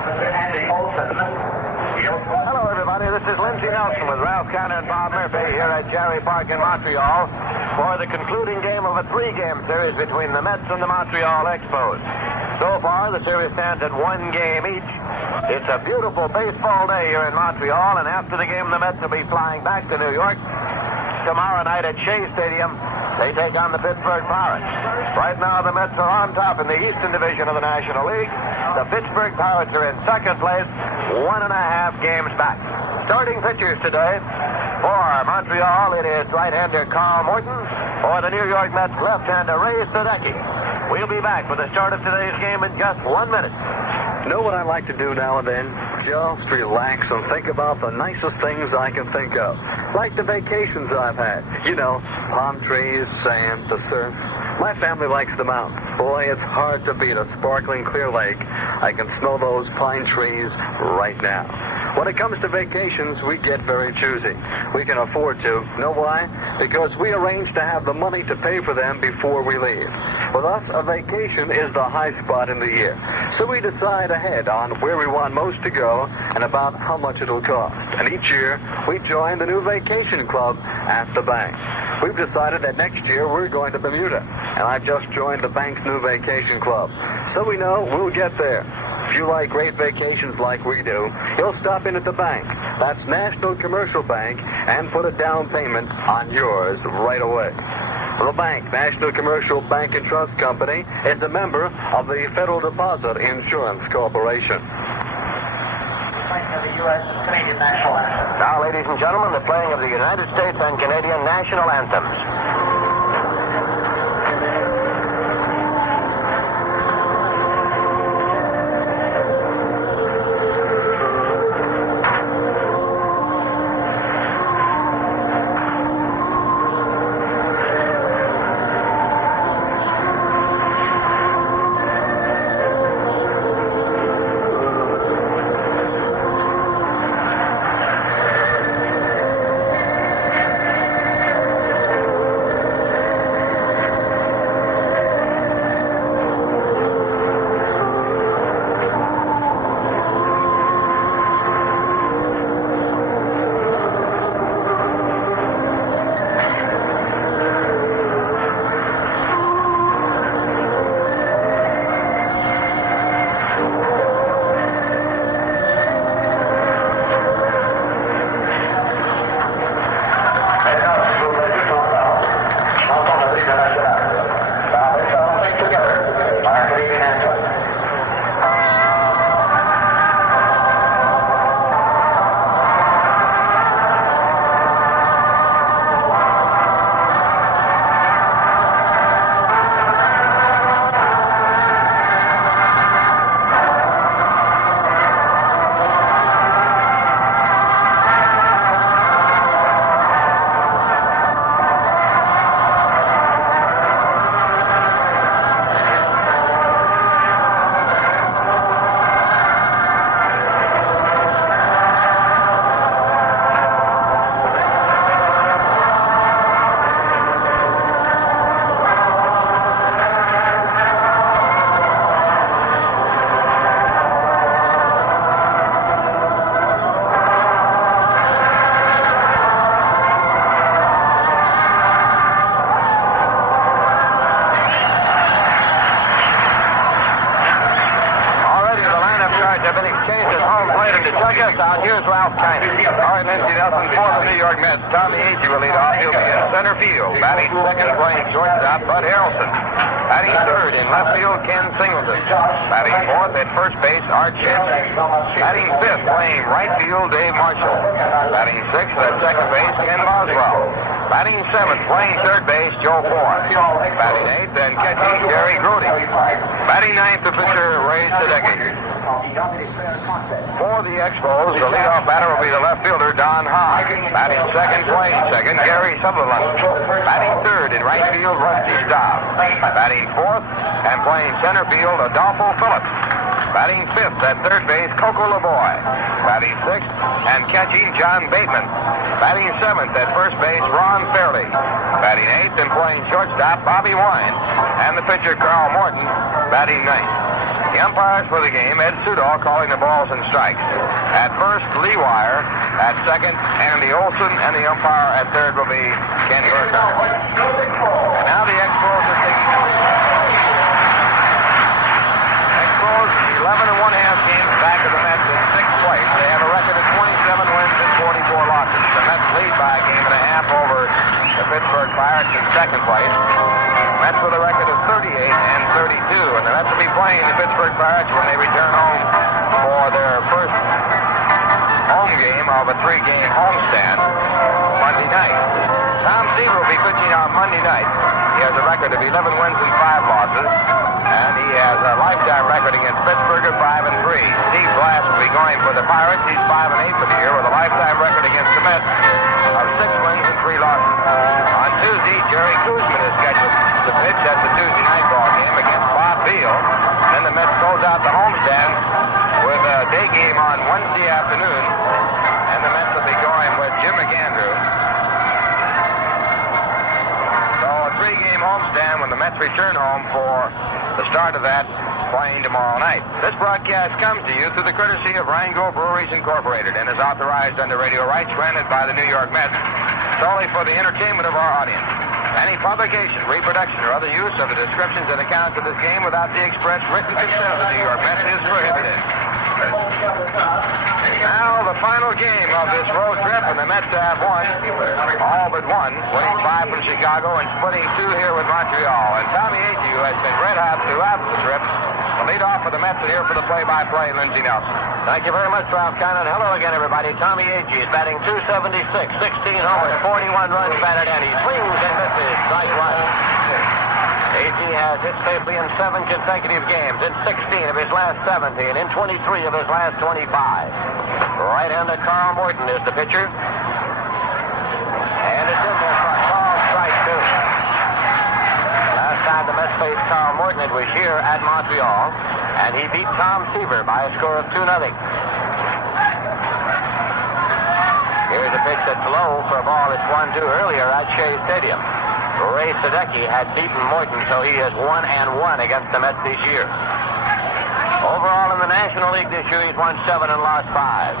Hello, everybody. This is Lindsey Nelson with Ralph Canner and Bob Murphy here at Jarry Park in Montreal for the concluding game of a three-game series between the Mets and the Montreal Expos. So far, the series stands at one game each. It's a beautiful baseball day here in Montreal, and after the game, the Mets will be flying back to New York. Tomorrow night at Shea Stadium, they take on the Pittsburgh Pirates. Right now, the Mets are on top in the Eastern Division of the National League. The Pittsburgh Pirates are in second place, 1.5 games back. Starting pitchers today for Montreal, it is right-hander Carl Morton. For the New York Mets, left-hander Ray Sadecki. We'll be back with the start of today's game in just 1 minute. Know what I like to do now and then? Just relax and think about the nicest things I can think of. Like the vacations I've had. You know, palm trees, sand, the surf. My family likes the mountains. Boy, it's hard to beat a sparkling clear lake. I can smell those pine trees right now. When it comes to vacations, we get very choosy. We can afford to. Know why? Because we arrange to have the money to pay for them before we leave. With us, a vacation is the high spot in the year. So we decide ahead on where we want most to go and about how much it'll cost. And each year, we join the new vacation club at the bank. We've decided that next year we're going to Bermuda, and I've just joined the bank's new vacation club. So we know we'll get there. If you like great vacations like we do, you'll stop in at the bank. That's National Commercial Bank, and put a down payment on yours right away. The bank, National Commercial Bank and Trust Company, is a member of the Federal Deposit Insurance Corporation. Now, ladies and gentlemen, the playing of the United States and Canadian national anthems. Here's Ralph Kiner. All right, Lindsey Nelson for the New York Mets. Tommy Agee will lead off. He'll be in center field. Batting second, playing shortstop, Bud Harrelson. Batting third in left field, Ken Singleton. Batting fourth at first base, Art Shamsky. Batting fifth, playing right field, Dave Marshall. Batting sixth at second base, Ken Boswell. Batting seventh, playing third base, Joe Ford. Batting eighth and catching, Jarry Grody. Batting ninth, the pitcher, Ray Sadecki. For the Expos, the leadoff batter will be the left fielder, Don Hahn. Batting second, playing second, Gary Sutherland. Batting third in right field, Rusty Staub. Batting fourth and playing center field, Adolfo Phillips. Batting fifth at third base, Coco Lavoie. Batting sixth and catching, John Bateman. Batting seventh at first base, Ron Fairley. Batting eighth and playing shortstop, Bobby Wine. And the pitcher, Carl Morton, batting ninth. The umpires for the game, Ed Sudol calling the balls and strikes. At first, Lee Wire. At second, Andy Olson. And the umpire at third will be Ken Burkhardt. And now the Expos are taking Expos 11 1/2 games back of the Mets in 6th place. They have a record of 27 wins and 44 losses. The Mets lead by a game and a half over the Pittsburgh Pirates in 2nd place. Mets with a record of 38 and 32, and the Mets will be playing the Pittsburgh Pirates when they return home for their first home game of a 3-game homestand Monday night. Tom Seaver will be pitching on Monday night. He has a record of 11 wins and 5 losses, and he has a lifetime record against Pittsburgh of 5 and 3. Steve Glass will be going for the Pirates. He's 5 and 8 for the year with a lifetime record against the Mets of 6 wins and 3 losses. On Tuesday, Jerry Kuzman is scheduled to pitch at the Tuesday night ball game against Bob Beal. Then the Mets close out the homestand with a day game on Wednesday afternoon, and the Mets will be going with Jim McAndrew. So a 3-game homestand when the Mets return home for the start of that playing tomorrow night. This broadcast comes to you through the courtesy of Rheingold Breweries Incorporated and is authorized under radio rights granted by the New York Mets solely for the entertainment of our audience. Any publication, reproduction, or other use of the descriptions and accounts of this game without the express written consent of the New York Mets is prohibited. Now, the final game of this road trip, and the Mets have won, all but one, winning 5 from Chicago and splitting 2 here with Montreal. And Tommy Agee, who has been red hot throughout the trip, will lead off for the Mets, and here for the play-by-play, Lindsey Nelson. Thank you very much, Ralph Cannon. Hello again, everybody. Tommy Agee is batting .276, 16 homers, 41 runs batted, and he swings and misses. Strike one. Agee has hit safely in 7 consecutive games, in 16 of his last 17, in 23 of his last 25. Right-hander Carl Morton is the pitcher. And it's in there for a call strike, too. Last time the Mets faced Carl Morton, it was here at Montreal, and he beat Tom Seaver by a score of 2-0. Here's a pitch that's low for a ball that's 1-2 earlier at Shea Stadium. Ray Sadecki had beaten Morton, so he has 1-1 against the Mets this year. Overall in the National League this year, he's won 7 and lost 5.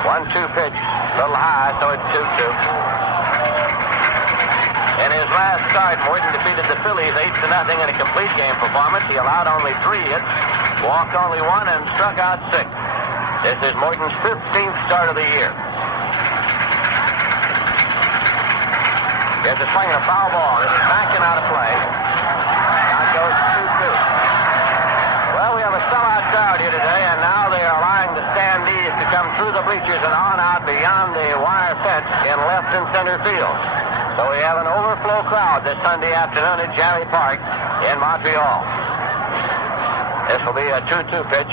1-2 pitch, a little high, so it's 2-2. In his last start, Morton defeated the Phillies 8-0 in a complete game performance. He allowed only 3 hits, walked only 1, and struck out 6. This is Morton's 15th start of the year. Here's a swing and a foul ball. This is backing out of play. Now it goes 2-2. Well, we have a sellout crowd here today, and now they are allowing the standees to come through the bleachers and on out beyond the wire fence in left and center field. So we have an overflow crowd this Sunday afternoon at Jarry Park in Montreal. This will be a 2-2 pitch.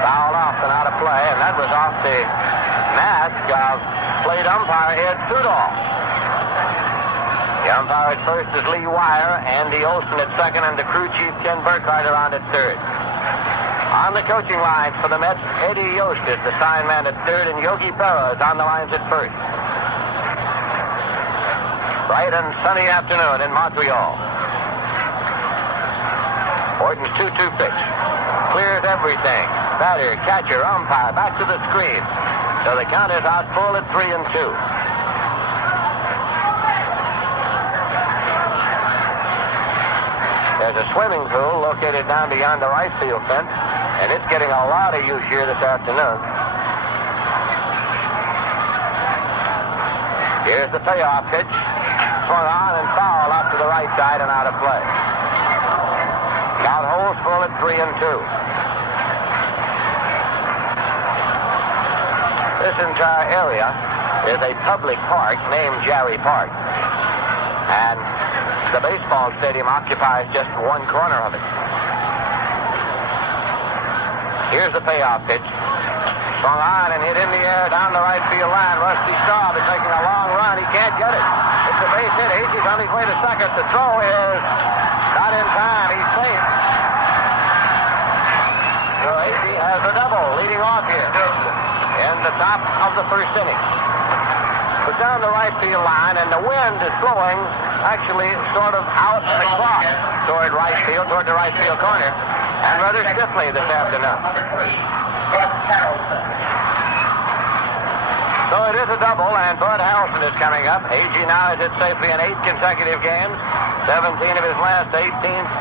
Fouled off and out of play, and that was off the mask of plate umpire Ed Sudol. The umpire at first is Lee Wire, Andy Olson at second, and the crew chief Ken Burkhardt around at third. On the coaching lines for the Mets, Eddie Yost is the sign man at third, and Yogi Berra is on the lines at first. Bright and sunny afternoon in Montreal. Morton's 2-2 pitch. Clears everything. Batter, catcher, umpire, back to the screen. So the count is out full at 3-2. There's a swimming pool located down beyond the right field fence, and it's getting a lot of use here this afternoon. Here's the payoff pitch. Swung on and foul out to the right side and out of play. Count holds full at 3-2. This entire area is a public park named Jarry Park. And the baseball stadium occupies just one corner of it. Here's the payoff pitch. Swung on and hit in the air down the right field line. Rusty Staub is making a long run. He can't get it. It's a base hit. Agey's on his way to second. The throw is not in time. He's safe. So Agey has a double leading off here in the top of the first inning. It's down the right field line, and the wind is blowing actually sort of out the clock toward right field, toward the right field corner. and rather stiffly this afternoon. So it is a double, and Bud Harrelson is coming up. A.G. now has hit safely in 8 consecutive games, 17 of his last 18,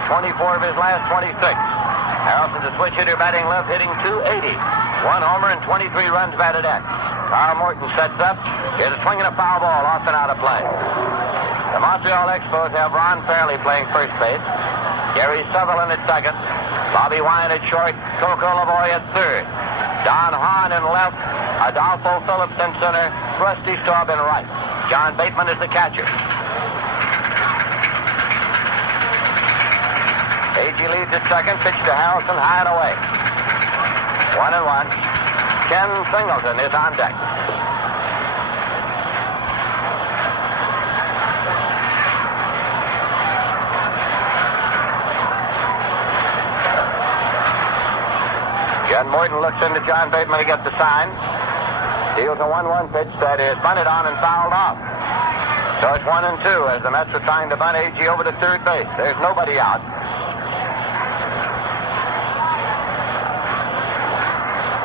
24 of his last 26. Harrelson's a switch hitter, batting left, hitting .280. 1 homer and 23 runs batted in. Carl Morton sets up. Here's a swing and a foul ball off and out of play. The Montreal Expos have Ron Fairley playing first base, Gary Sutherland at second, Bobby Wine at short, Coco Lavoie at third, Don Hahn in left, Adolfo Phillips in center, Rusty Staub in right. John Bateman is the catcher. A.G. leads at second, pitch to Harrelson, high and away. 1-1. Ken Singleton is on deck. Ken Morton looks into John Bateman to get the sign. Deals a 1-1 pitch that is bunted on and fouled off. So it's 1-2 as the Mets are trying to bunt A.G. over to third base. There's nobody out.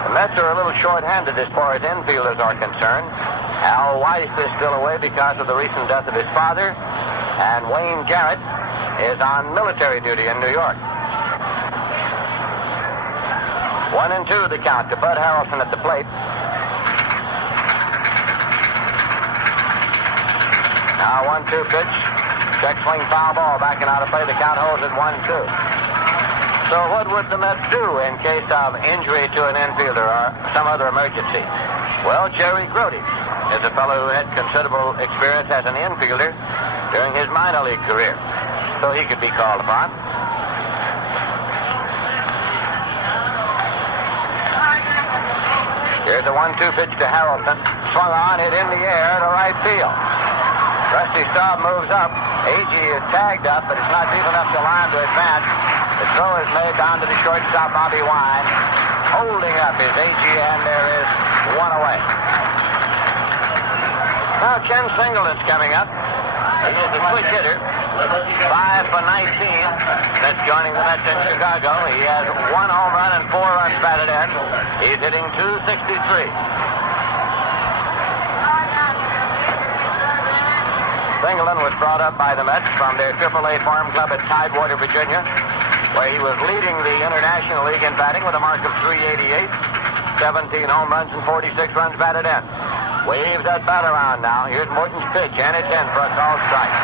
The Mets are a little short-handed as far as infielders are concerned. Al Weiss is still away because of the recent death of his father, and Wayne Garrett is on military duty in New York. 1-2 the count to Bud Harrelson at the plate. Now 1-2 pitch. Check swing foul ball backing out of play. The count holds at 1-2. So what would the Mets do in case of injury to an infielder or some other emergency? Well, Jerry Grody is a fellow who had considerable experience as an infielder during his minor league career. So he could be called upon. Here's a 1-2 pitch to Harrelson. Swung on, hit in the air to right field. Rusty Staub moves up. A.G. is tagged up, but it's not deep enough to line to advance. The throw is made down to the shortstop, Bobby Wine. Holding up is A.G., and there is one away. Now Ken Singleton's coming up. He is a switch hitter. 5 for 19 since joining the Mets in Chicago. He has 1 home run and 4 runs batted in. He's hitting .263. Singleton was brought up by the Mets from their AAA farm club at Tidewater, Virginia, where he was leading the International League in batting with a mark of .388, 17 home runs and 46 runs batted in. Waves that bat around now. Here's Morton's pitch, and it's in for a called strike.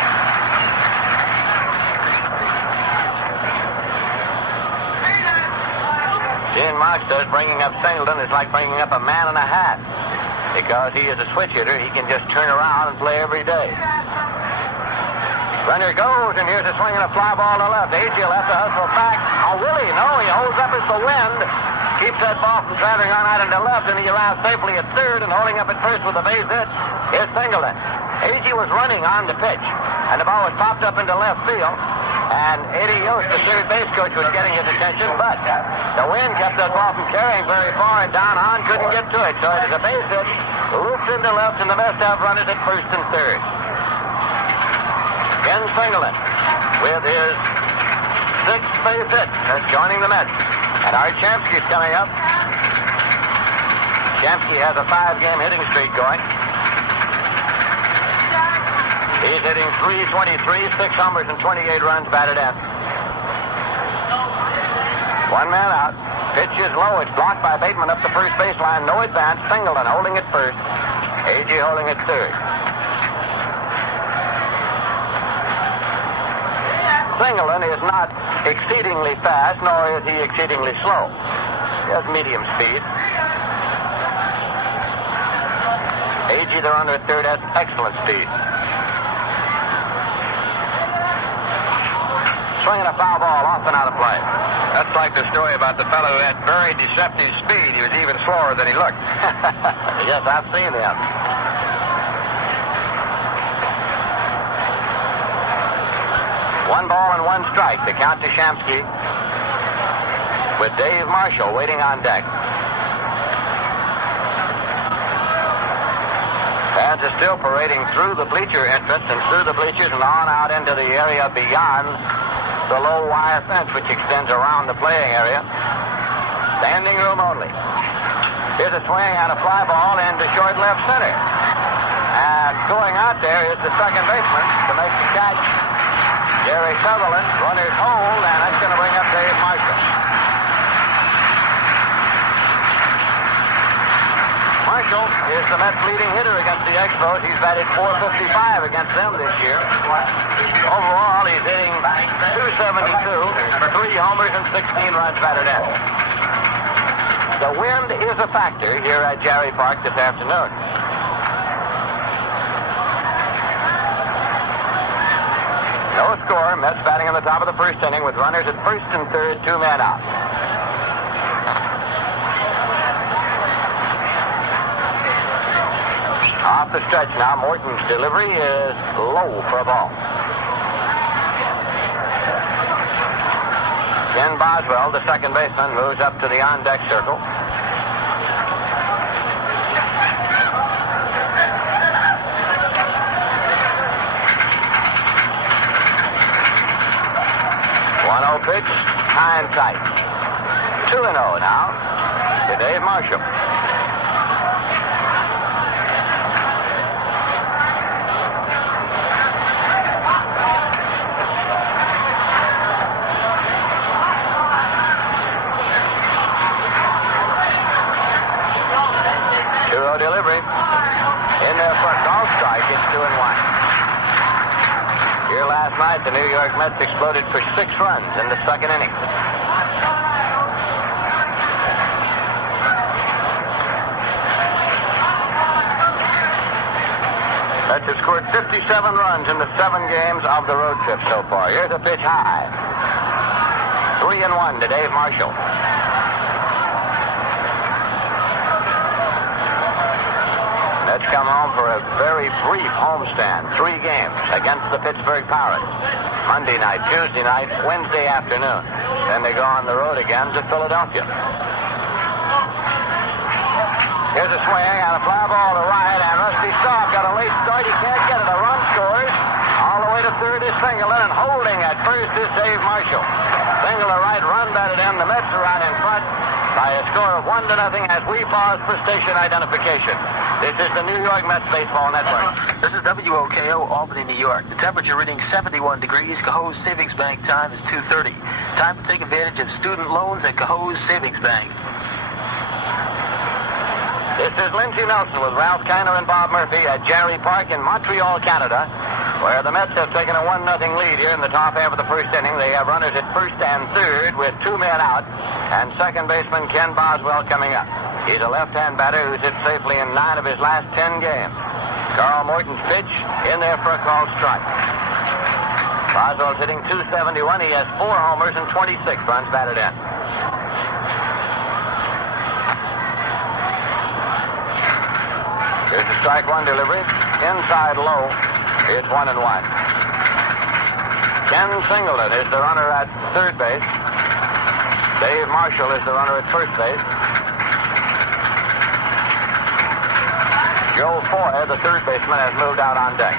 Gene Marks says bringing up Singleton is like bringing up a man in a hat. Because he is a switch hitter, he can just turn around and play every day. Runner goes, and here's a swing and a fly ball to left. A.G. will have to hustle back. Oh, will he? No, he holds up as the wind. Keeps that ball from driving on out into left, and he arrives safely at third, and holding up at first with a base hit is Singleton. A.G. was running on the pitch, and the ball was popped up into left field. And Eddie Yost, the third base coach, was getting his attention, but the wind kept that ball from carrying very far, and Don Hahn couldn't get to it. So it is a base hit, loops into left, and the Mets have runners at first and third. Ken Singleton with his 6th base hit since joining the Mets. And Art Shamsky's coming up. Shamsky has a 5-game hitting streak going. He's hitting .323, 6 homers and 28 runs batted in. 1 man out. Pitch is low. It's blocked by Bateman up the first baseline. No advance. Singleton holding it first. A.G. holding it third. Singleton is not exceedingly fast, nor is he exceedingly slow. He has medium speed. A.G., the runner at third, has excellent speed. Swinging a foul ball off and out of play. That's like the story about the fellow who had very deceptive speed. He was even slower than he looked. Yes, I've seen him. One ball and 1 strike. The count to Shamsky with Dave Marshall waiting on deck. Fans are still parading through the bleacher entrance and through the bleachers and on out into the area beyond the low wire fence which extends around the playing area. Standing room only. Here's a swing and a fly ball into short left center. And going out there is the second baseman to make the catch. Jerry Sutherland, runner's hold, and that's going to bring up Dave Marshall. Marshall is the Mets' leading hitter against the Expos. He's batted .455 against them this year. Overall, he's hitting .272, 3 homers and 16 runs batted in. The wind is a factor here at Jarry Park this afternoon. No score. Mets batting on the top of the first inning with runners at first and third, 2 men out. Off the stretch now. Morton's delivery is low for a ball. Ken Boswell, the second baseman, moves up to the on-deck circle. Pitch, high and tight. 2-0 now to Dave Marshall. Delivery. In there for a call strike. It's 2-1. Here last night, the New York Mets exploded for 6 runs in the second inning. Mets have scored 57 runs in the 7 games of the road trip so far. Here's a pitch high. 3-1 to Dave Marshall. Mets come home for a very brief homestand. 3 games against the Pittsburgh Pirates. Monday night, Tuesday night, Wednesday afternoon. Then they go on the road again to Philadelphia. Here's a swing and a fly ball to right, and Rusty Staub got a late start. He can't get it. A run scores. All the way to third is Singleton, and holding at first is Dave Marshall. Single to right, run batted in. The Mets are out in front by a score of 1-0 as we pause for station identification. This is the New York Mets Baseball Network. This is WOKO, Albany, New York. The temperature reading 71 degrees. Cahoe's Savings Bank time is 2:30. Time to take advantage of student loans at Cahoe's Savings Bank. This is Lindsey Nelson with Ralph Kiner and Bob Murphy at Jarry Park in Montreal, Canada, where the Mets have taken a 1-0 lead here in the top half of the first inning. They have runners at first and third with 2 men out, and second baseman Ken Boswell coming up. He's a left-hand batter who's hit safely in 9 of his last 10 games. Carl Morton's pitch in there for a called strike. Boswell's hitting .271. He has 4 homers and 26 runs batted in. Here's the strike 1 delivery. Inside low. It's 1-1. Ken Singleton is the runner at third base. Dave Marshall is the runner at first base. Joe Foy, the third baseman, has moved out on deck.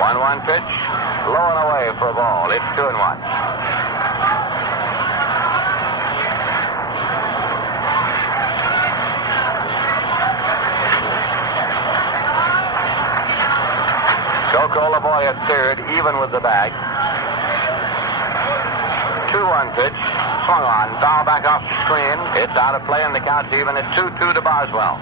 1-1 pitch, low and away for a ball. It's 2-1. Coco Lavoie at third, even with the bag. 2-1 pitch. Swung on. Foul back off the screen. It's out of play, and the count's even at 2-2 to Boswell.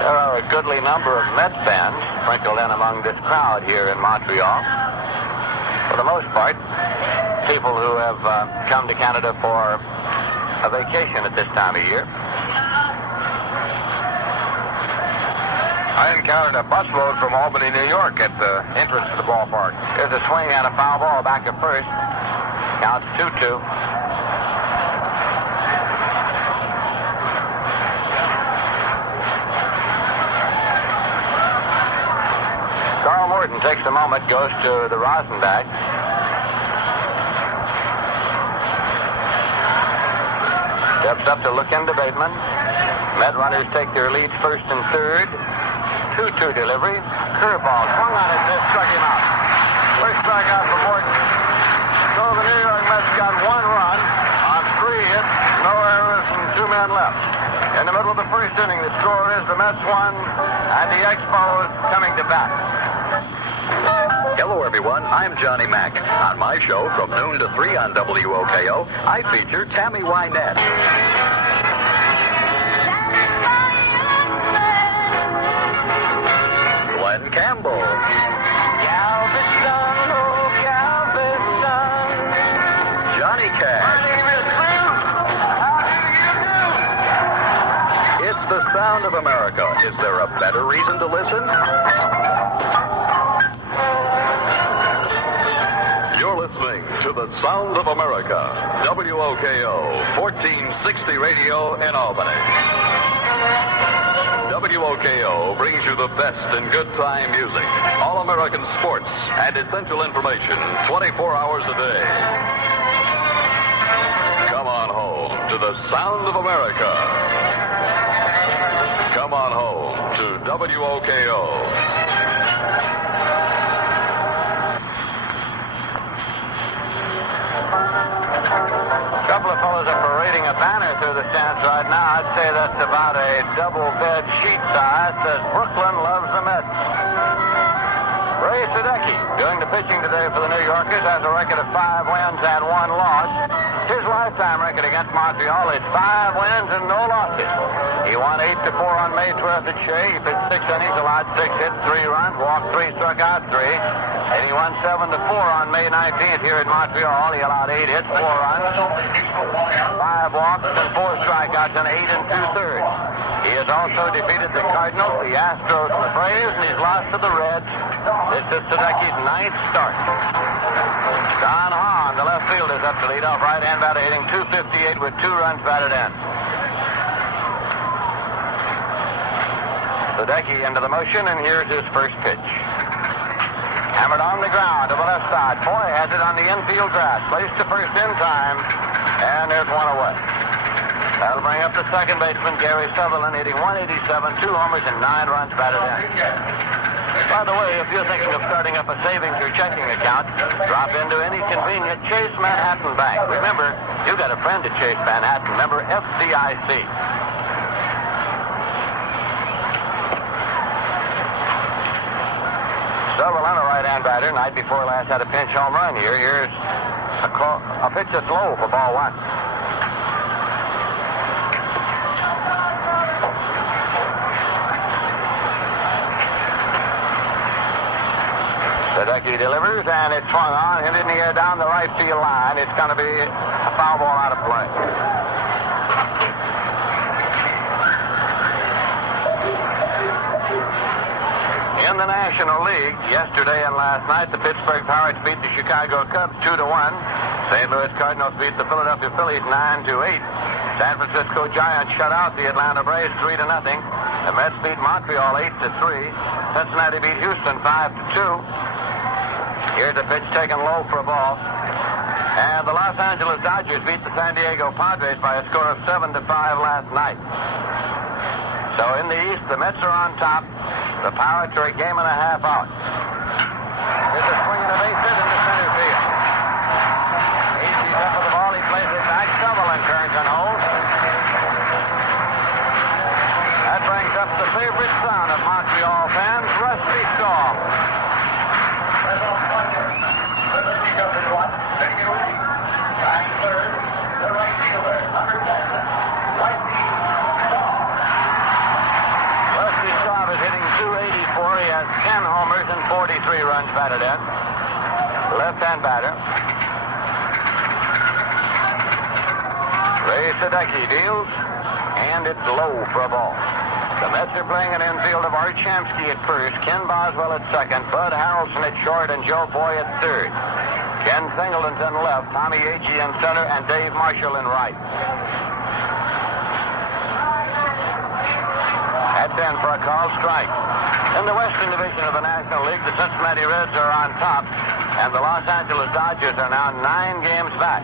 There are a goodly number of Mets fans sprinkled in among this crowd here in Montreal. For the most part, people who have come to Canada for a vacation at this time of year. I encountered a busload from Albany, New York at the entrance to the ballpark. There's a swing and a foul ball back at first. Counts 2-2. Carl Morton takes a moment, goes to the rosin bag. Steps up to look into Bateman. Met runners take their lead first and third. 2-2 delivery. Curveball swung on it and struck him out. First strikeout for Morton. So the New York Mets got 1 run on 3 hits, no errors, and 2 men left. In the middle of the first inning, the score is the Mets 1 and the Expos coming to bat. Hello, everyone. I'm Johnny Mack. On my show from noon to 3 on WOKO, I feature Tammy Wynette. Glenn Campbell. Galveston, oh Galveston. Johnny Cash. My name is Bruce. How do you do? It's the sound of America. Is there a better reason to listen? You're listening to the Sound of America, WOKO, 1460 radio in Albany. WOKO brings you the best in good time music, all-American sports, and essential information 24 hours a day. Come on home to the Sound of America. Come on home to WOKO. A couple of fellows are parading a banner through the stands right now. I'd say that's about a double-bed sheet size. Says Brooklyn loves the Mets. Ray Sadecki, doing the pitching today for the New Yorkers, has a record of 5 wins and 1 loss. His lifetime record against Montreal is 5 wins and no losses. He won 8-4 on May 12th at Shea. He pitched 6 innings, allowed 6 hits, 3 runs, walked 3, struck out 3. And he won 7-4 on May 19th here at Montreal. He allowed 8 hits, 4 runs, 5 walks, and 4 strikeouts in 8 2/3. He has also defeated the Cardinals, the Astros, and the Braves, and he's lost to the Reds. This is Sadecki's 9th start. Don Hahn, the left fielder, is up to lead off. Right-hand batter hitting .258 with 2 runs batted in. Sadecki into the motion, and here's his first pitch. Hammered on the ground to the left side. Boy has it on the infield grass. Placed to first in time, and there's 1 away. That'll bring up the second baseman, Gary Sutherland, hitting .187, 2 homers, and 9 runs batted in. By the way, if you're thinking of starting up a savings or checking account, drop into any convenient Chase Manhattan Bank. Remember, you got a friend at Chase Manhattan, member FDIC. Sutherland, a right-hand batter, night before last had a pinch home run here. Here's a pitch that's low for ball 1. Sadecki delivers, and it's swung on, hit in the air down the right field line. It's going to be a foul ball out of play. In the National League, yesterday and last night, the Pittsburgh Pirates beat the Chicago Cubs 2-1. St. Louis Cardinals beat the Philadelphia Phillies 9-8. San Francisco Giants shut out the Atlanta Braves 3-0. The Mets beat Montreal 8-3. Cincinnati beat Houston 5-2. Here's a pitch taken low for a ball. And the Los Angeles Dodgers beat the San Diego Padres by a score of 7-5 last night. So in the East, the Mets are on top. The Pirates are a game and a half out. There's a swing and a base hit in the center field. Easy's up with the ball. He plays it back. Sutherland turns and holds. That brings up the favorite son of Montreal fans, Rusty Stahl. Rusty Stahl is hitting .284. He has 10 homers and 43 runs batted in. Left-hand batter. Ray Sadecki deals, and it's low for a ball. The Mets are playing an infield of Art Shamsky at first, Ken Boswell at second, Bud Harrelson at short, and Joe Boy at third. Ken Singleton's in left, Tommy Agee in center, and Dave Marshall in right. That's in for a called strike. In the Western Division of the National League, the Cincinnati Reds are on top, and the Los Angeles Dodgers are now 9 games back.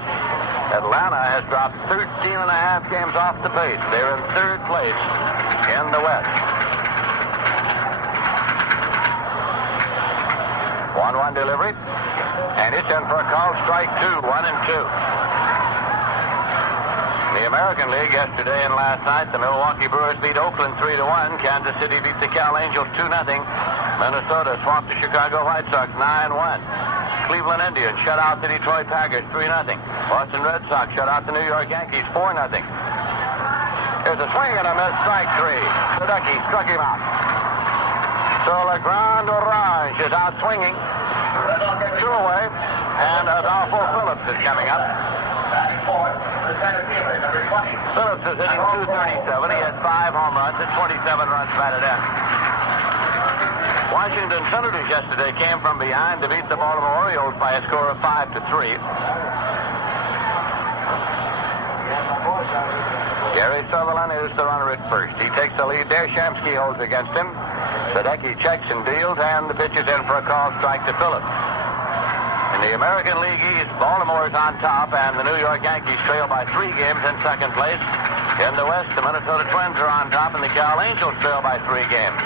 Atlanta has dropped 13 and a half games off the pace. They're in third place in the West. 1-1 delivery. And it's in for a call. Strike 2, 1-2. In the American League yesterday and last night, the Milwaukee Brewers beat Oakland 3-1. Kansas City beat the Cal Angels 2-0. Minnesota swamped the Chicago White Sox 9-1. Cleveland Indians shut out the Detroit Tigers 3-0. Boston Red Sox shut out the New York Yankees 4-0. Here's a swing and a miss, strike 3. Sadecki struck him out. So Legrand Orange is out swinging. 2 away, and Adolfo Phillips is coming up. Phillips is hitting .237. He had 5 home runs and 27 runs batted in. Washington Senators yesterday came from behind to beat the Baltimore Orioles by a score of 5-3. Gary Sutherland is the runner at first. He takes the lead there. Shamsky holds against him. Sadecki checks and deals, and the pitch is in for a call strike to Phillips. In the American League East, Baltimore is on top, and the New York Yankees trail by 3 games in second place. In the West, the Minnesota Twins are on top, and the Cal Angels trail by 3 games.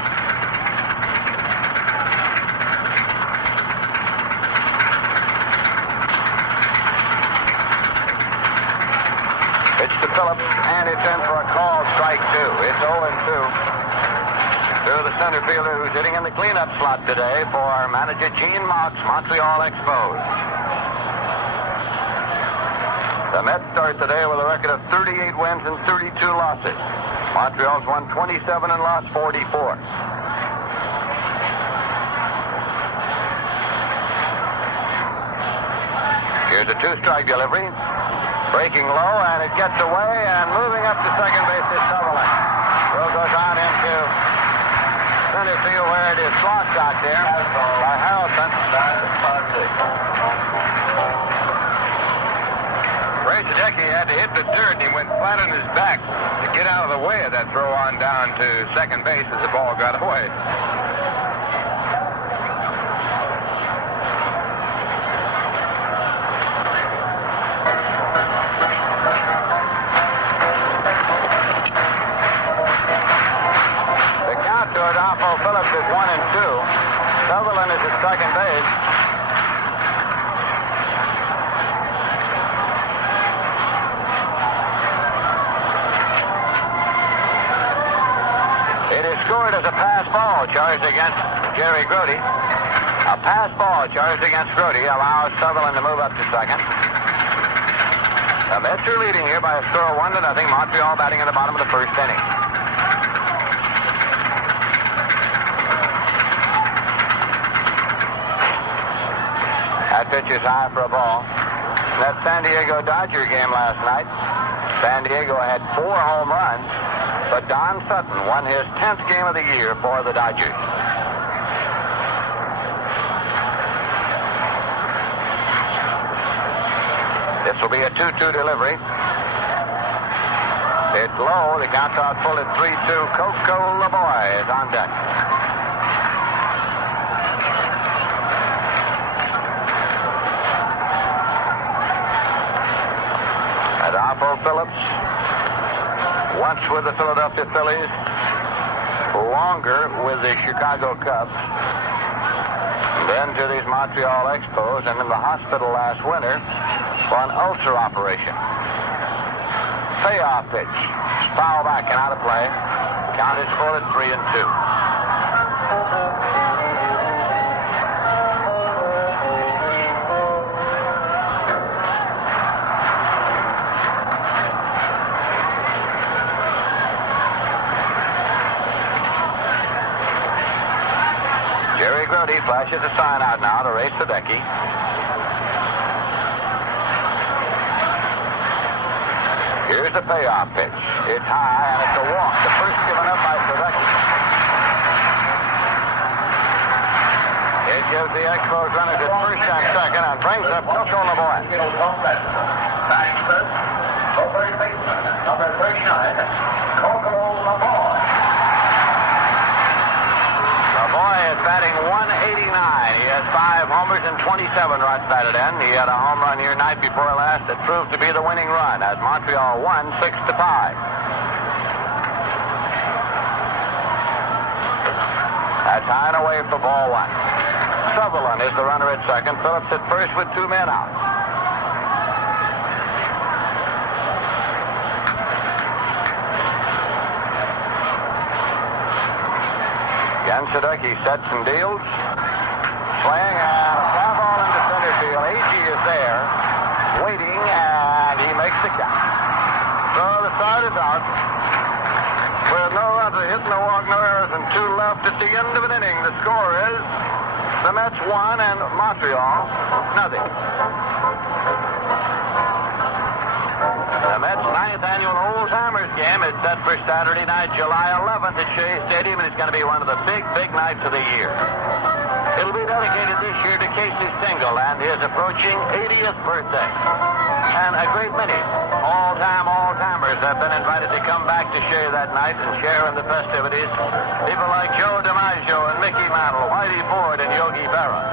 Pitch to Phillips, and it's in for a call, strike 2. It's 0-2. To the center fielder who's hitting in the cleanup slot today for manager Gene Mock's Montreal Expos. The Mets start today with a record of 38 wins and 32 losses. Montreal's won 27 and lost 44. Here's a 2-strike delivery. Breaking low, and it gets away, and moving up to second base is Sutherland. Throw goes on into center field where it is blocked out there by Harrelson. Ray Sadecki had to hit the dirt, and he went flat on his back to get out of the way of that throw on down to second base as the ball got away. Adolfo Phillips is 1-2. Sutherland is at second base. It is scored as a pass ball charged against Jerry Grody. A pass ball charged against Grody allows Sutherland to move up to second. The Mets are leading here by a score of 1-0. Montreal batting in the bottom of the first inning. That pitch is high for a ball. That San Diego Dodger game last night, San Diego had 4 home runs, but Don Sutton won his 10th game of the year for the Dodgers. This will be a 2-2 delivery. It's low. The count's out full at 3-2. Coco LeBoy is on deck. Adolfo Phillips, once with the Philadelphia Phillies, longer with the Chicago Cubs, then to these Montreal Expos, and in the hospital last winter for an ulcer operation. Payoff pitch. Foul back and out of play. Count is full at 3-2. Grody flashes a sign out now to Ray Sadecki. Here's the payoff pitch. It's high, and it's a walk. The first given up by Sadecki. It gives the Expos runners at first and second and brings up Coco LeBoy. Batting first, first baseman, number 39, Coco LeBoy. LeBoy is batting .189. He has 5 homers and 27 runs batted in. He had a home run here night before last that proved to be the winning run as Montreal won 6-5. That's high and away for ball 1. Sutherland is the runner at second. Phillips at first with 2 men out. Jens Sadecki sets and deals. Swing and a fly ball into center field. Agee is there, waiting, and he makes the catch. So the side is out. With no runs, a hit, no walk, no errors, and 2 left at the end of an inning. The score is the Mets 1 and Montreal nothing. The Mets' 9th annual Old Timers game is set for Saturday night, July 11th at Shea Stadium, and it's going to be one of the big nights of the year. It'll be dedicated this year to Casey Stengel and his approaching 80th birthday. And a great many all-timers have been invited to come back to Shea that night and share in the festivities. People like Joe DiMaggio and Mickey Mantle, Whitey Ford and Yogi Berra,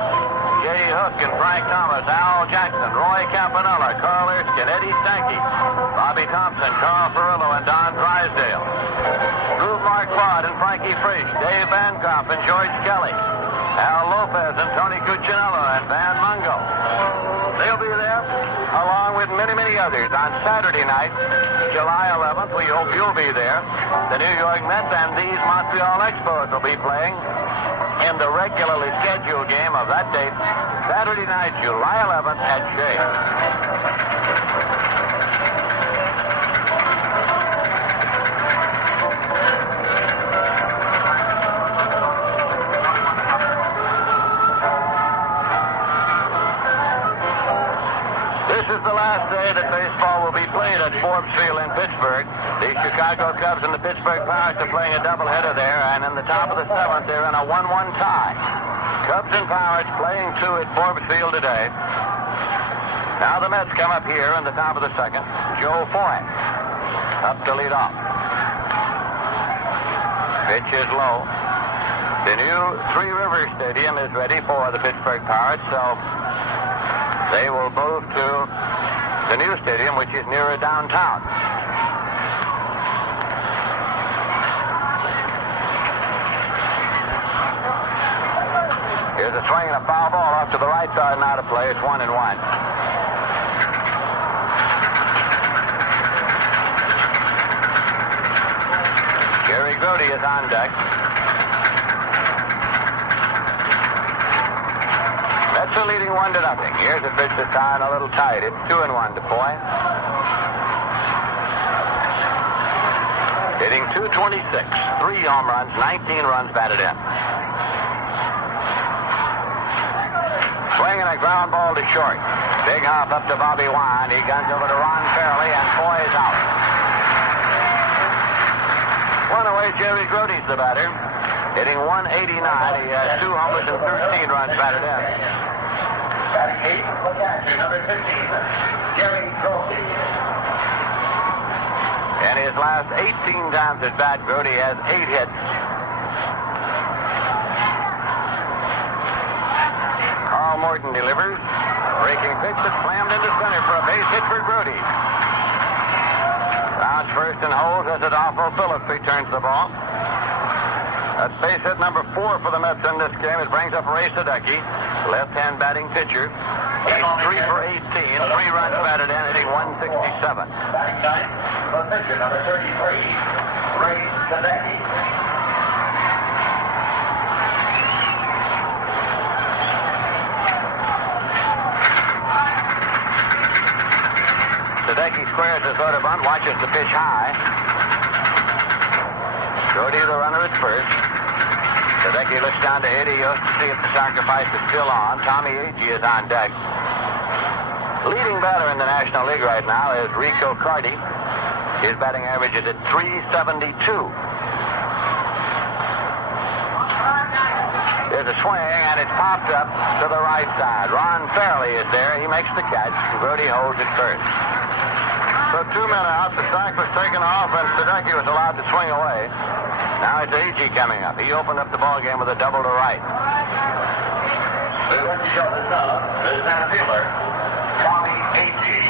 Jay Hook and Frank Thomas, Al Jackson, Roy Campanella, Carl Erskine, Eddie Sankey, Bobby Thompson, Carl Ferrillo, and Don Drysdale, Drew Marquardt and Frankie Frisch, Dave Bancroft and George Kelly, Al Lopez and Tony Cuccinello and Van Mungo. They'll be there along with many others on Saturday night, July 11th. We hope you'll be there. The New York Mets and these Montreal Expos will be playing in the regularly scheduled game of that date, Saturday night, July 11th at Shea. That baseball will be played at Forbes Field in Pittsburgh. The Chicago Cubs and the Pittsburgh Pirates are playing a doubleheader there, and in the top of the 7th, they're in a 1-1 tie. Cubs and Pirates playing 2 at Forbes Field today. Now the Mets come up here in the top of the 2nd. Joe Foy up to lead off. Pitch is low. The new Three Rivers Stadium is ready for the Pittsburgh Pirates, so they will move to the new stadium, which is nearer downtown. Here's a swing and a foul ball off to the right side and out of play. It's 1-1. Jarry Grody is on deck. Mets are leading 1-0. Here's a pitch that's high and a little tight. It's 2-1 to Foy. Hitting .226, 3 home runs, 19 runs batted in. Swinging a ground ball to short. Big hop up to Bobby Wine. He guns over to Ron Fairley, and Foy is out. One away, Jarry Grody's the batter. Hitting .189. He has 2 homers and 13 runs batted in. Batting 8 for catcher, number 15, Jarry Grody. In his last 18 times at bat, Grody has 8 hits. Carl Morton delivers. Breaking pitch that's slammed into center for a base hit for Grody. Rounds first and holds as Adolfo Phillips returns the ball. That's base hit number 4 for the Mets in this game. It brings up Ray Sadecki, left-hand batting pitcher. He's 3 for 18, 3 runs batted in, hitting .167. Batting ninth, the pitcher, number 33, Ray Sadecki. Sadecki squares the throw to bunt, watches the pitch high. Grody the runner at first. Sadecki looks down to Eddie Yost to see if the sacrifice is still on. Tommy Agee is on deck. Leading batter in the National League right now is Rico Carty. His batting average is at .372. There's a swing, and it's popped up to the right side. Ron Fairley is there. He makes the catch. Grody holds it first. So 2 men out. The sack was taken off, and Sadecki was allowed to swing away. Now it's Agee coming up. He opened up the ball game with a double to right. shoulders up, the center fielder, Tommy Agee.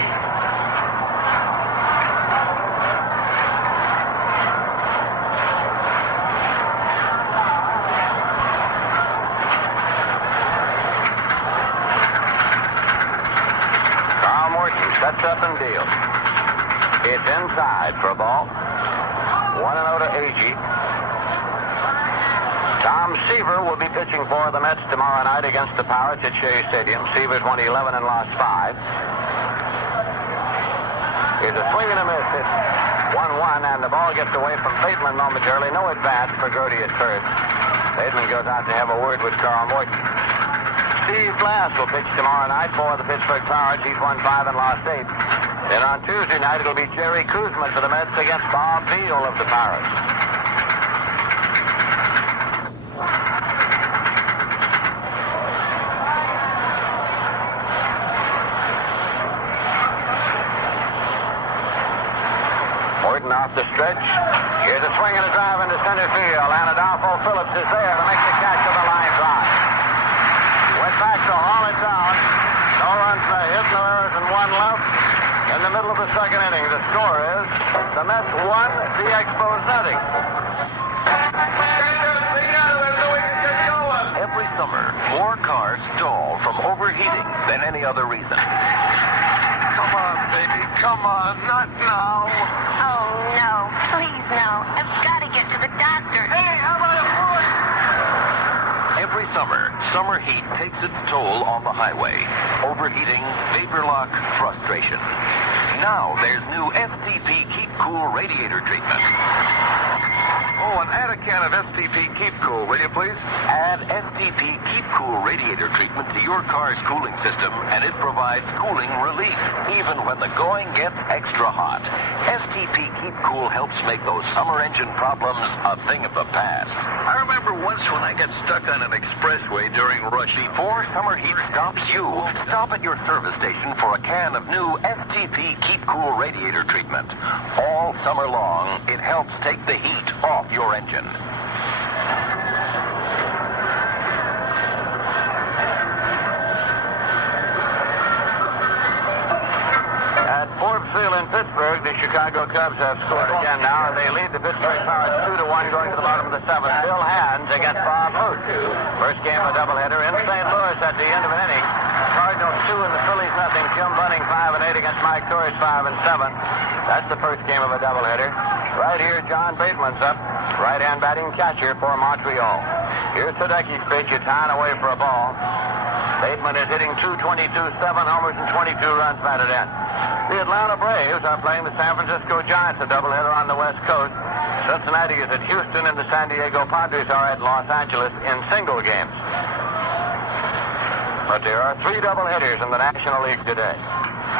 Sets up and deals. It's inside for a ball. 1-0 to Agee. Tom Seaver will be pitching for the Mets tomorrow night against the Pirates at Shea Stadium. Seaver's won 11 and lost 5. Here's a swing and a miss. It's 1-1, and the ball gets away from Bateman momentarily. No advance for Grody at first. Bateman goes out to have a word with Carl Morton. Steve Glass will pitch tomorrow night for the Pittsburgh Pirates. He's won 5 and lost 8. Then on Tuesday night, it'll be Jerry Kuzman for the Mets against Bob Beal of the Pirates. Morton off the stretch. Here's a swing and a drive into center field. And Adolfo Phillips is there to make the catch of the line drive. Went back to haul it down. No runs for a hit, no errors, and 1 left. In the middle of the second inning, the score is the Mets 1, the Expos nothing. Every summer, more cars stall from overheating than any other reason. Come on, baby. Come on. Not now. Oh, no. Please, no. I've got to get to the doctor. Hey, how about a push? Every summer, summer heat takes its toll on the highway. Overheating, vapor lock, frustration. Now there's new STP Keep Cool radiator treatment. Oh, and add a can of STP Keep Cool, will you please? Add STP Keep Cool radiator treatment to your car's cooling system, and it provides cooling relief, even when the going gets extra hot. STP Keep Cool helps make those summer engine problems a thing of the past. I remember once when I got stuck on an expressway during rush. Before summer heat stops you, stop at your service station for a can of new STP Keep Cool radiator treatment. All summer long, it helps take the heat off your engine. At Forbes Field in Pittsburgh, the Chicago Cubs have scored again now, and they lead the Pittsburgh Pirates 2-1 going to the bottom of the 7th. Bill Hands against Bob Moose. First game of a doubleheader in St. Louis at the end of an inning. Cardinals 2 and the Phillies nothing. Jim Bunning 5 and 8 against Mike Torres 5 and 7. That's the first game of a doubleheader. Right here, John Bateman's up. Right-hand batting catcher for Montreal. Here's Sadecki's pitch. It's high and away for a ball. Bateman is hitting .222, 7 homers and 22 runs batted in. The Atlanta Braves are playing the San Francisco Giants, a doubleheader on the West Coast. Cincinnati is at Houston, and the San Diego Padres are at Los Angeles in single games. But there are 3 doubleheaders in the National League today.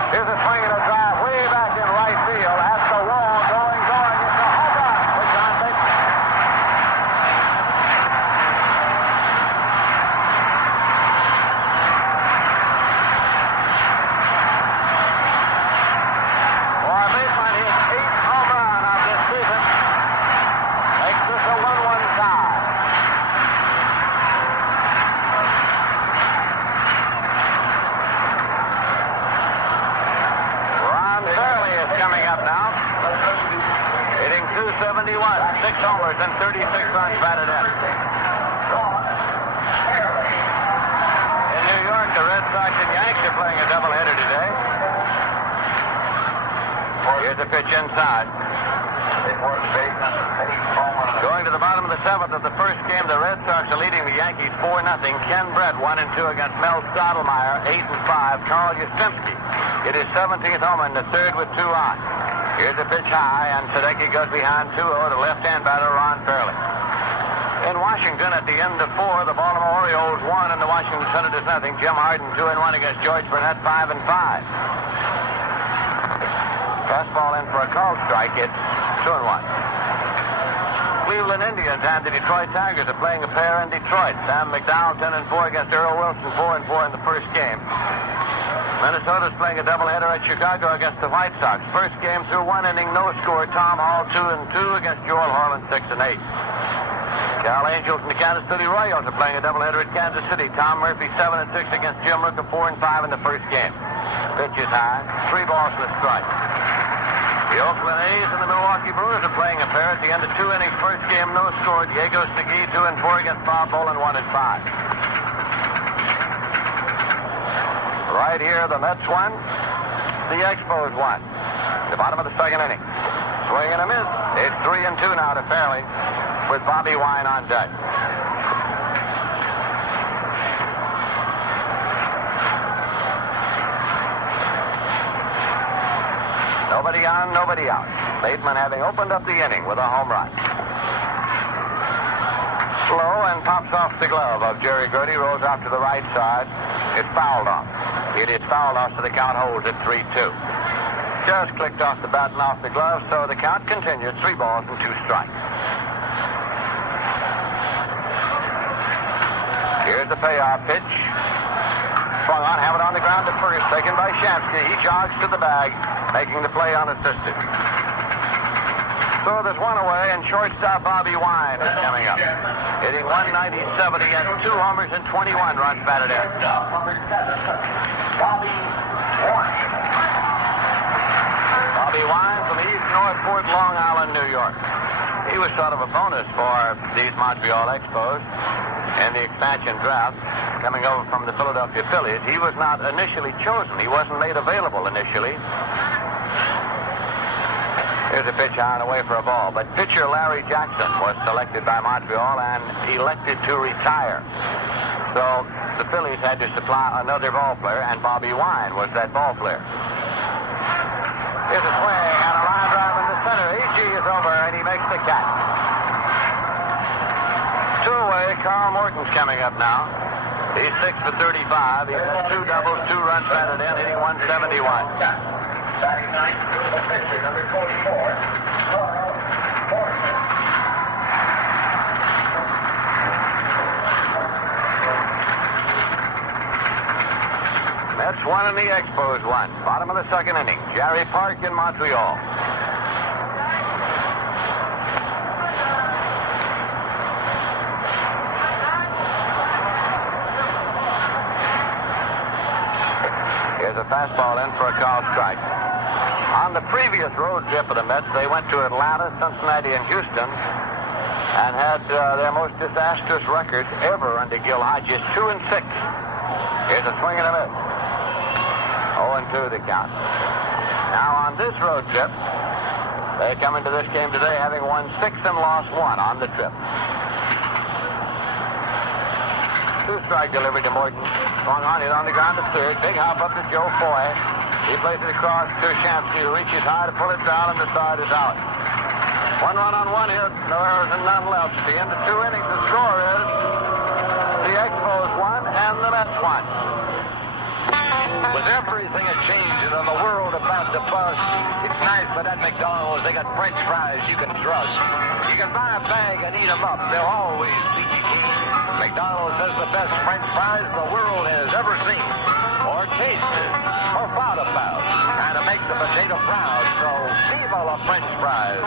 Here's a swing and a drive way back in right field at the wall, going. It's a home run for John Bateman. For Bateman, his 8th home run of this season makes this a 1-1 tie. Coming up now, hitting .271, 6 homers and 36 runs batted in. In New York, the Red Sox and Yanks are playing a doubleheader today. Here's a pitch inside. Going to the bottom of the 7th of the first game, the Red Sox are leading the Yankees 4-0. Ken Brett 1-2 against Mel Stottlemyre, 8-5. Carl Yastrzemski. It is 17th home in the 3rd with 2 on. Here's a pitch high, and Sadecki goes behind 2-0 to left-hand batter Ron Fairley. In Washington, at the end of 4, the Baltimore Orioles 1 and the Washington Senators nothing. Jim Harden 2-1 against George Burnett 5-5. Fastball in for a called strike. It's 2-1. Cleveland Indians and the Detroit Tigers are playing a pair in Detroit. Sam McDowell 10-4 against Earl Wilson 4-4 in the first game. Minnesota's playing a doubleheader at Chicago against the White Sox. First game through 1 inning, no score. Tom Hall 2-2 against Joel Harlan 6-8. Cal Angels and the Kansas City Royals are playing a doubleheader at Kansas City. Tom Murphy 7-6 against Jim Rooker 4-5 in the first game. Pitch is high. 3 balls and a strike. The Oakland A's and the Milwaukee Brewers are playing a pair at the end of 2 innings. First game, no score. Diego Stegui 2-4 against Bob Boland 1-5. Right here, the Mets won. The Expos won. The bottom of the second inning. Swing and a miss. It's 3-2 now to Fairley with Bobby Wine on deck. Nobody on, nobody out. Bateman having opened up the inning with a home run. Slow and pops off the glove of Jerry Gertie, rolls out to the right side. It's fouled off. It is fouled off, so the count holds at 3-2. Just clicked off the bat and off the glove, so the count continues. 3 balls and 2 strikes. Here's the payoff pitch. Swung on, have it on the ground at first. Taken by Shamsky. He jogs to the bag, making the play unassisted. So there's one away, and shortstop Bobby Wine is coming up. Hitting 197 against 2 homers and 21 runs batted in. Bobby Wine from East Northport, Long Island, New York. He was sort of a bonus for these Montreal Expos in the expansion draft, coming over from the Philadelphia Phillies. He was not initially chosen. He wasn't made available initially. Here's a pitch on away for a ball. But pitcher Larry Jackson was selected by Montreal and elected to retire. So the Phillies had to supply another ball player, and Bobby Wine was that ball player. Here's a swing and a line drive in the center. E.G. is over, and he makes the catch. 2 away. Carl Morton's coming up now. He's 6 for 35. He has 2 doubles, 2 runs batted in, hitting 171. Batting ninth, the pitcher, number 44, Mets won and the Expos won. Bottom of the second inning. Jarry Parc in Montreal. Here's a fastball in for a called strike. On the previous road trip of the Mets, they went to Atlanta, Cincinnati, and Houston and had their most disastrous records ever under Gil Hodges, 2-6. Here's a swing and a miss. 0-2 the count. Now on this road trip, they come into this game today having won 6 and lost 1 on the trip. 2-strike delivery to Morton. Swung on it on the ground to third. Big hop up to Joe Foy. He plays it across to Shamsky, who reaches high to pull it down, and the side is out. 1 run on 1 hit, no errors and none left. At the end of 2 innings, the score is the Expos won and the Mets won. With everything a-changing in the world about to bust, it's nice for that McDonald's. They got French fries you can trust. You can buy a bag and eat them up. They'll always be king. McDonald's has the best French fries the world has ever seen, or tasted, or thought about. Kind of make the potato proud, so viva la French fries.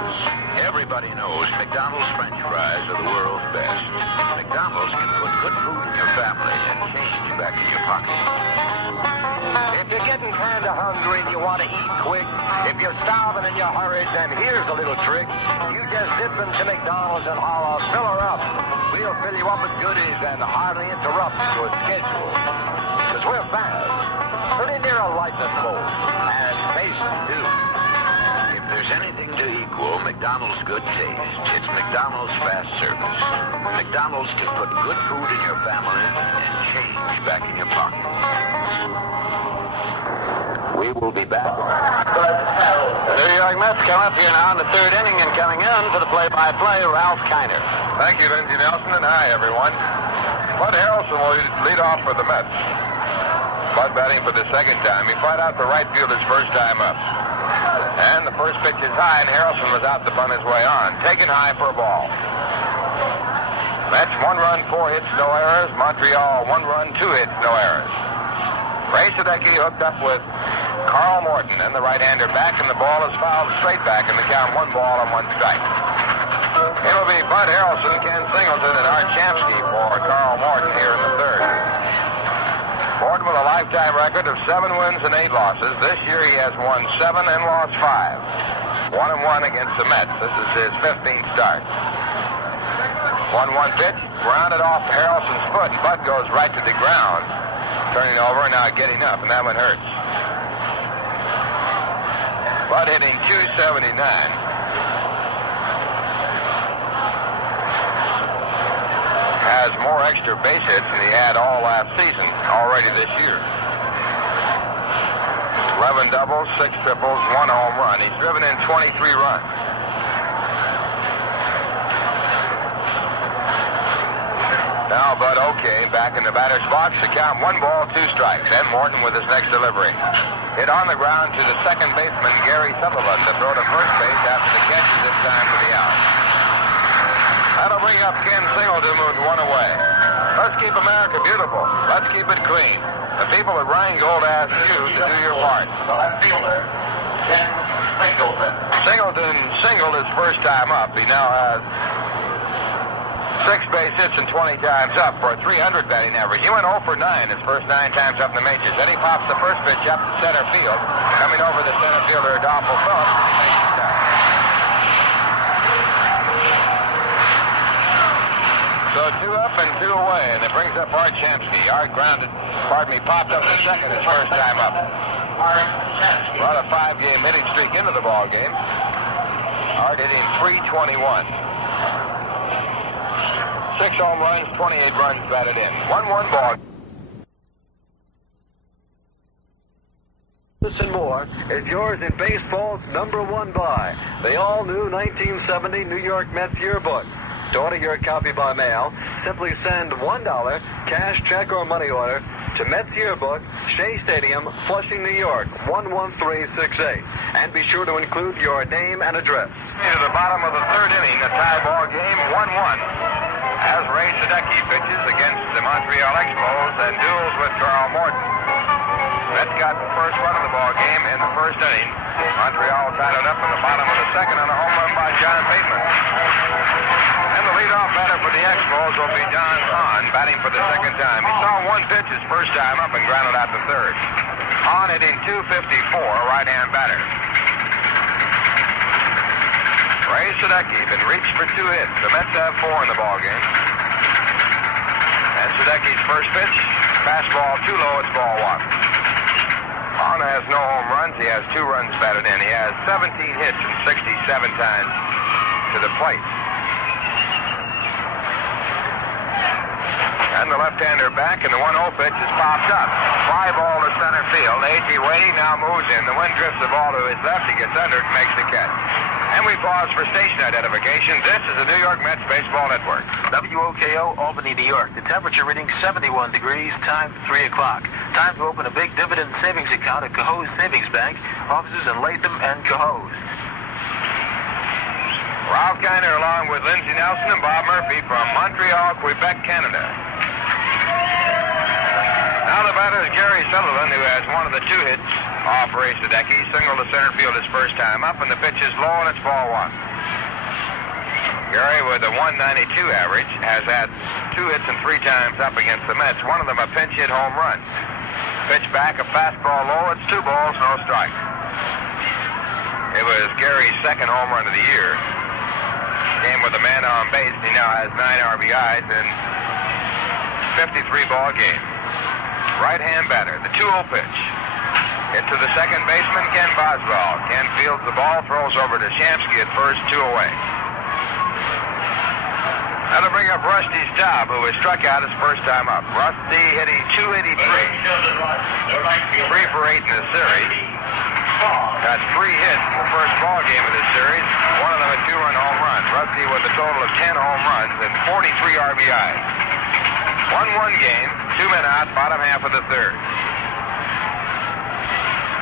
Everybody knows McDonald's French fries are the world's best. McDonald's can put good food in your family and change back in your pocket. If you're getting kind of hungry and you want to eat quick, if you're starving and you're hurried, then here's a little trick. You just zip into McDonald's and holler, fill her up. We'll fill you up with goodies and hardly interrupt your schedule. Because we're fast. Put in there a lightning bolt. And tasty, too. If there's anything to equal McDonald's good taste, it's McDonald's fast service. McDonald's can put good food in your family and change back in your pocket. We will be back. The New York Mets come up here now in the 3rd inning, and coming in for the play-by-play, Ralph Kiner. Thank you, Lindsey Nelson, and hi, everyone. Bud Harrelson will lead off for the Mets. Bud batting for the 2nd time. He flied out to right field his first time up. And the first pitch is high, and Harrelson was out to bunt his way on. Taken high for a ball. Mets 1 run, 4 hits, no errors. Montreal 1 run, 2 hits, no errors. Ray Sadecki hooked up with Carl Morton, and the right-hander back, and the ball is fouled straight back, and the count 1 ball and 1 strike. It'll be Bud Harrelson, Ken Singleton, and Art Champsky for Carl Morton here in the third. Morton with a lifetime record of 7 wins and 8 losses. This year he has won 7 and lost 5. 1-1 against the Mets. This is his 15th start. 1-1 pitch, grounded off Harrelson's foot, and Bud goes right to the ground. Turning over and now getting up, and that one hurts. Bud hitting .279. Has more extra base hits than he had all last season already this year. 11 doubles, 6 triples, 1 home run. He's driven in 23 runs. Now Bud okay, back in the batter's box. The count 1 ball, 2 strikes. Then Morton with his next delivery. Hit on the ground to the second baseman, Gary Sutherland, to throw to first base after the catch is in time for the out. That'll bring up Ken Singleton, moving 1 away. Let's keep America beautiful. Let's keep it clean. The people at Rheingold ask you to do your part. The left fielder, Ken Singleton. Singleton singled his first time up. He now has 6 base hits and 20 times up for a .300 batting average. He went 0 for 9 his first 9 times up in the majors. Then he pops the first pitch up to center field. Coming over the center fielder, Adolfo Phillips. So 2 up and 2 away, and it brings up Art Champsky. Art popped up the second his first time up. Brought a 5-game hitting streak into the ball game. Art hitting .321. 6 home runs, 28 runs batted in. 1-1 ball. This and more is yours in baseball's #1 buy. The all-new 1970 New York Mets yearbook. To order your copy by mail, simply send $1 cash, check, or money order to Mets Yearbook, Shea Stadium, Flushing, New York, 11368. And be sure to include your name and address. To the bottom of the third inning, a tie ball game, 1-1. As Ray Sadecki pitches against the Montreal Expos and duels with Carl Morton. Mets got the first run of the ball game in the first inning. Montreal tied it up in the bottom of the second on a home run by John Bateman. And the leadoff batter for the Expos will be Don Hahn, batting for the second time. He saw 1 pitch his first time up and grounded out the third. Hahn hitting .254, right-hand batter. Ray Sadecki been reached for 2 hits. The Mets have 4 in the ball game. And Sadecki's first pitch, fastball too low, it's ball 1. Hahn has no home runs. He has 2 runs batted in. He has 17 hits and 67 times to the plate. And the left-hander back, and the 1-0 pitch is popped up. Fly ball to center field. A.G. Wadey now moves in. The wind drifts the ball to his left. He gets under it and makes the catch. And we pause for station identification. This is the New York Mets Baseball Network. WOKO, Albany, New York. The temperature reading 71 degrees, time 3 o'clock. Time to open a big dividend savings account at Cohoes Savings Bank, offices in Latham and Cohoes. Ralph Kiner along with Lindsey Nelson and Bob Murphy from Montreal, Quebec, Canada. Now the batter is Gary Sutherland, who has one of the 2 hits off Ray Sadecki. Single to center field his first time up, and the pitch is low, and it's ball 1. Gary, with a .192 average, has had 2 hits and 3 times up against the Mets. One of them a pinch hit home run. Pitch back, a fastball low. It's 2 balls, no strikes. It was Gary's second home run of the year. Game with a man on base. He now has 9 RBIs in 53 ball game. Right-hand batter, the 2-0 pitch. Hit to the second baseman, Ken Boswell. Ken fields the ball, throws over to Champsky at first, 2 away. That'll bring up Rusty Staub, who has struck out his first time up. Rusty hitting .283. 3 for 8 in the series. Got 3 hits in the first ball game of this series. One of them a 2-run home run. Rusty with a total of 10 home runs and 43 RBIs. 1-1 game, 2 men out, bottom half of the third.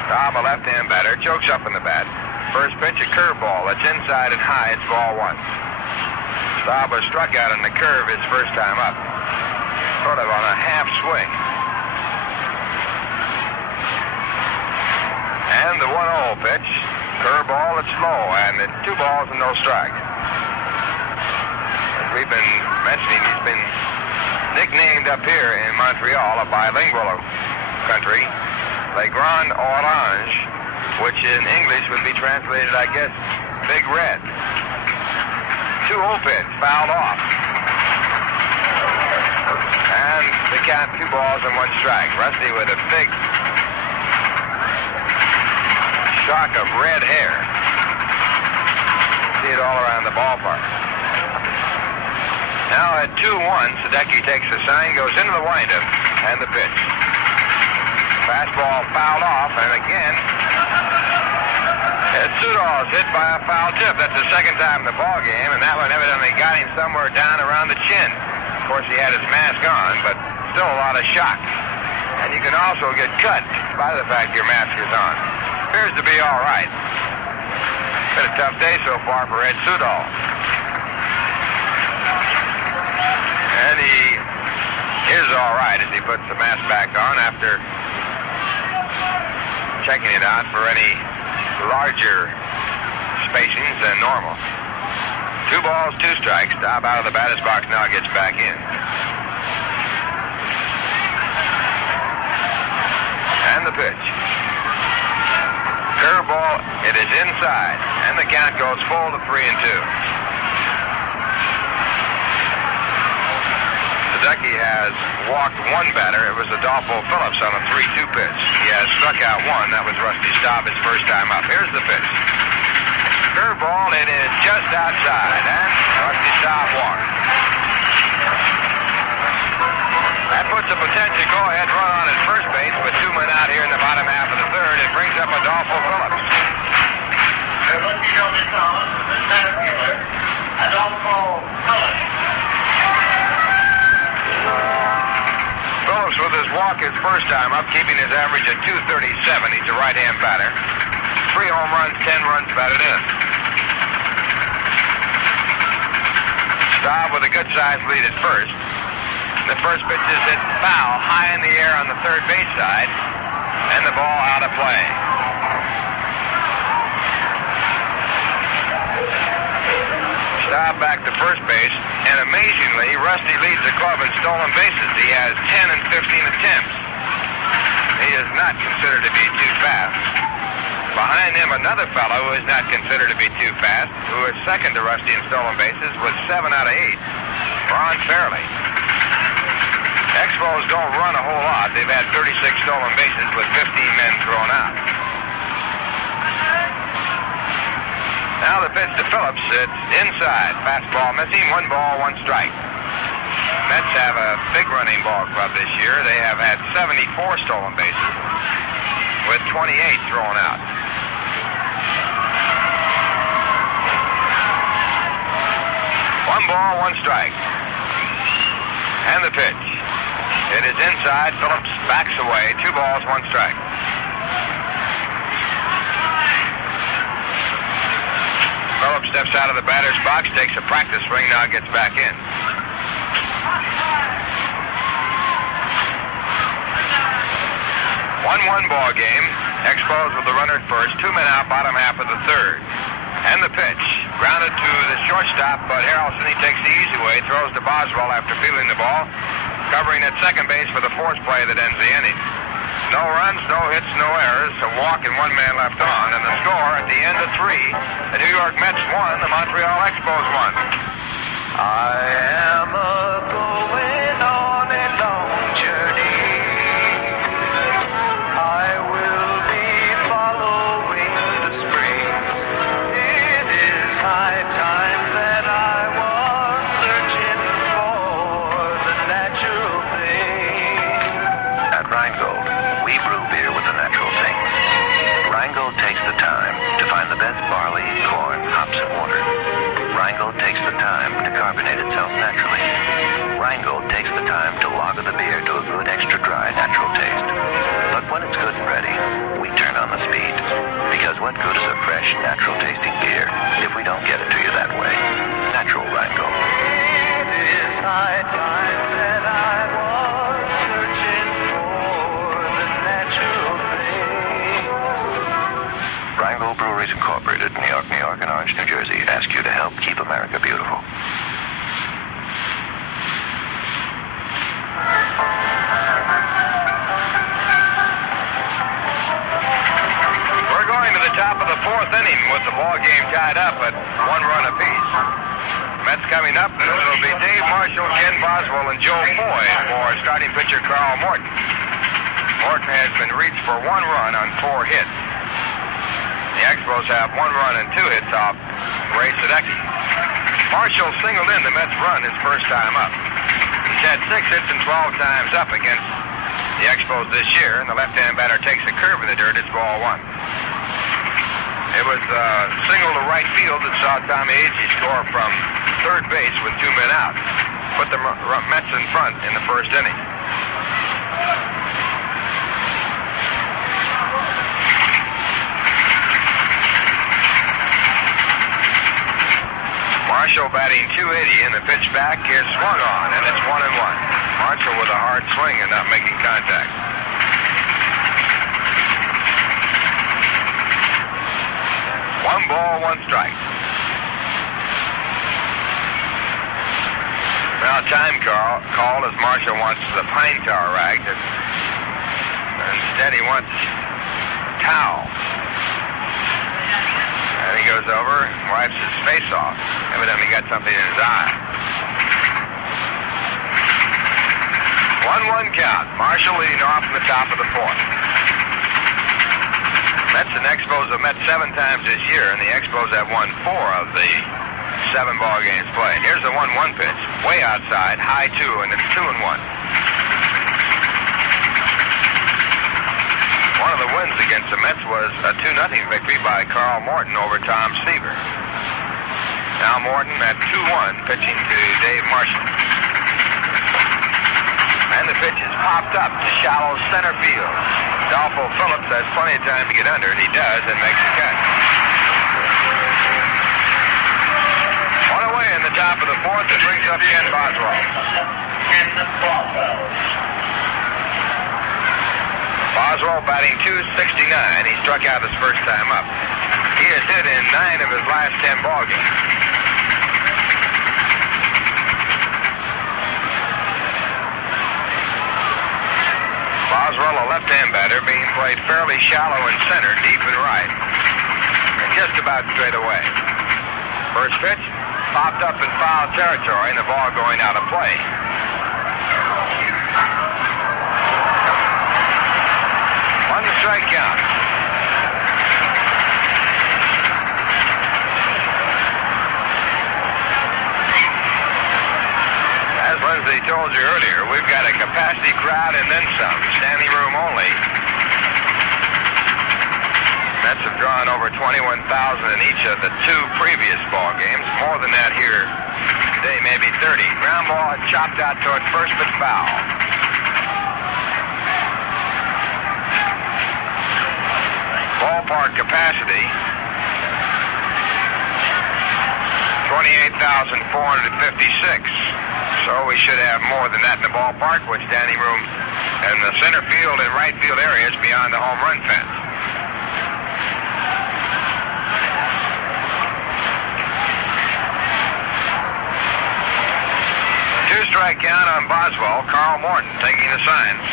Staub, a left-hand batter, chokes up in the bat. First pitch, a curveball. That's inside and high. It's ball 1. Staub was struck out on the curve his first time up. Sort of on a half swing. And the 1-0 pitch. Curveball, it's low, and it's 2 balls and no strikes. we've been mentioning, he's been nicknamed up here in Montreal a bilingual country, Le Grand Orange, which in English would be translated, I guess, Big Red. 2-0 pitch, fouled off. And the count, 2 balls and 1 strike. Rusty with a big shock of red hair. See it all around the ballpark. Now at 2-1, Sadecki takes the sign, goes into the windup, and the pitch. Fastball fouled off, and again, Sudol's hit by a foul tip. That's the second time in the ball game, and that one evidently got him somewhere down around the chin. Of course, he had his mask on, but still a lot of shock. And you can also get cut by the fact your mask is on. Appears to be all right. Been a tough day so far for Ed Sudol. And he is all right as he puts the mask back on after checking it out for any larger spacings than normal. 2 balls, 2 strikes. Dobb out of the batter's box now gets back in. And the pitch. Curveball, it is inside. And the count goes full to 3-2. Sadecki has walked 1 batter. It was Adolfo Phillips on a 3-2 pitch. He has struck out 1. That was Rusty Staub his first time up. Here's the pitch. Curveball, it is just outside, and Rusty Staub walked. That puts a potential go-ahead run on at first base with 2 men out here in the bottom half of the third. It brings up Adolfo Phillips. Rusty Staub is on, the center fielder, Adolfo Phillips. Phillips with his walk his first time up, keeping his average at 237. He's a right-hand batter. 3 home runs, 10 runs batted in. Staub with a good-sized lead at first. The first pitch is hit foul, high in the air on the third base side, and the ball out of play. Staub back to first base, and amazingly, Rusty leads the club in stolen bases. He has 10 and 15 attempts. He is not considered to be too fast. Behind him, another fellow who is not considered to be too fast, who is second to Rusty in stolen bases with 7 out of 8. Ron Fairley. Expos don't run a whole lot. They've had 36 stolen bases with 15 men thrown out. Now the pitch to Phillips. It's inside. Fastball missing. 1 ball, 1 strike. Mets have a big running ball club this year. They have had 74 stolen bases with 28 thrown out. One ball, 1 strike. And the pitch. It is inside. Phillips backs away. 2 balls, 1 strike. Phillips steps out of the batter's box, takes a practice swing, now gets back in. 1-1 ball game. Expos with the runner at first. 2 men out, bottom half of the third. And the pitch. Grounded to the shortstop, but Harrelson, he takes the easy way, throws to Boswell after fielding the ball, covering at second base for the force play that ends the inning. No runs, no hits, no errors, a walk and 1 man left on, and the score at the end of 3, the New York Mets won, the Montreal Expos won. I am going on a long journey. I will be following the spring. It is high time that I was searching for the natural thing. At Rheingold, we brew beer with the natural thing. Rheingold takes the time to find the best barley, corn, hops, and water. Rheingold takes the time to carbonate itself naturally. Rheingold takes the time to lager the beer to a good extra dry natural taste. But when it's good and ready, we turn on the speed. Because what good is a fresh, natural tasting beer if we don't get it to you that way? Natural Rheingold. It is high time that I was searching for the natural thing. Rheingold Breweries Incorporated, New York, and Orange, New Jersey, ask you to help keep America beautiful. fourth inning with the ball game tied up at 1 run apiece. Mets coming up, and it'll be Dave Marshall, Ken Boswell, and Joe Foy for starting pitcher Carl Morton. Morton has been reached for 1 run on 4 hits. The Expos have 1 run and 2 hits off Ray Sadecki. Marshall singled in the Mets run his first time up. He's had 6 hits and 12 times up against the Expos this year, and the left-hand batter takes a curve in the dirt. It's ball 1. It was a single to right field that saw Tommy Agee score from third base with 2 men out. Put the Mets in front in the first inning. Marshall batting .280, and the pitch back is swung on, and it's 1-1. Marshall with a hard swing and not making contact. One ball, 1 strike. Now time call as Marshall wants the pine tar rag. Instead he wants towel. And he goes over and wipes his face off. Evidently got something in his eye. 1-1 count. Marshall leading off in the top of the 4th. Mets and Expos have met 7 times this year, and the Expos have won 4 of the 7 ball games played. Here's the 1-1 pitch. Way outside, high 2, and it's 2-1. One of the wins against the Mets was a 2-0 victory by Carl Morton over Tom Seaver. Now Morton at 2-1, pitching to Dave Marshall. And the pitch is popped up to shallow center field. Adolfo Phillips has plenty of time to get under, and he does, and makes the catch. One away in the top of the 4th, and brings up Ken Boswell. Boswell batting .269. He struck out his first time up. He has hit in 9 of his last 10 ball games. Boswell, a left-hand batter, being played fairly shallow in center, deep and right, and just about straight away. First pitch, popped up in foul territory, and the ball going out of play. On the strike count. As Lindsay told you earlier, we've got a capacity crowd and then some. Standing room only. Mets have drawn over 21,000 in each of the 2 previous ball games. More than that here today, maybe 30. Ground ball had chopped out toward first, but foul. Ballpark capacity, 28,456. So we should have more than that in the ballpark, with standing room in the center field and right field areas beyond the home run fence. Two-strike count on Boswell. Carl Morton taking the signs.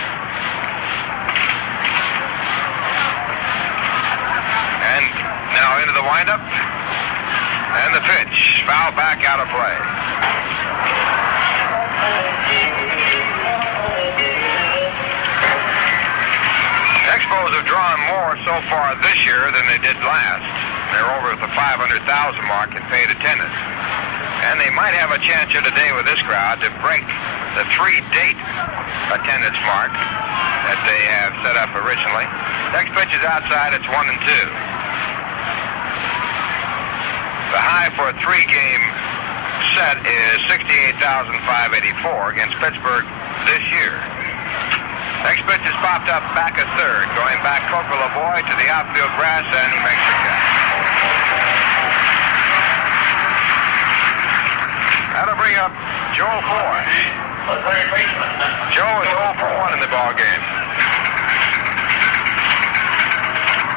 And now into the windup. And the pitch. Foul back, out of play. Expos have drawn more so far this year than they did last. They're over the 500,000 mark in paid attendance. And they might have a chance here today with this crowd to break the 3-date attendance mark that they have set up originally. Next pitch is outside. It's 1-2. The high for a 3-game set is 68,584 against Pittsburgh this year. Next pitch is popped up back at third. Going back Coco LaBoy to the outfield grass, and he makes the catch. That'll bring up Joe Foy. Joe is 0 for 1 in the ball game.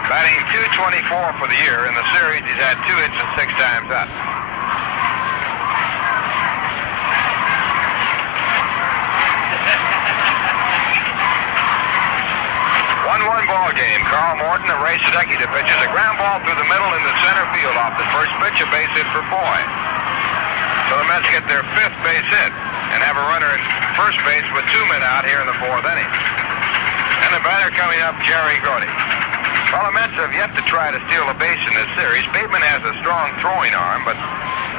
Batting .224 for the year. In the series, he's had 2 hits and 6 times up. 1-1 ball game. Carl Morton Morton of Ray Sadecki to pitches a ground ball through the middle into center field off the first pitch, a base hit for Foy. So the Mets get their 5th base hit and have a runner at first base with 2 men out here in the 4th inning. And the batter coming up, Jarry. Well, the Mets have yet to try to steal a base in this series. Bateman has a strong throwing arm, but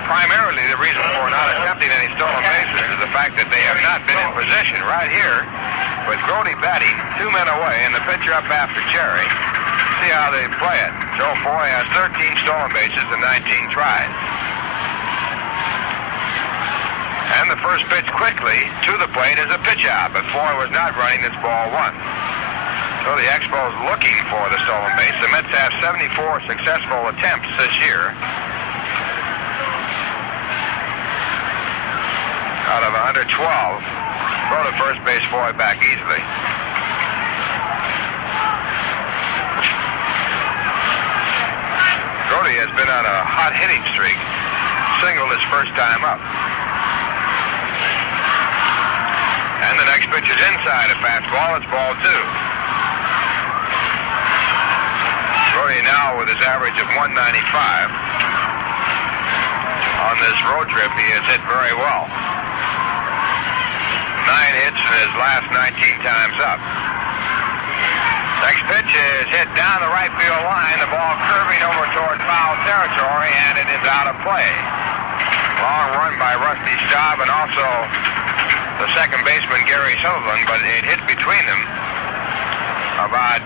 primarily the reason for not attempting any stolen bases is the fact that they have not been in position right here with Grody batting 2 men away and the pitcher up after Jarry. See how they play it. Joe Foy has 13 stolen bases and 19 tries. And the first pitch quickly to the plate is a pitch out, but Foy was not running. It's ball 1. So the Expos looking for the stolen base. The Mets have 74 successful attempts this year. Out of 112. Throw to first base, Foy back easily. Grody has been on a hot hitting streak. Singled his first time up. And the next pitch is inside a fastball. It's ball 2. Grody now with his average of 195. On this road trip, he has hit very well. 9 hits in his last 19 times up. Next pitch is hit down the right field line. The ball curving over toward foul territory, and it is out of play. Long run by Rusty Staub and also the second baseman, Gary Sutherland, but it hit between them about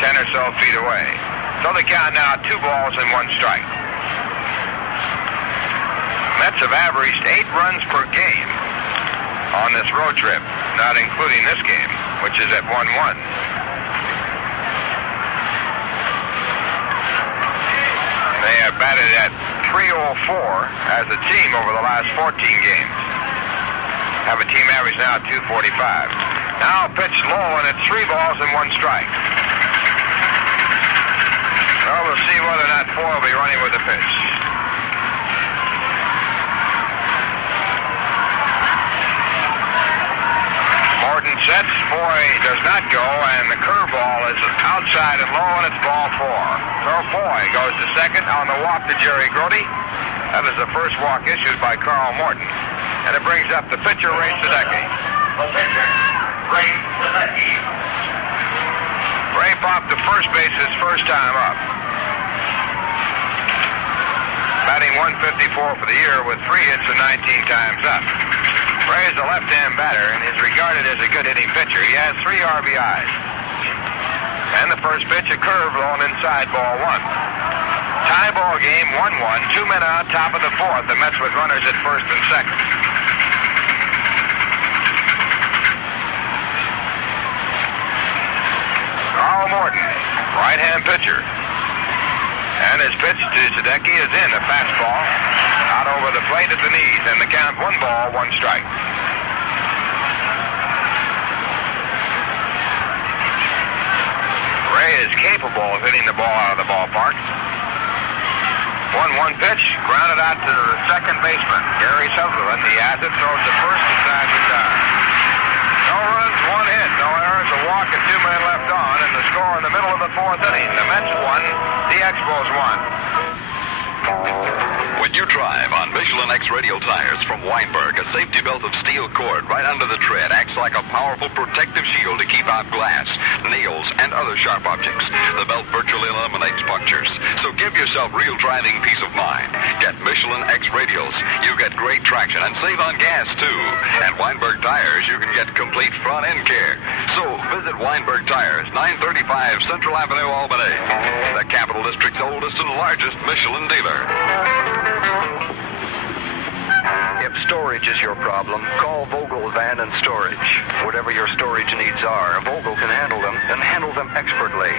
10 or so feet away. So the count now 2 balls and 1 strike. Mets have averaged 8 runs per game on this road trip, not including this game, which is at 1-1. They have batted at .304 as a team over the last 14 games. Have a team average now 245. Now pitch low, and it's 3 balls and 1 strike. Well, we'll see whether or not Foy will be running with the pitch. Morton sets. Foy does not go, and the curveball is outside and low, and it's ball 4. So Foy goes to second on the walk to Jarry Grody. That is the first walk issued by Carl Morton. And it brings up the pitcher, Ray Sadecki. The pitcher, Ray Sadecki. Ray popped to first base his first time up. Batting .154 for the year with 3 hits and 19 times up. Ray is a left-hand batter and is regarded as a good hitting pitcher. He has 3 RBIs. And the first pitch, a curve on inside, ball 1. Tie ball game, 1-1. 2 men out, top of the 4th. The Mets with runners at first and second. Carl Morton, right-hand pitcher. And his pitch to Sadecki is in, a fastball. Out over the plate at the knees, and the count 1 ball, 1 strike. Ray is capable of hitting the ball out of the ballpark. 1-1 pitch, grounded out to the second baseman, Gary Sutherland. He has it, throws to first, and signs it down. No runs, 1 hit, no errors, a walk, and 2 men left on, and the score in the middle of the 4th inning. The Mets won, the Expos won. When you drive on Michelin X radial tires from Weinberg, a safety belt of steel cord right under the tread acts like a powerful protective shield to keep out glass, nails, and other sharp objects. The belt virtually eliminates punctures. So give yourself real driving peace of mind. Get Michelin X radials. You get great traction and save on gas, too. At Weinberg Tires, you can get complete front-end care. So visit Weinberg Tires, 935 Central Avenue, Albany, the Capital District's oldest and largest Michelin dealer. If storage is your problem, call Vogel Van and Storage. Whatever your storage needs are, Vogel can handle them and handle them expertly.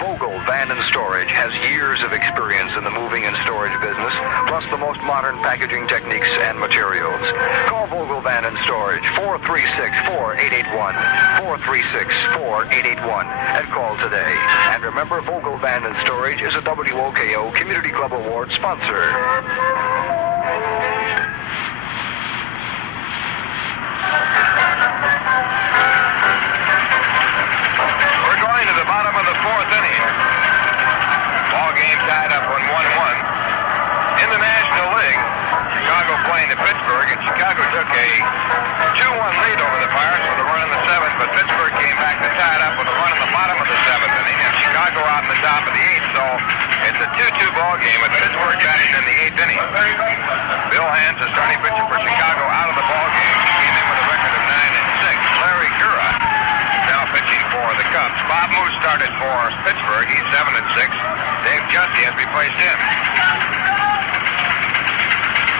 Vogel Van and Storage has years of experience in the moving and storage business, plus the most modern packaging techniques and materials. Call Vogel Van and Storage, 436-4881, 436-4881, and call today. And remember, Vogel Van and Storage is a WOKO Community Club Award sponsor. We're going to the bottom of the 4th inning. playing to Pittsburgh, and Chicago took a 2-1 lead over the Pirates with a run in the 7th, but Pittsburgh came back to tie it up with a run in the bottom of the 7th inning, and Chicago out in the top of the 8th, so it's a 2-2 ball game with Pittsburgh batting in the 8th inning. Bill Hans, the starting pitcher for Chicago, out of the ball game. He came in with a record of 9-6. Larry Gura is now pitching for the Cubs. Bob Moose started for Pittsburgh. He's 7-6. Dave Justy has replaced him.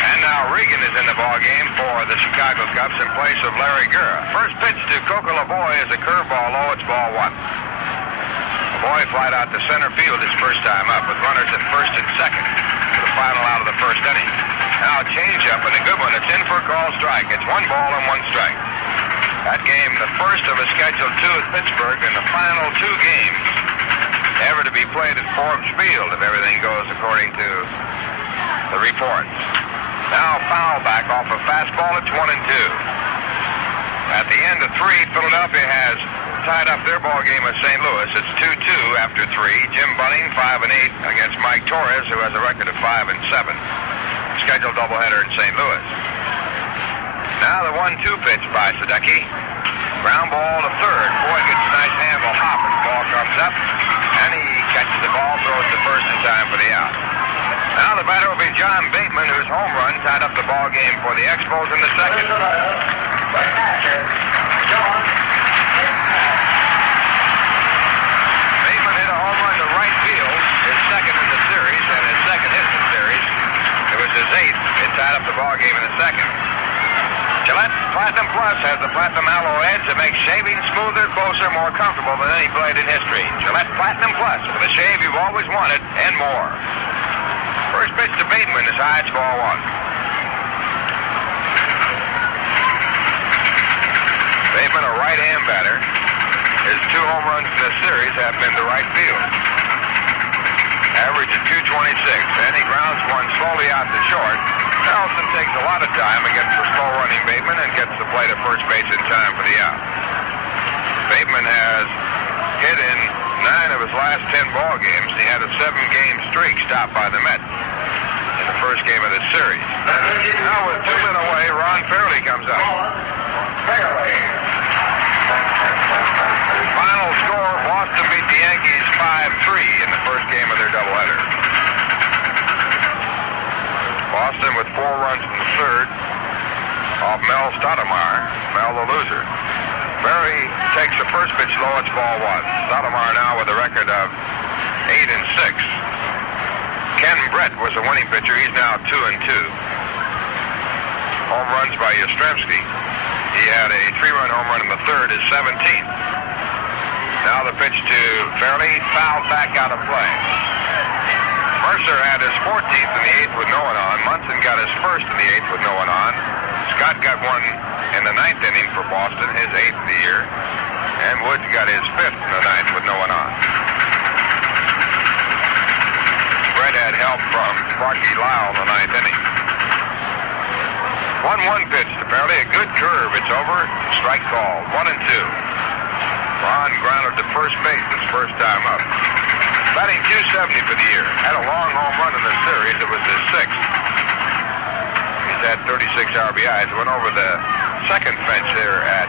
And now Regan is in the ball game for the Chicago Cubs in place of Larry Gura. First pitch to Coco Lavoie is a curveball low. It's ball 1. Lavoie flied out to center field his first time up with runners at first and second for the final out of the first inning. Now a changeup and a good one. It's in for a call strike. It's 1 ball and 1 strike. That game, the first of a scheduled 2 at Pittsburgh, and the final 2 games ever to be played at Forbes Field, if everything goes according to the reports. Now foul back off a fastball. It's 1-2. At the end of 3, Philadelphia has tied up their ball game with St. Louis. It's 2-2 after 3. Jim Bunning 5-8 against Mike Torres, who has a record of 5-7. Scheduled doubleheader in St. Louis. Now the 1-2 pitch by Sadecki. Ground ball to third. Boy gets a nice handle hopping. Ball comes up, and he catches the ball, throws to first in time for the out. Now the batter will be John Bateman, whose home run tied up the ball game for the Expos in the second. Bateman hit a home run to right field, his second in the series, and his second hit in the series. It was his 8th. It tied up the ball game in the second. Gillette Platinum Plus has the Platinum Aloe Edge that makes shaving smoother, closer, more comfortable than any blade in history. Gillette Platinum Plus for the shave you've always wanted and more. First pitch to Bateman is high. It's ball 1. Bateman, a right-hand batter. His 2 home runs in this series have been to right field. Average of 226, and he grounds one slowly out to short. Nelson takes a lot of time against the slow-running Bateman and gets the play to first base in time for the out. Bateman has hit in 9 of his last 10 ball games. He had a 7-game streak stopped by the Mets in the first game of this series. Now with 2 men away, Ron Fairley comes up. Final score, Boston beat the Yankees 5-3 in the first game of their doubleheader. Boston with 4 runs in the third off Mel Stoudemire. Mel the loser. Berry takes the first pitch low. It's ball 1. Stoudemire now with a record of 8-6. Ken Brett was the winning pitcher. He's now 2-2. Home runs by Yastrzemski. He had a 3-run home run in the third, his 17th. Now the pitch to Fairley, fouled back out of play. Mercer had his 14th in the 8th with no one on. Munson got his first in the 8th with no one on. Scott got one in the 9th inning for Boston, his 8th of the year. And Woods got his 5th in the 9th with no one on. Brett had help from Sparky Lyle in the 9th inning. 1-1 pitch to Fairley, a good curve. It's over. Strike call. 1-2. Ron grounded to first base his first time up. Batting .270 for the year. Had a long home run in this series. It was his 6th. He's had 36 RBIs. Went over the second fence there at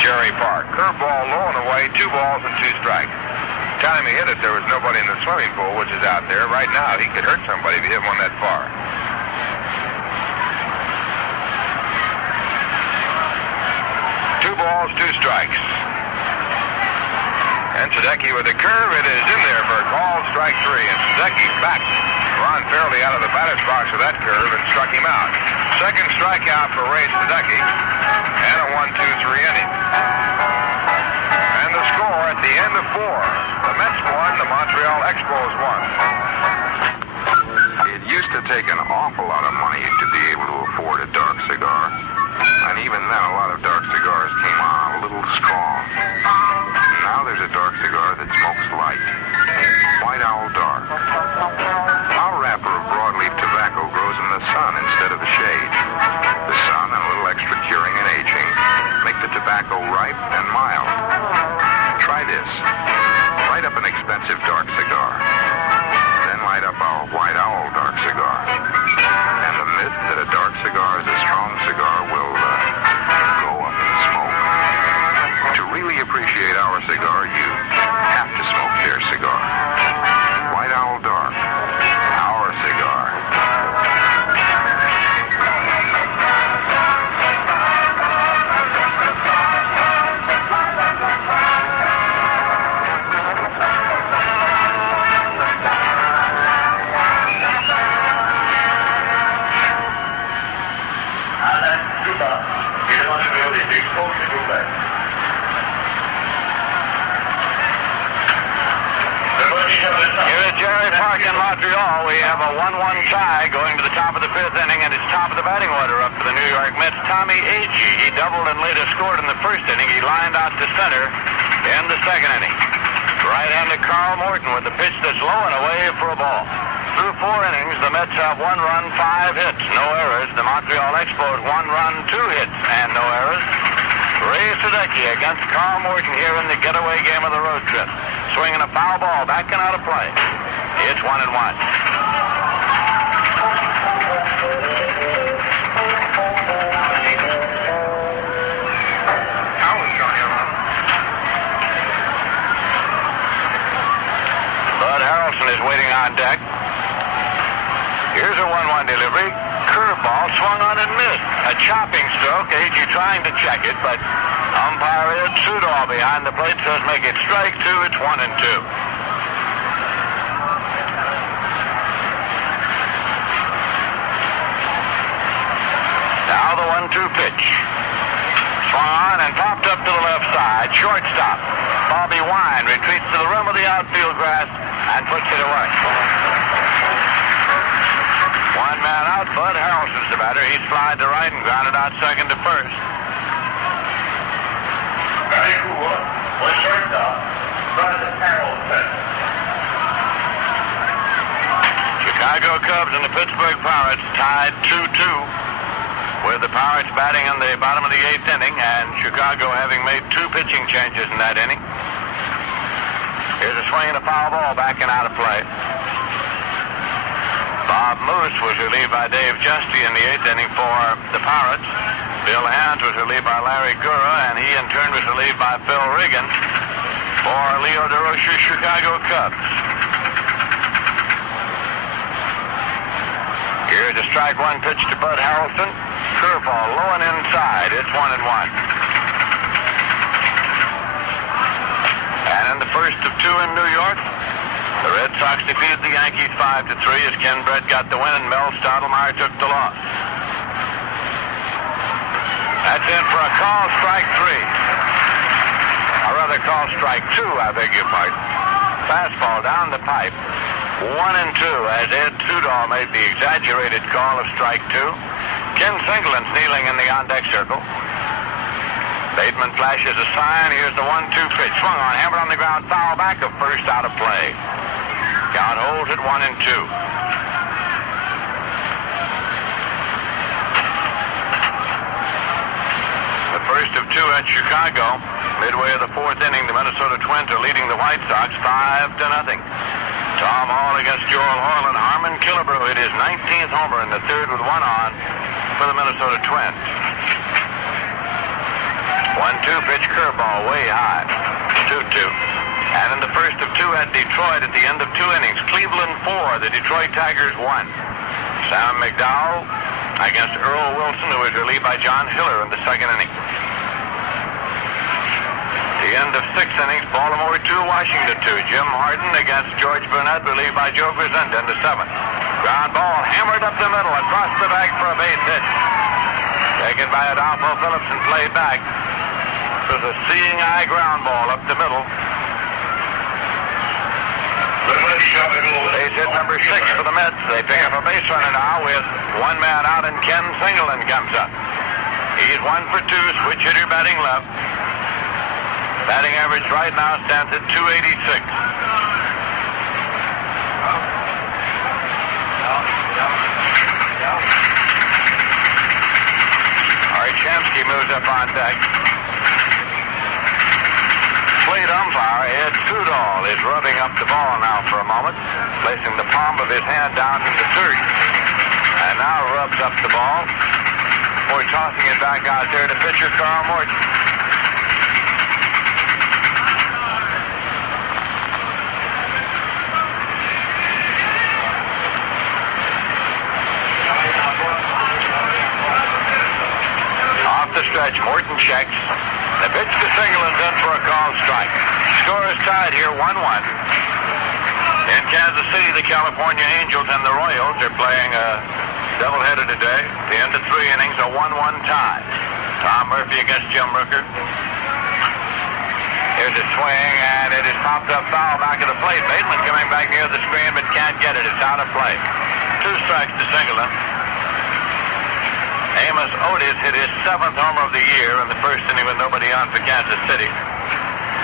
Jarry Park. Curveball low and away. 2 balls and 2 strikes. Time he hit it, there was nobody in the swimming pool, which is out there. Right now, he could hurt somebody if he hit one that far. Two balls, 2 strikes. And Sadecki with a curve. It is in there for a call, strike 3. And Sadecki backed Ron Fairley out of the batter's box with that curve and struck him out. Second strikeout for Ray Sadecki. And a 1-2-3 inning. And the score at the end of 4. The Mets won, the Montreal Expos won. It used to take an awful lot of money to be able to afford a dark cigar. And even then, a lot of dark cigars came on a little strong. Now there's a dark cigar that smokes light. White Owl Dark. Our wrapper of broadleaf tobacco grows in the sun instead of the shade. The sun and a little extra curing and aging make the tobacco ripe and mild. Try this. Light up an expensive dark cigar. Then light up our White Owl Dark Cigar. And the myth that a dark cigar Here at Jarry Park in Montreal, we have a 1-1 tie going to the top of the fifth inning, and it's top of the batting order up for the New York Mets. Tommy Agee, he doubled and later scored in the first inning. He lined out to center in the second inning. Right-handed Carl Morton with the pitch that's low and away for a ball. Through 4 innings, the Mets have 1 run, 5 hits, no errors. The Montreal Expos 1 run, 2 hits, and no errors. Ray Sadecki against Carl Morton here in the getaway game of the road trip. Swinging a foul ball, backing out of play. It's 1-1. Bud Harrelson is waiting on deck. Here's a 1-1 delivery. Curveball swung on and missed. A chopping stroke. Agee trying to check it, but umpire Ed Sudol behind the plate says make it strike 2. It's 1-2. Now the 1-2 pitch. Swung on and popped up to the left side. Shortstop Bobby Wine retreats to the rim of the outfield grass and puts it away. 1 man out. Bud Harrelson's the batter. He flied to right and grounded out second to first. Very cool. Was shortstop. Bud Harrelson. Chicago Cubs and the Pittsburgh Pirates tied 2-2, with the Pirates batting in the bottom of the 8th inning and Chicago having made 2 pitching changes in that inning. Here's a swing and a foul ball backing out of play. Bob Moose was relieved by Dave Justy in the 8th inning for the Pirates. Bill Hans was relieved by Larry Gura, and he in turn was relieved by Phil Regan for Leo DeRoche's Chicago Cubs. Here's a strike 1 pitch to Bud Harrelson. Curveball low and inside. It's 1-1. And in the first of 2 in New York, the Red Sox defeated the Yankees 5-3 as Ken Brett got the win and Mel Stottlemyre took the loss. That's in for a call, strike 3. Or rather, call strike 2, I beg your pardon. Fastball down the pipe. 1-2 as Ed Sudol made the exaggerated call of strike 2. Ken Singleton's kneeling in the on-deck circle. Bateman flashes a sign. Here's the 1-2 pitch. Swung on, hammered on the ground, foul back of first, out of play. Count holds at 1-2. The first of 2 at Chicago. Midway of the 4th inning, the Minnesota Twins are leading the White Sox 5-0. Tom Hall against Joel Horland. Harmon Killebrew hit his 19th homer in the 3rd with 1 on for the Minnesota Twins. 1-2 pitch curveball way high. 2-2. And in the first of 2 at Detroit at the end of 2 innings, Cleveland 4, the Detroit Tigers 1. Sam McDowell against Earl Wilson, who was relieved by John Hiller in the 2nd inning. The end of 6 innings, Baltimore 2, Washington 2. Jim Harden against George Burnett, relieved by Joe Grizzenda in the 7th. Ground ball hammered up the middle, across the bag for a base hit. Taken by Adolfo Phillips and played back. It was a seeing eye ground ball up the middle. Base hit number 6 for the Mets. They pick up a base runner now with 1 man out, and Ken Singleton comes up. He's 1 for 2, switch hitter batting left. Batting average right now stands at 286. Archamsky moves up on deck. Plate umpire Ed Sudol is rubbing up the ball now for a moment, placing the palm of his hand down in the dirt, and now rubs up the ball before tossing it back out there to pitcher Carl Morton. Off the stretch, Morton checks. The pitch to Singleton's in for a called strike. Score is tied here, 1-1. In Kansas City, the California Angels and the Royals are playing a doubleheader today. The end of 3 innings, a 1-1 tie. Tom Murphy against Jim Rooker. Here's a swing, and it is popped up foul back of the plate. Bateman coming back near the screen, but can't get it. It's out of play. 2 strikes to Singleton. Amos Otis hit his 7th homer of the year in the first inning with nobody on for Kansas City.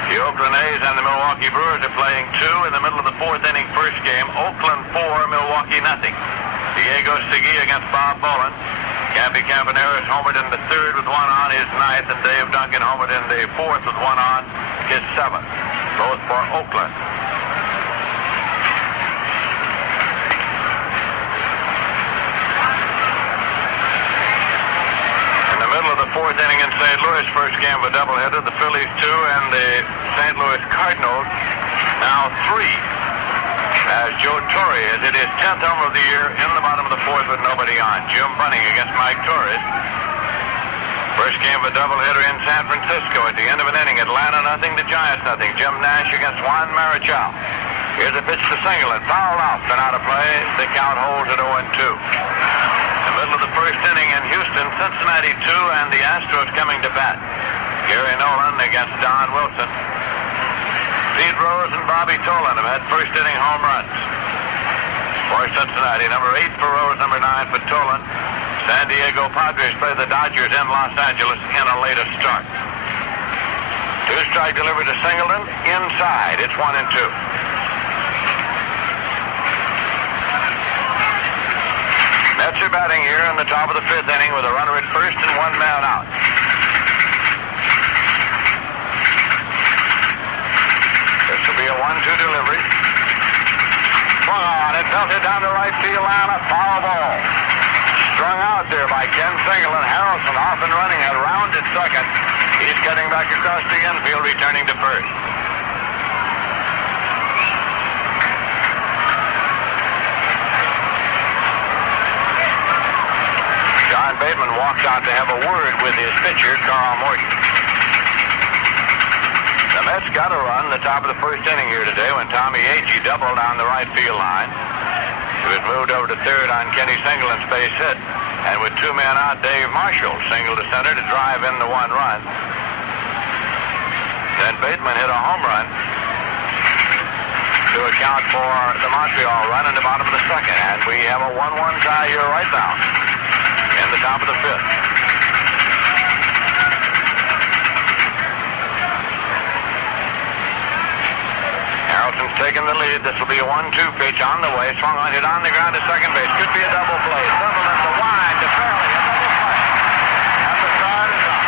The Oakland A's and the Milwaukee Brewers are playing 2 in the middle of the 4th inning first game. Oakland 4, Milwaukee nothing. Diego Segui against Bob Boland. Cappy Campaneris homered in the 3rd with 1 on, his 9th, and Dave Duncan homered in the 4th with 1 on, his 7th. Both for Oakland. In the middle of the 4th inning in St. Louis, first game of a doubleheader, the Phillies 2 and the St. Louis Cardinals now 3. As Joe Torre has hit his 10th homer of the year in the bottom of the 4th with nobody on. Jim Bunning against Mike Torres. First game of a doubleheader in San Francisco at the end of an inning. Atlanta nothing, the Giants nothing. Jim Nash against Juan Marichal. Here's a pitch to Singleton. Fouled off and out of play. The count holds at 0-2. The middle of the first inning in Houston, Cincinnati 2 and the Astros coming to bat. Gary Nolan against Don Wilson. Pete Rose and Bobby Tolan have had first inning home runs for Cincinnati. Number 8 for Rose, number 9 for Tolan. San Diego Padres play the Dodgers in Los Angeles in a later start. 2-strike delivery to Singleton. Inside. It's 1-2. Mets are batting here in the top of the 5th inning with a runner at first and 1 man out. This will be a 1-2 delivery. Swung on. It belted down the right field line. A foul ball. Strung out there by Ken Singleton. Harrelson off and running at rounded second. He's cutting back across the infield, returning to first. John Bateman walks out to have a word with his pitcher, Carl Morton. The Mets got a run the top of the first inning here today when Tommy Agee doubled down the right field line. It was moved over to third on Kenny Singleton's base hit. And with 2 men out, Dave Marshall singled to center to drive in the 1 run. Then Bateman hit a home run to account for the Montreal run in the bottom of the 2nd. And we have a 1-1 tie here right now in the top of the 5th. Harrelson's taking the lead. This will be a 1-2 pitch on the way. Swung on, hit on the ground to second base. Could be a double play. Sutherland to wind to Fairley. A double play. And the side is up.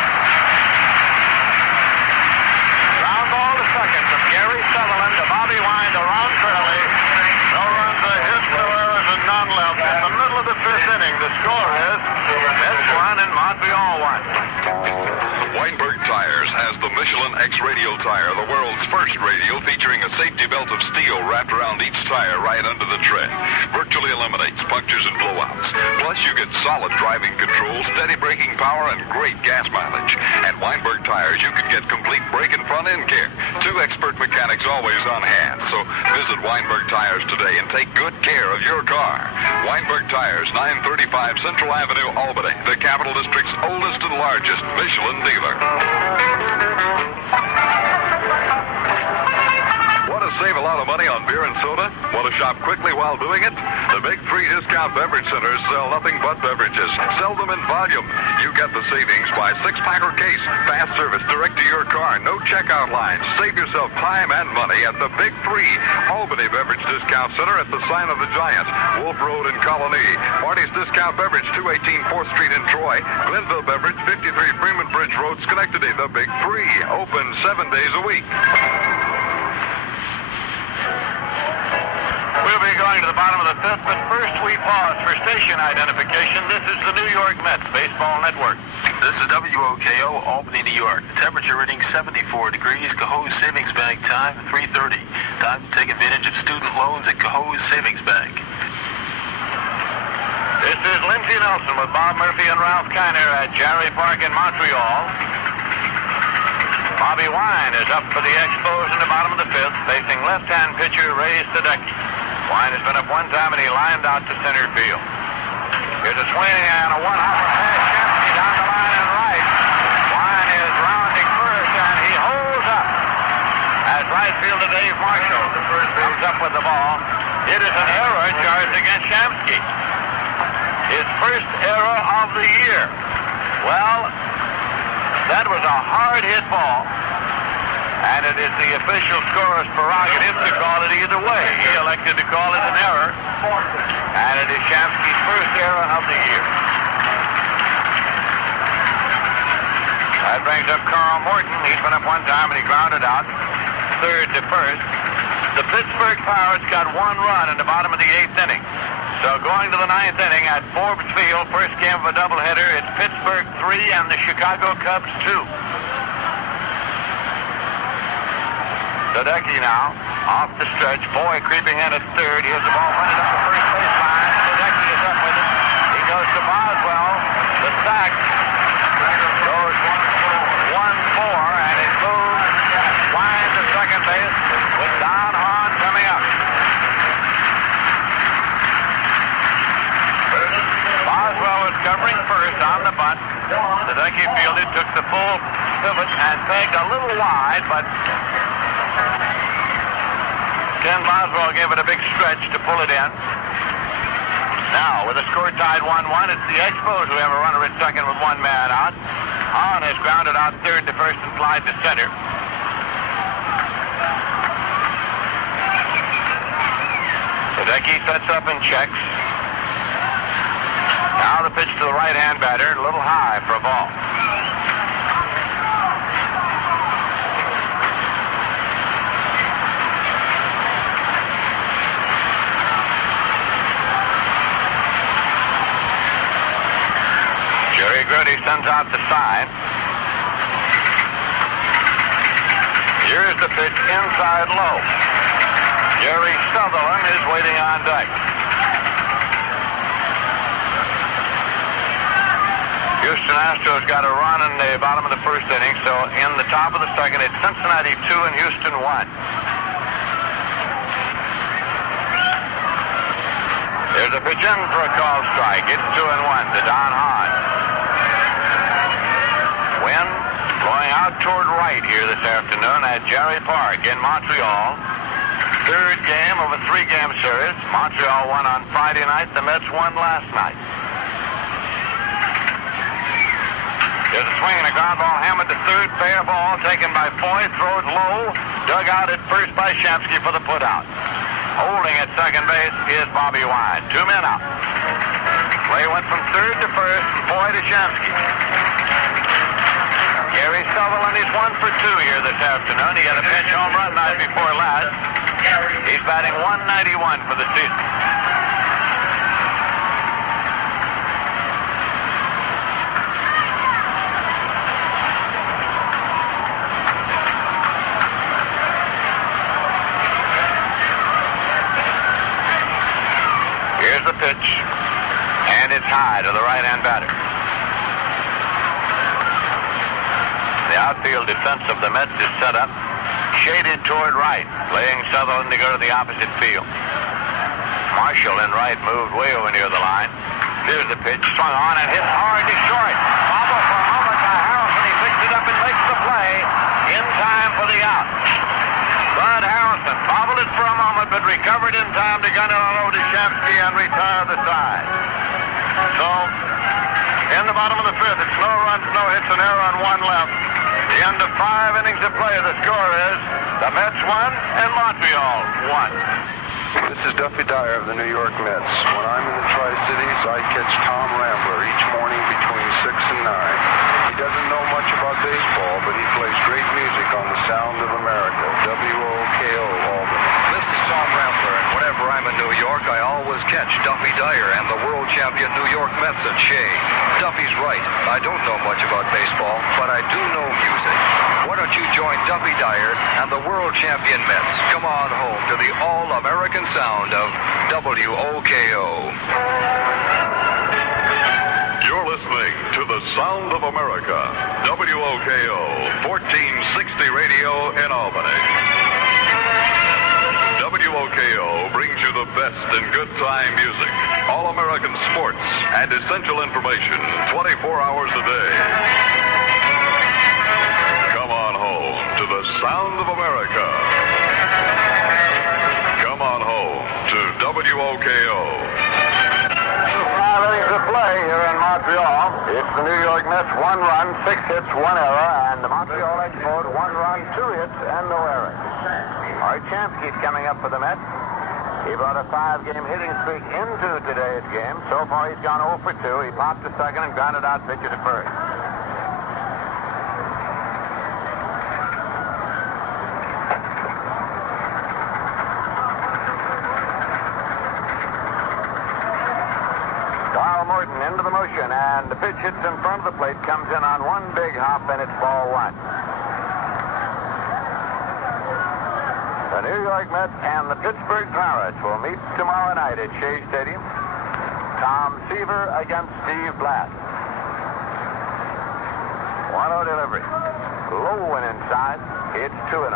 Ground ball to second from Gary Sutherland to Bobby Wine to Ron Fairley. No runs, a hit, no errors, and none left. In the middle of the 5th inning, the score is Mets 1 and Montreal 1. Weinberg Tires has the Michelin X Radial tire, the world's first radial, featuring a safety belt of steel wrapped around each tire right under the tread. Virtually eliminates punctures and blowouts. Plus, you get solid driving control, steady braking power, and great gas mileage. At Weinberg Tires, you can get complete brake and front-end care. 2 expert mechanics always on hand. So visit Weinberg Tires today and take good care of your car. Weinberg Tires, 935 Central Avenue, Albany, the Capital District's oldest and largest Michelin dealer. Want to save a lot of money on beer and soda? Want to shop quickly while doing it? The big 3 discount beverage centers sell nothing but beverages. Sell them in volume. You get the savings by 6-pack or case. Fast service direct to your car. No checkout lines. Save yourself time and money at the big 3 Albany Beverage Discount Center at the Sign of the Giant, Wolf Road in Colony. Marty's Discount Beverage, 218 4th Street in Troy. Glenville Beverage, 53 Freeman Bridge Road, Schenectady. The big 3 open 7 days a week. We'll be going to the bottom of the 5th, but first we pause for station identification. This is the New York Mets Baseball Network. This is WOKO, Albany, New York. Temperature reading 74 degrees. Cahoe's Savings Bank time 3:30. Time to take advantage of student loans at Cahoe's Savings Bank. This is Lindsey Nelson with Bob Murphy and Ralph Kiner at Jarry Park in Montreal. Bobby Wine is up for the Expos in the bottom of the 5th, facing left-hand pitcher Ray Sadecki. Wine has been up 1 time, and he lined out to center field. Here's a swing and a 1-hopper pass. Shemsky down the line and right. Wine is rounding first, and he holds up. right fielder Dave Marshall comes up with the ball. It is an error charged against Shamsky. His first error of the year. Well, that was a hard-hit ball. And it is the official scorer's prerogative to call it either way. He elected to call it an error. And it is Shamsky's first error of the year. That brings up Carl Morton. He's been up one time and he grounded out. Third to first. The Pittsburgh Pirates got one run in the bottom of the 8th inning. So going to the 9th inning at Forbes Field, first game of a doubleheader, it's Pittsburgh 3 and the Chicago Cubs 2. Sadecki now, off the stretch. Boy creeping in at third. He has the ball running up the first baseline. Sadecki is up with it. He goes to Boswell. The sack goes 1-4, and it moves wide to second base with Don Hahn coming up. Boswell was covering first on the bunt. Sadecki fielded, took the full pivot, and pegged a little wide, but Ken Boswell gave it a big stretch to pull it in. Now, with the score tied 1-1, it's the Expos who have a runner at second with one man out. Hahn has grounded out third to first and flied to center. Sadecki sets up and checks. Now the pitch to the right-hand batter, a little high for a ball. Jerry Grody sends out the sign. Here's the pitch inside low. Jerry Sutherland is waiting on deck. Houston Astros got a run in the bottom of the first inning, so in the top of the second, it's Cincinnati 2 and Houston 1. There's a pitch in for a called strike. It's 2-1 to Don Hahn. Wind blowing out toward right here this afternoon at Jarry Parc in Montreal. Third game of a 3-game series. Montreal won on Friday night. The Mets won last night. There's a swing and a ground ball hammered to third. Fair ball taken by Foy. Throws low. Dug out at first by Shamsky for the putout. Holding at second base is Bobby Wine. 2 men out. Play went from third to first. Foy to Shamsky. Gary Sutherland is 1 for 2 here this afternoon. He had a pinch home run night before last. He's batting .191 for the season. Here's the pitch, and it's high to the right-hand batter. The outfield defense of the Mets is set up, shaded toward right, playing Sutherland to go to the opposite field. Marshall in right moved way over near the line. Here's the pitch, swung on and hit hard to short. Bobble for a moment by Harrelson. He picks it up and makes the play in time for the out. Bud Harrelson bobbled it for a moment, but recovered in time to gun it on over to Shamsky and retire the side. So, in the bottom of the fifth, it's no runs, no hits, an error on one left. The end of 5 innings of play. The score is the Mets 1 and Montreal 1. This is Duffy Dyer of the New York Mets. When I'm in the Tri-Cities, I catch Tom Rambler each morning between 6 and 9. He doesn't know much about baseball, but he plays great music on the Sound of America, WOKO Albany. This is Tom Rambler, and whenever I'm in New York, I always catch Duffy Dyer and the world champion New York Mets at Shea. Duffy's right. I don't know much about baseball, but I do know music. Why don't you join Duffy Dyer and the world champion Mets? Come on home to the all-American sound of WOKO. You're listening to the Sound of America, WOKO, 1460 radio in Albany. WOKO brings you the best in good time music, all-American sports, and essential information 24 hours a day. Come on home to the Sound of America. WOKO. 5 innings of play here in Montreal. It's the New York Mets 1 run, 6 hits, 1 error, and the Montreal Expos 1 run, 2 hits, and no errors. Art Shamsky's coming up for the Mets. He brought a 5-game hitting streak into today's game. So far, he's gone 0 for 2. He popped to second and grounded out pitcher to first. Morton into the motion, and the pitch hits in front of the plate, comes in on one big hop, and it's ball 1. The New York Mets and the Pittsburgh Pirates will meet tomorrow night at Shea Stadium. Tom Seaver against Steve Blatt. 1-0 delivery. Low and inside. It's 2-0.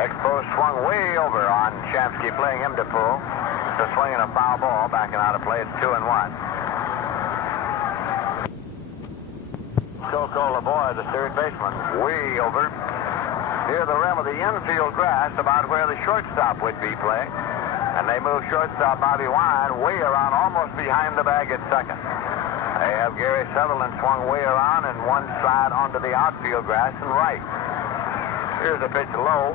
Expos swung way over on Shamsky, playing him to pull. So swinging a foul ball, backing out of play. It's 2-1. Coco LaBoy, the third baseman, way over. Near the rim of the infield grass, about where the shortstop would be playing. And they move shortstop Bobby Wine way around, almost behind the bag at second. They have Gary Sutherland swung way around and one stride onto the outfield grass and right. Here's the pitch low.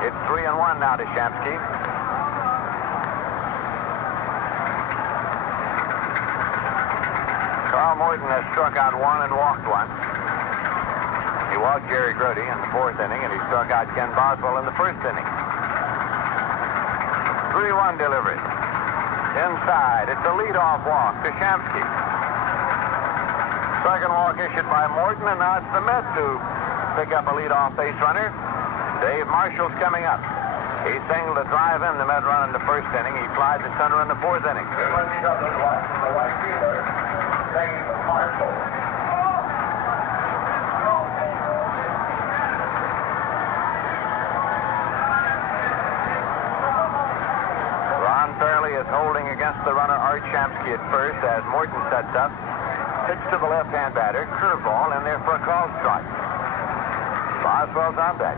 It's 3-1 now to Shamsky. Carl Morton has struck out 1 and walked 1. He walked Jerry Grody in the 4th inning, and he struck out Ken Boswell in the 1st inning. 3-1 delivery. Inside. It's a leadoff walk to Shamsky. Second walk issued by Morton, and now it's the Mets who pick up a leadoff base runner. Dave Marshall's coming up. He singled a drive in the Met run in the 1st inning. He flied to center in the 4th inning. Ron Fairley is holding against the runner Art Shamsky at first as Morton sets up. Pitch to the left-hand batter. Curveball in there for a called strike. Boswell's on deck.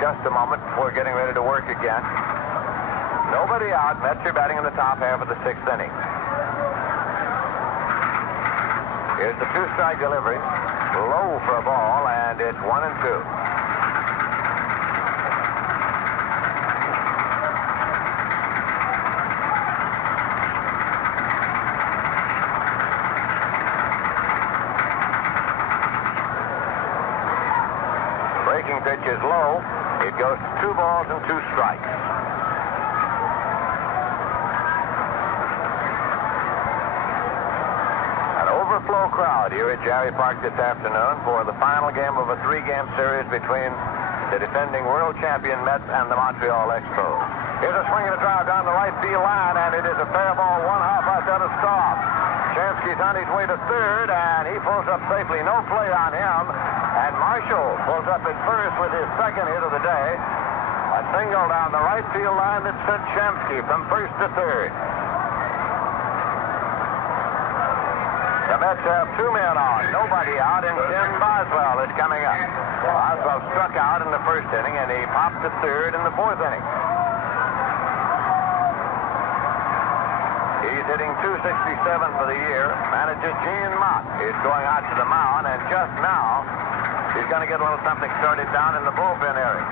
Just a moment before getting ready to work again. Nobody out. Mets are batting in the top half of the 6th inning. Here's the 2-strike delivery. Low for a ball, and it's 1-2. Breaking pitch is low. It goes to 2 balls and 2 strikes. An overflow crowd here at Jarry Park this afternoon for the final game of a 3-game series between the defending world champion Mets and the Montreal Expos. Here's a swing and a drive down the right field line, and it is a fair ball, 1 hop outside of stop. Shamsky's on his way to third, and he pulls up safely. No play on him. And Marshall pulls up at first with his 2nd hit of the day. A single down the right field line that sent Shamsky from first to third. The Mets have 2 men on. Nobody out, and Ken Boswell is coming up. Boswell struck out in the 1st inning, and he popped to third in the 4th inning. He's hitting .267 for the year. Manager Gene Mott is going out to the mound, and just now, he's going to get a little something started down in the bullpen area.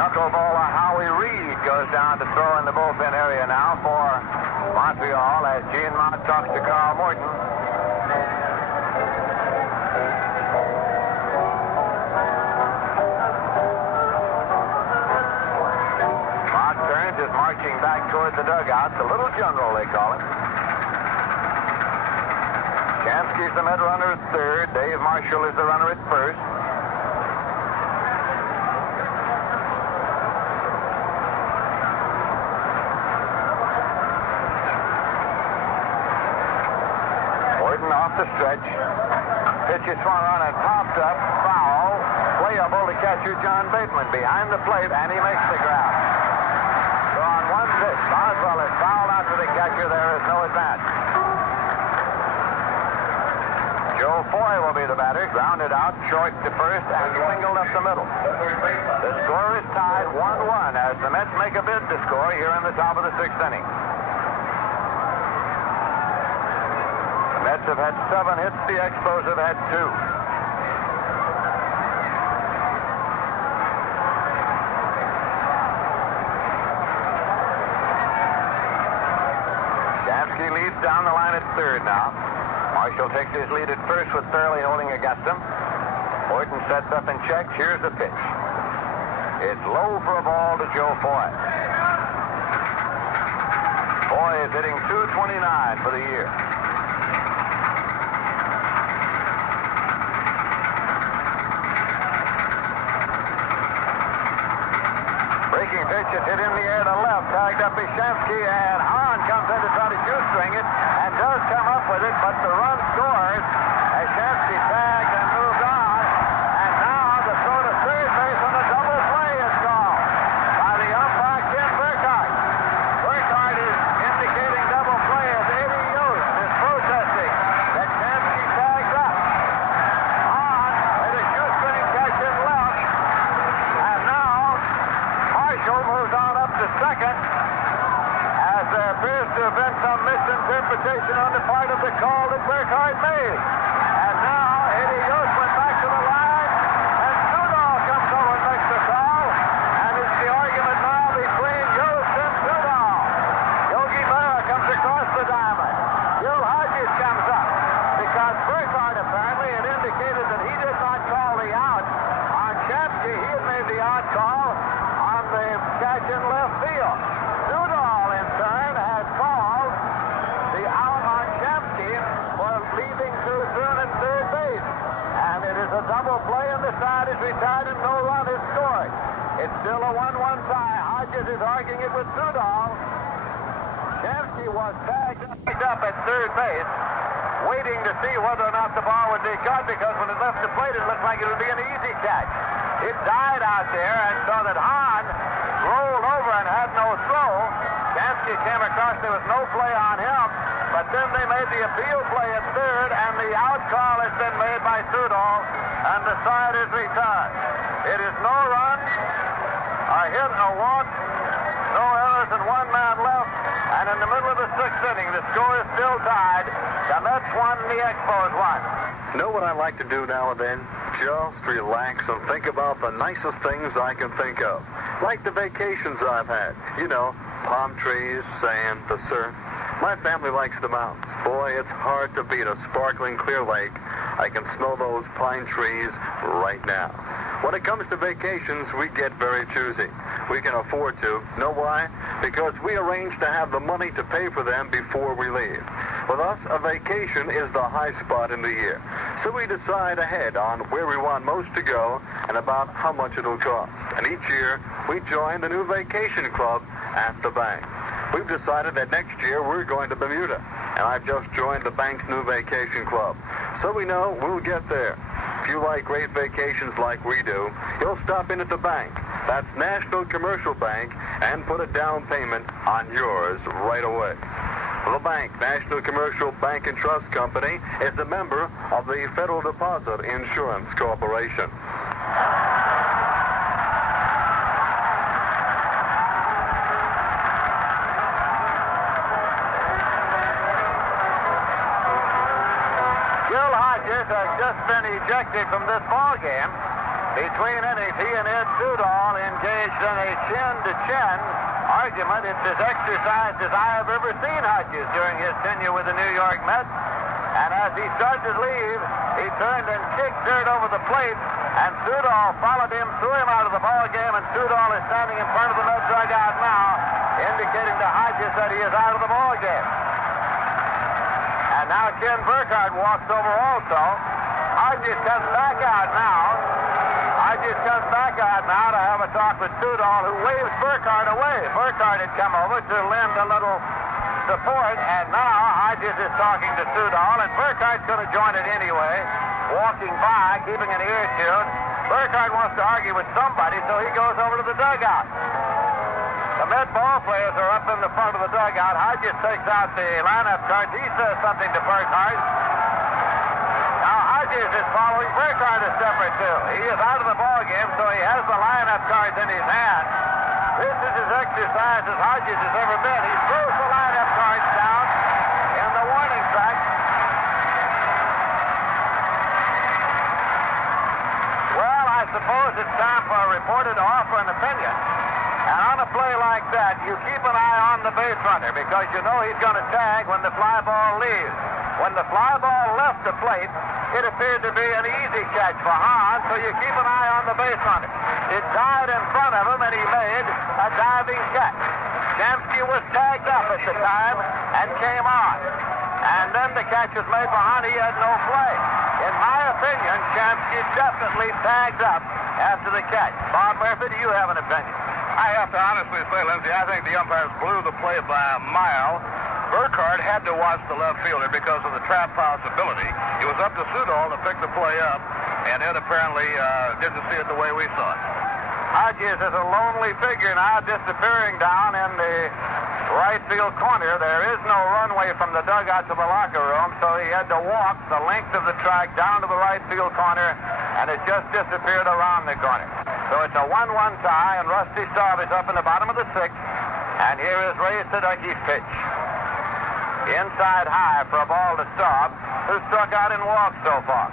Knuckleballer Howie Reed goes down to throw in the bullpen area now for Montreal as Gene Mott talks to Carl Morton. Mott turns as Marshall marching back toward the dugout. The little general, they call him. Jansky's the mid runner at third. Dave Marshall is the runner at first. Off the stretch. Pitch is swung on and popped up. Foul. Playable to catcher John Bateman behind the plate, and he makes the grab. So on one pitch, Boswell is fouled out to the catcher. There is no advance. Joe Foy will be the batter. Grounded out, short to first, and singled up the middle. The score is tied 1-1 as the Mets make a bid to score here in the top of the sixth inning. Mets have had 7 hits. The Expos have had 2. Jansky leads down the line at third now. Marshall takes his lead at first with Fairley holding against him. Horton sets up and checks. Here's the pitch. It's low for a ball to Joe Foy. Foy is hitting .229 for the year. Breaking pitch is hit in the air to left. Tagged up is Shamsky, and Hahn comes in to try to shoestring it and does come up with it, but the run scores as Shamsky tagged and moved on. And now the throw to third base on the double play is called by the umpire, Ken Burkhardt. Burkhardt is indicating double play as Eddie Yost is protesting that Shamsky tagged up. Hahn with a shoestring catch in left, and now Marshall moves on up to second as there appears to have been some misinterpretation on the part of the call that Burkhardt made. And now Eddie Yost went back to the line, and Sudol comes over and makes the call. And it's the argument now between Yost and Sudol. Yogi Berra comes across the diamond. Gil Hodges comes up because Burkhardt apparently had indicated that he did not call the out on Shamsky. He had made the out call on the catch in left field. Sudol, in turn, has called the out on Shamsky for leaving too soon at third base. And it is a double play, and the side is retired, and no run is scored. It's still a 1-1 tie. Hodges is arguing it with Sudol. Shamsky was tagged up at third base, waiting to see whether or not the ball would be caught, because when it left the plate, it looked like it would be an easy catch. It died out there, and so that Hahn rolled over and had no throw. Shamsky came across, there was no play on him, but then they made the appeal play at third, and the out call has been made by Sudol, and the side is retired. It is no run, a hit, a walk, no errors, and 1 man left, and in the middle of the sixth inning, the score is still tied. The Mets won, the Expos won. Know what I like to do now and then? Just relax and think about the nicest things I can think of. Like the vacations I've had. You know, palm trees, sand, the surf. My family likes the mountains. Boy, it's hard to beat a sparkling clear lake. I can smell those pine trees right now. When it comes to vacations, we get very choosy. We can afford to. Know why? Because we arrange to have the money to pay for them before we leave. With us, a vacation is the high spot in the year. So we decide ahead on where we want most to go and about how much it'll cost. And each year, we join the new vacation club at the bank. We've decided that next year we're going to Bermuda. And I've just joined the bank's new vacation club. So we know we'll get there. If you like great vacations like we do, you'll stop in at the bank. That's National Commercial Bank, and put a down payment on yours right away. The bank, National Commercial Bank and Trust Company, is a member of the Federal Deposit Insurance Corporation. Gil Hodges has just been ejected from this ball game. Between innings, he and Ed Sudol engaged in a chin-to-chin argument. It's as exercised as I have ever seen Hodges during his tenure with the New York Mets. And as he started to leave, he turned and kicked dirt over the plate, and Sudol followed him, threw him out of the ball game, and Sudol is standing in front of the Mets dugout now, indicating to Hodges that he is out of the ball game. And now Ken Burkhardt walks over also. Hodges comes back out now. Hodges comes back out now to have a talk with Sudol, who waves Burkhardt away. Burkhardt had come over to lend a little support, and now Hodges is talking to Sudol, and Burkhardt's going to join it anyway, walking by, keeping an ear tuned. Burkhardt wants to argue with somebody, so he goes over to the dugout. The Met ball players are up in the front of the dugout. Hodges takes out the lineup cards. He says something to Burkhardt. Now Hodges is following Burkhardt a step or two. He is out of the ball game, so he has the lineup cards in his hand. This is as exercised as Hodges has ever been. He throws the lineup cards down in the warning track. Well, I suppose it's time for a reporter to offer an opinion. And on a play like that, you keep an eye on the base runner because you know he's going to tag when the fly ball leaves. When the fly ball left the plate, it appeared to be an easy catch for Hahn, so you keep an eye on the base runner. It died in front of him, and he made a diving catch. Shamsky was tagged up at the time and came on. And then the catch was made for Hahn. He had no play. In my opinion, Shamsky definitely tagged up after the catch. Bob Murphy, do you have an opinion? I have to honestly say, Lindsay, I think the umpires blew the play by a mile. Burkhardt had to watch the left fielder because of the trap possibility. It was up to Sudol to pick the play up, and it apparently didn't see it the way we saw it. Hodges is a lonely figure now, disappearing down in the right field corner. There is no runway from the dugout to the locker room, so he had to walk the length of the track down to the right field corner, and it just disappeared around the corner. So it's a 1-1 tie, and Rusty Staub is up in the bottom of the sixth. And here is Ray Sadecki's pitch. Inside high for a ball to Staub, who struck out and walked so far.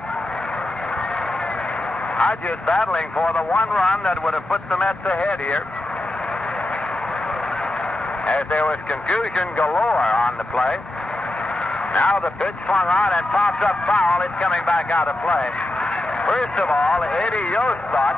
Hodges battling for the one run that would have put the Mets ahead here. As there was confusion galore on the play. Now the pitch swung on and pops up foul. It's coming back out of play. First of all, Eddie Yost thought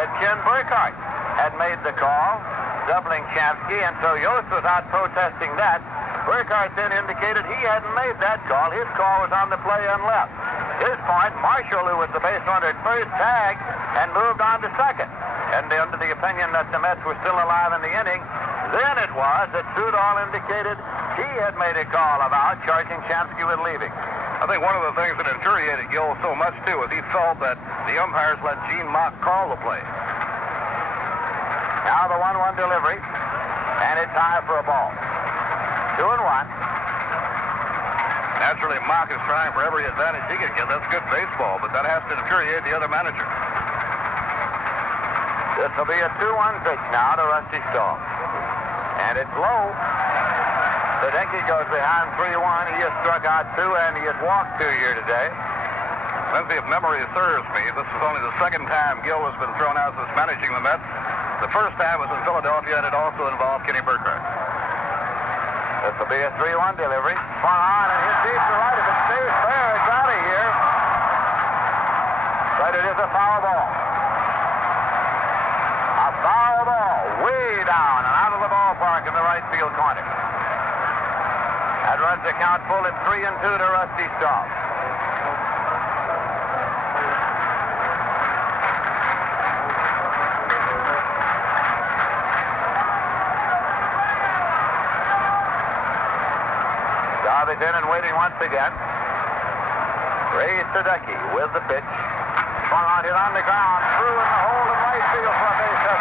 that Ken Burkhardt had made the call, doubling Shamsky, and so Yost was out protesting that. Burkhardt then indicated he hadn't made that call. His call was on the play and left. His point, Marshall, who was the base runner at first, tagged and moved on to second. And under the opinion that the Mets were still alive in the inning, then it was that Sudol indicated he had made a call about charging Shamsky with leaving. I think one of the things that infuriated Gill so much, too, is he felt that the umpires let Gene Mock call the play. Now the 1-1 delivery, and it's high for a ball. 2-1. Naturally, Mock is trying for every advantage he can get. That's good baseball, but that has to infuriate the other manager. This will be a 2-1 pitch now to Rusty Staub. And it's low. Sadecki goes behind 3-1. He has struck out 2, and he has walked 2 here today. Lindsay, if memory serves me, this is only the second time Gill has been thrown out since managing the Mets. The first time was in Philadelphia, and it also involved Kenny Burkhardt. This will be a 3-1 delivery. Swung on and hit deep to right. If it stays fair, it's out of here. But it is a foul ball. A foul ball way down and out of the ballpark in the right field corner. That runs the count full at 3-2 to Rusty Staub. Staub is in and waiting once again. Ray Sadecki with the pitch. Swung on, hit on the ground, through in the hole in right field for a base hit.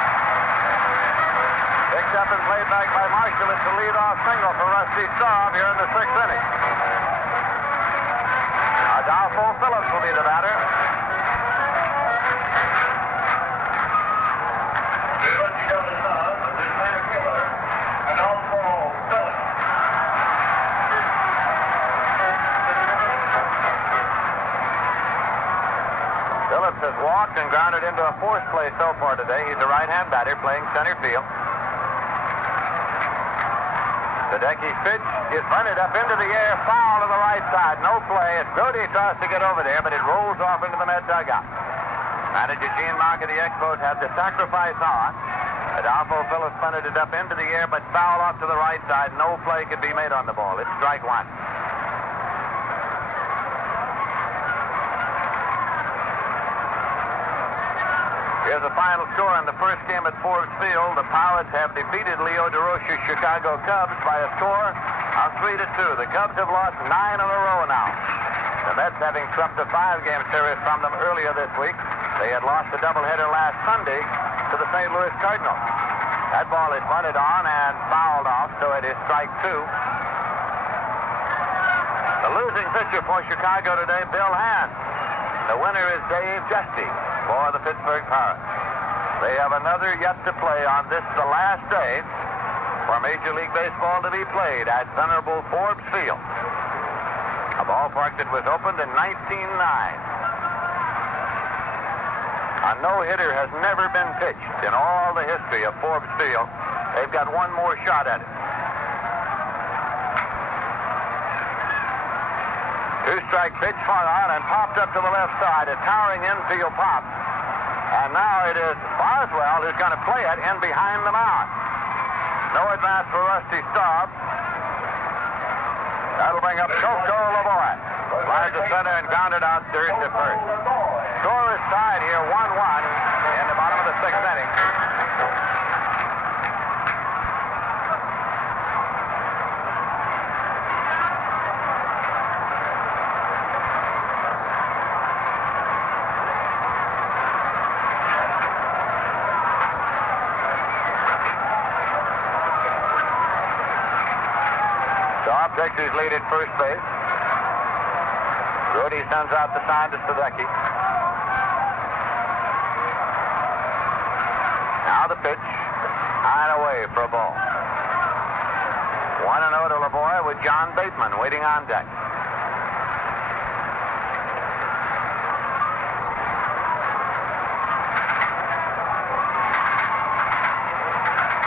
Picked up and played back by Marshall. It's a leadoff single for Rusty Staub here in the 6th inning. Adolfo Phillips will be the batter. Adolfo Phillips. Phillips has walked and grounded into a fourth place so far today. He's a right-hand batter playing center field. Sadecki's pitch is bunted up into the air, foul to the right side. No play. It's Brody tries to get over there, but it rolls off into the Met dugout. Manager Gene Mock of the Expos had the sacrifice on. Adolfo Phillips punted it up into the air, but foul off to the right side. No play could be made on the ball. It's strike one. Here's the final score in the first game at Forbes Field. The Pirates have defeated Leo DeRoche's Chicago Cubs by a score of 3-2. The Cubs have lost 9 in a row now. The Mets, having trumped a 5-game series from them earlier this week, they had lost a doubleheader last Sunday to the St. Louis Cardinals. That ball is bunted on and fouled off, so it is strike two. The losing pitcher for Chicago today, Bill Hand. The winner is Dave Justy for the Pittsburgh Pirates. They have another yet to play on this, the last day for Major League Baseball to be played at venerable Forbes Field, a ballpark that was opened in 1909. A no-hitter has never been pitched in all the history of Forbes Field. They've got one more shot at it. Two-strike pitch far out and popped up to the left side. A towering infield pop. And now it is Boswell who's going to play it in behind the mound. No advance for Rusty Staub. That'll bring up Coco Lavoie. Flies to center and grounded out third to first. Score is tied here, 1-1 in the bottom of the sixth inning. Staub takes his lead at first base. Brody sends out the sign to Sadecki. Now the pitch, high and away for a ball. 1-0 to Lavoie with John Bateman waiting on deck.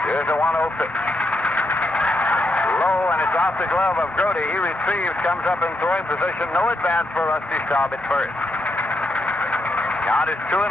Here's a 1-0 pitch. Low, and it's off the glove of Brody. He retrieves, comes up in throwing position. No advance for Rusty Staub at first. Count is 2-0.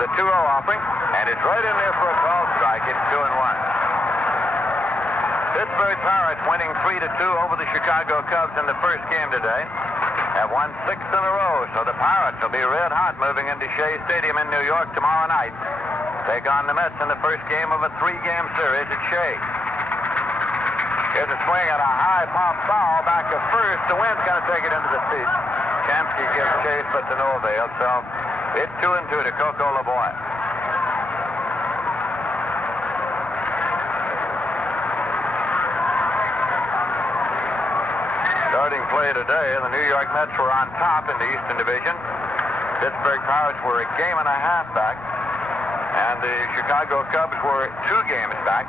The 2-0 offering, and it's right in there for a call strike. It's 2-1. Pittsburgh Pirates winning 3-2 over the Chicago Cubs in the first game today. Have won 6 in a row, so the Pirates will be red hot moving into Shea Stadium in New York tomorrow night. Take on the Mets in the first game of a 3-game series at Shea. Here's a swing at a high pop foul back to first. The wind's going to take it into the seats. Kamsky gives chase, but to no avail, so it's 2-2 to Coco Lavoie. Starting play today, the New York Mets were on top in the Eastern Division. Pittsburgh Pirates were a game and a half back, and the Chicago Cubs were 2 games back.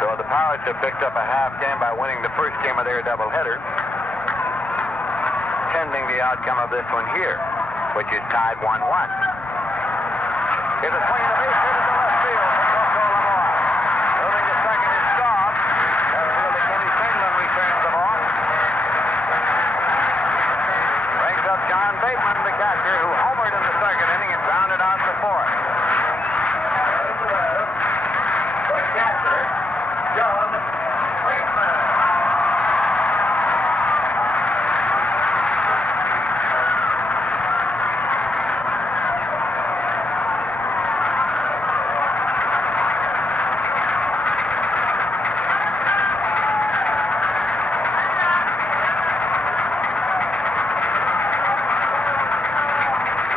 So the Pirates have picked up a half game by winning the first game of their doubleheader, pending the outcome of this one here, which is tied 1-1. Here's a swing and a base hit into left field for Coco Lavoie. Moving to second is Staub. Left fielder Kenny Singleton returns the ball. Brings up John Bateman, the catcher, who homered in the second inning and grounded out the fourth. The catcher, John Bateman.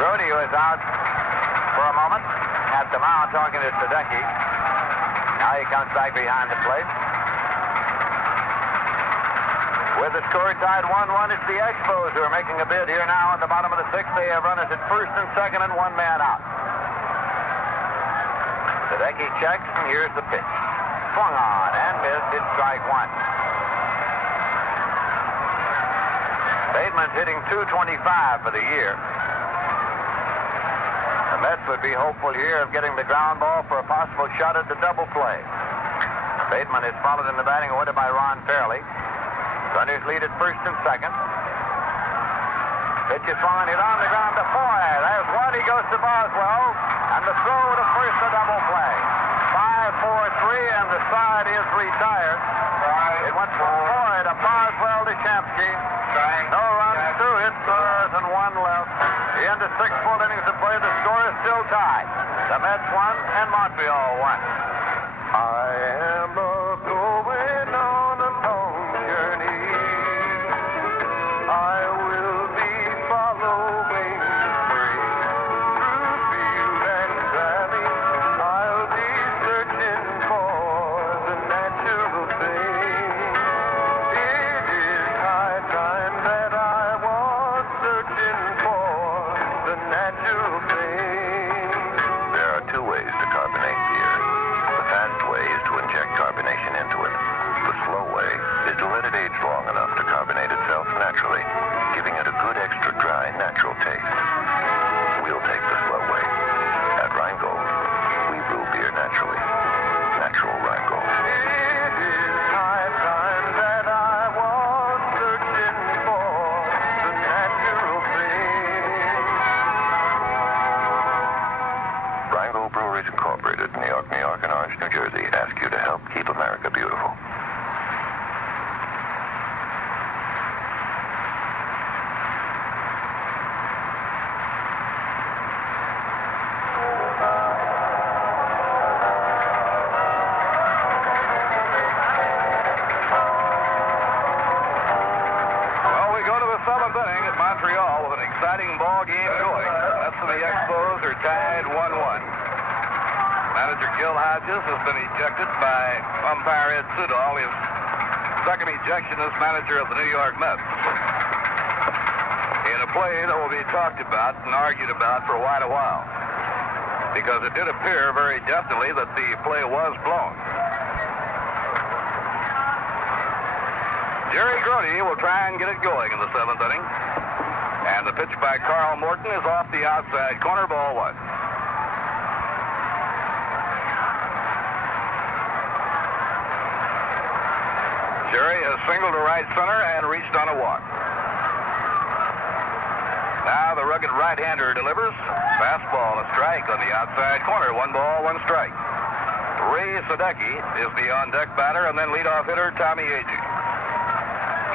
Brody was out for a moment at the mound talking to Sadecki. Now he comes back behind the plate. With the score tied 1-1, it's the Expos who are making a bid here now at the bottom of the sixth. They have runners at first and second and one man out. Sadecki checks, and here's the pitch. Swung on and missed. It's strike one. Bateman's hitting .225 for the year. The Mets would be hopeful here of getting the ground ball for a possible shot at the double play. Bateman is followed in the batting order by Ron Fairley. Runners lead at first and second. Pitch is swung and hit on the ground to Foy. There's one. He goes to Boswell. And the throw to first, a double play. 5-4-3, and the side is retired. It went from Foy to Boswell to Champsky. No runs, 2 hits, 2 errors, and 1 left. The end of 6 full innings of play. The score is still tied. The Mets won and Montreal won. I am going on a long journey. I will be following the spring. Through field and valley, I'll be searching for the natural thing. It is high time that I was searching for the natural thing. There are 2 ways to carbonate beer. The fast way is to inject carbonation into it. The slow way is to let it age long enough to carbonate itself naturally, giving it a good extra dry, natural taste. We'll take the slow way. At Rheingold, we brew beer naturally. Natural Rheingold. It is high time that I was searching for the natural thing. Rheingold Breweries Incorporated, New York, New York, and Orange, New Jersey, ask you to help keep America beautiful. Well, we go to the 7th inning at Montreal with an exciting ball game going. That's when the Expos are tied 1-1. Manager Gil Hodges has been ejected by umpire Ed Sudol, his second ejection as manager of the New York Mets. In a play that will be talked about and argued about for quite a while, because it did appear very definitely that the play was blown. Jerry Grody will try and get it going in the 7th inning. And the pitch by Carl Morton is off the outside corner, ball 1. Jerry has singled to right center and reached on a walk. Now the rugged right-hander delivers. Fastball, a strike on the outside corner. 1 ball, 1 strike. Ray Sadecki is the on-deck batter, and then leadoff hitter Tommy Agee.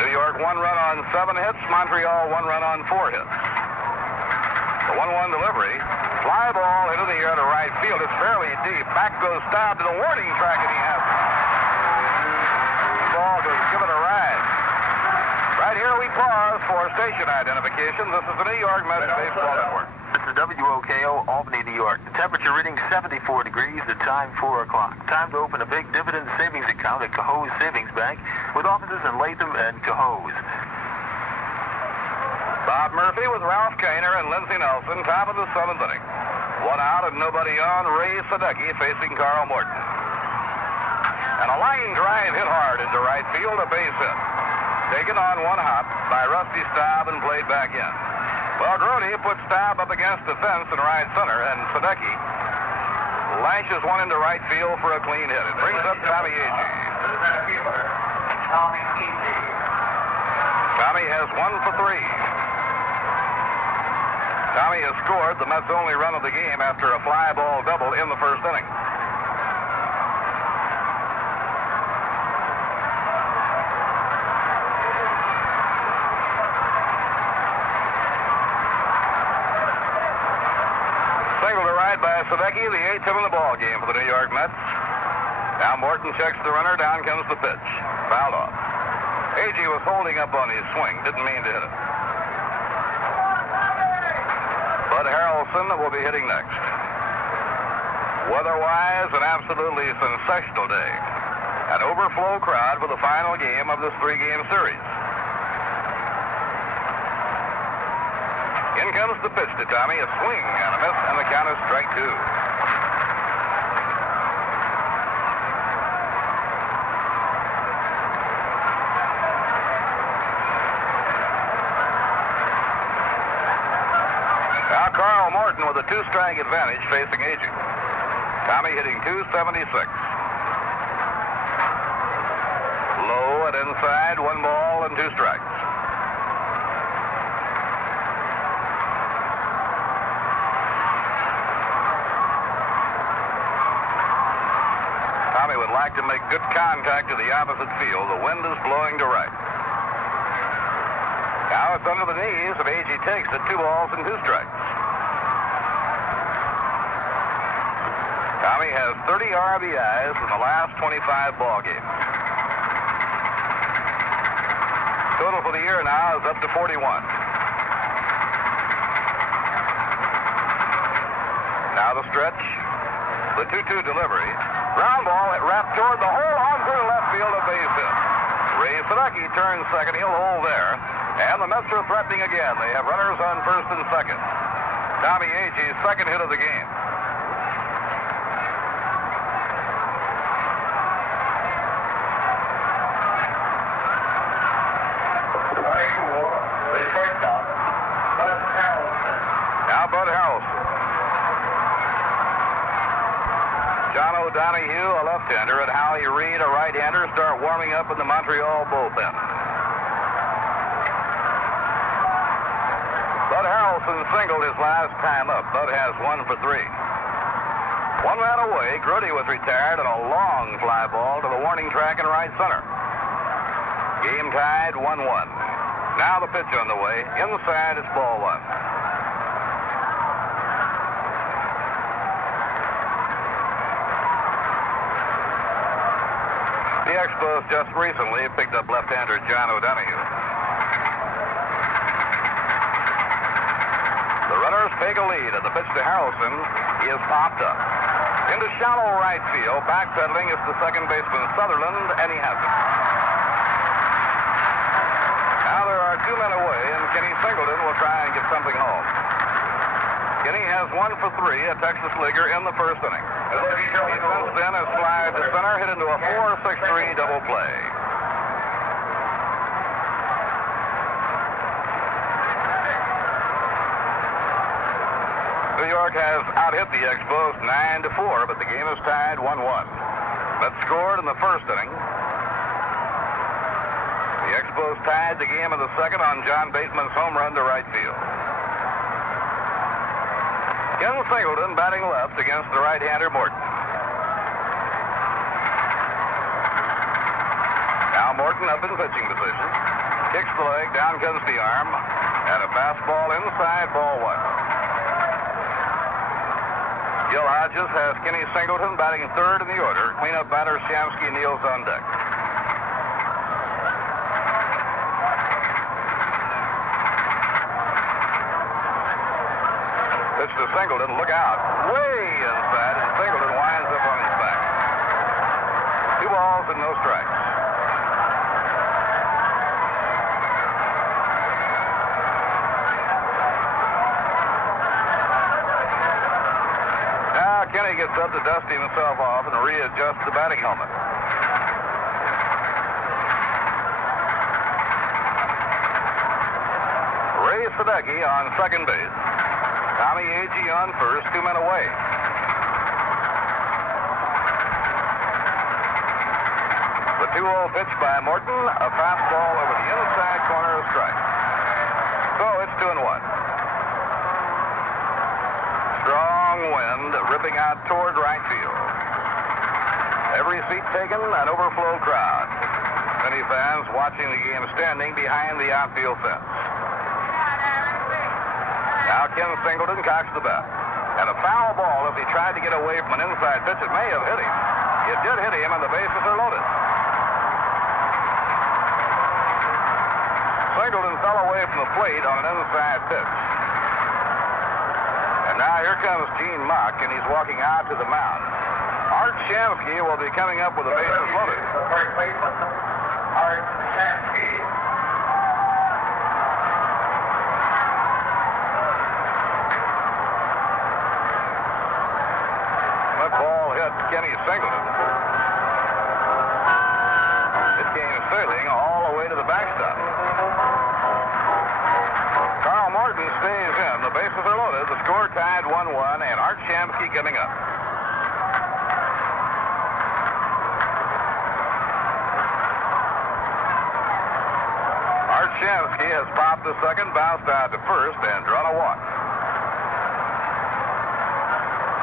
New York 1 run on 7 hits. Montreal 1 run on 4 hits. The 1-1 delivery. Fly ball into the air to right field. It's fairly deep. Back goes Staub to the warning track, and he has it. Ball goes give it a ride. Right here we pause for station identification. This is the New York Mets Baseball Network. This is WOKO, Albany, New York. The temperature reading 74 degrees, the time 4 o'clock. Time to open a big dividend savings account at Cohoes Savings Bank with offices in Latham and Cohoes. Bob Murphy with Ralph Kainer and Lindsey Nelson, top of the 7th inning. 1 out and nobody on. Ray Sadecki facing Carl Morton. And a line drive hit hard into right field, a base hit. Taken on 1 hop by Rusty Staub and played back in. Well, Grody puts Staub up against the fence in right center, and Sadecki lashes one into right field for a clean hit. It brings up Tommy Agee. Tommy has 1 for 3. Tommy has scored the Mets' only run of the game after a fly ball double in the 1st inning. By Sadecki, the 8th hit in the ball game for the New York Mets. Now Morton checks the runner. Down comes the pitch. Fouled off. Agee was holding up on his swing. Didn't mean to hit it. Bud Harrelson will be hitting next. Weather-wise, an absolutely sensational day. An overflow crowd for the final game of this 3-game series. In comes the pitch to Tommy, a swing and a miss, and the count is strike 2. Carl Morton with a 2-strike advantage facing Agee. Tommy hitting .276. Low and inside, 1 ball and 2 strikes. Tommy would like to make good contact to the opposite field. The wind is blowing to right. Now it's under the knees of Agee takes it. 2 balls and 2 strikes. Tommy has 30 RBIs in the last 25 ball games. Total for the year now is up to 41. Now the stretch. The 2-2 delivery. Ground ball, it wrapped toward the hole on through left field, a base hit. Ray Sadecki turns second. He'll hold there. And the Mets are threatening again. They have runners on first and second. Tommy Agee's second hit of the game. Now Bud Harrelson. John O'Donohue, a left-hander, and Howie Reed, a right-hander, start warming up in the Montreal bullpen. Bud Harrelson singled his last time up. Bud has 1 for 3. 1 man away. Grudy was retired on a long fly ball to the warning track in right center. Game tied 1-1. Now the pitch on the way. Inside, it's ball 1. The Expos just recently picked up left-hander John O'Donohue. The runners take a lead, and the pitch to Harrelson is popped up. Into shallow right field, backpedaling is the second baseman Sutherland, and he has it. Now there are 2 men away, and Kenny Singleton will try and get something home. Kenny has 1 for 3, a Texas leaguer in the first inning. He since then has flied to center, hit into a 4-6-3 double play. New York has out-hit the Expos 9-4, but the game is tied 1-1. Mets scored in the first inning. The Expos tied the game in the second on John Bateman's home run to right field. Ken Singleton batting left against the right-hander Morton. Now Morton up in pitching position. Kicks the leg, down comes the arm, and a fastball inside, ball 1. Gil Hodges has Kenny Singleton batting third in the order. Cleanup batter Shamsky kneels on deck. Pitch to Singleton, look out. Way inside, and Singleton winds up on his back. 2 balls and no strikes. Now Kenny gets up to dust himself off and readjust the batting helmet. Ray Sadecki on second base. Tommy Agee on first, 2 men away. The 2-0 pitch by Morton, a fastball over the inside corner, of strike. So it's 2-1. Strong wind ripping out toward right field. Every seat taken, an overflow crowd. Many fans watching the game standing behind the outfield fence. Now Ken Singleton cocks the bat. And a foul ball, if he tried to get away from an inside pitch, it may have hit him. It did hit him, and the bases are loaded. Singleton fell away from the plate on an inside pitch. And now here comes Gene Mock, and he's walking out to the mound. Art Shamsky will be coming up with the bases loaded. First baseman, Art Shamsky. Ball hit Kenny Singleton. It came sailing all the way to the backstop. Carl Morton stays in. The bases are loaded. The score tied 1-1, and Art Shamsky coming up. Art Shamsky has popped the second, bounced out to first, and drawn a walk.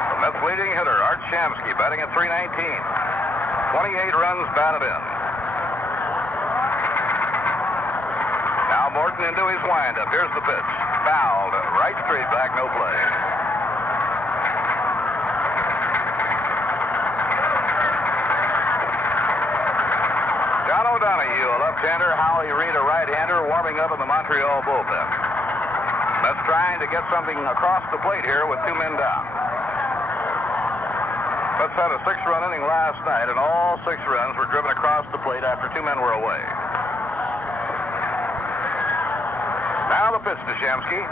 The Mets' leading hitter, Art Shamsky, batting at .319. 28 runs batted in. Now Morton into his windup. Here's the pitch. Fouled. Right straight back, no play. John O'Donohue, a left-hander. Howie Reed, a right-hander, warming up in the Montreal bullpen. Mets trying to get something across the plate here with 2 men down. Mets had a 6-run inning last night, and all 6 runs were driven across the plate after 2 men were away. Now the pitch to Shamsky.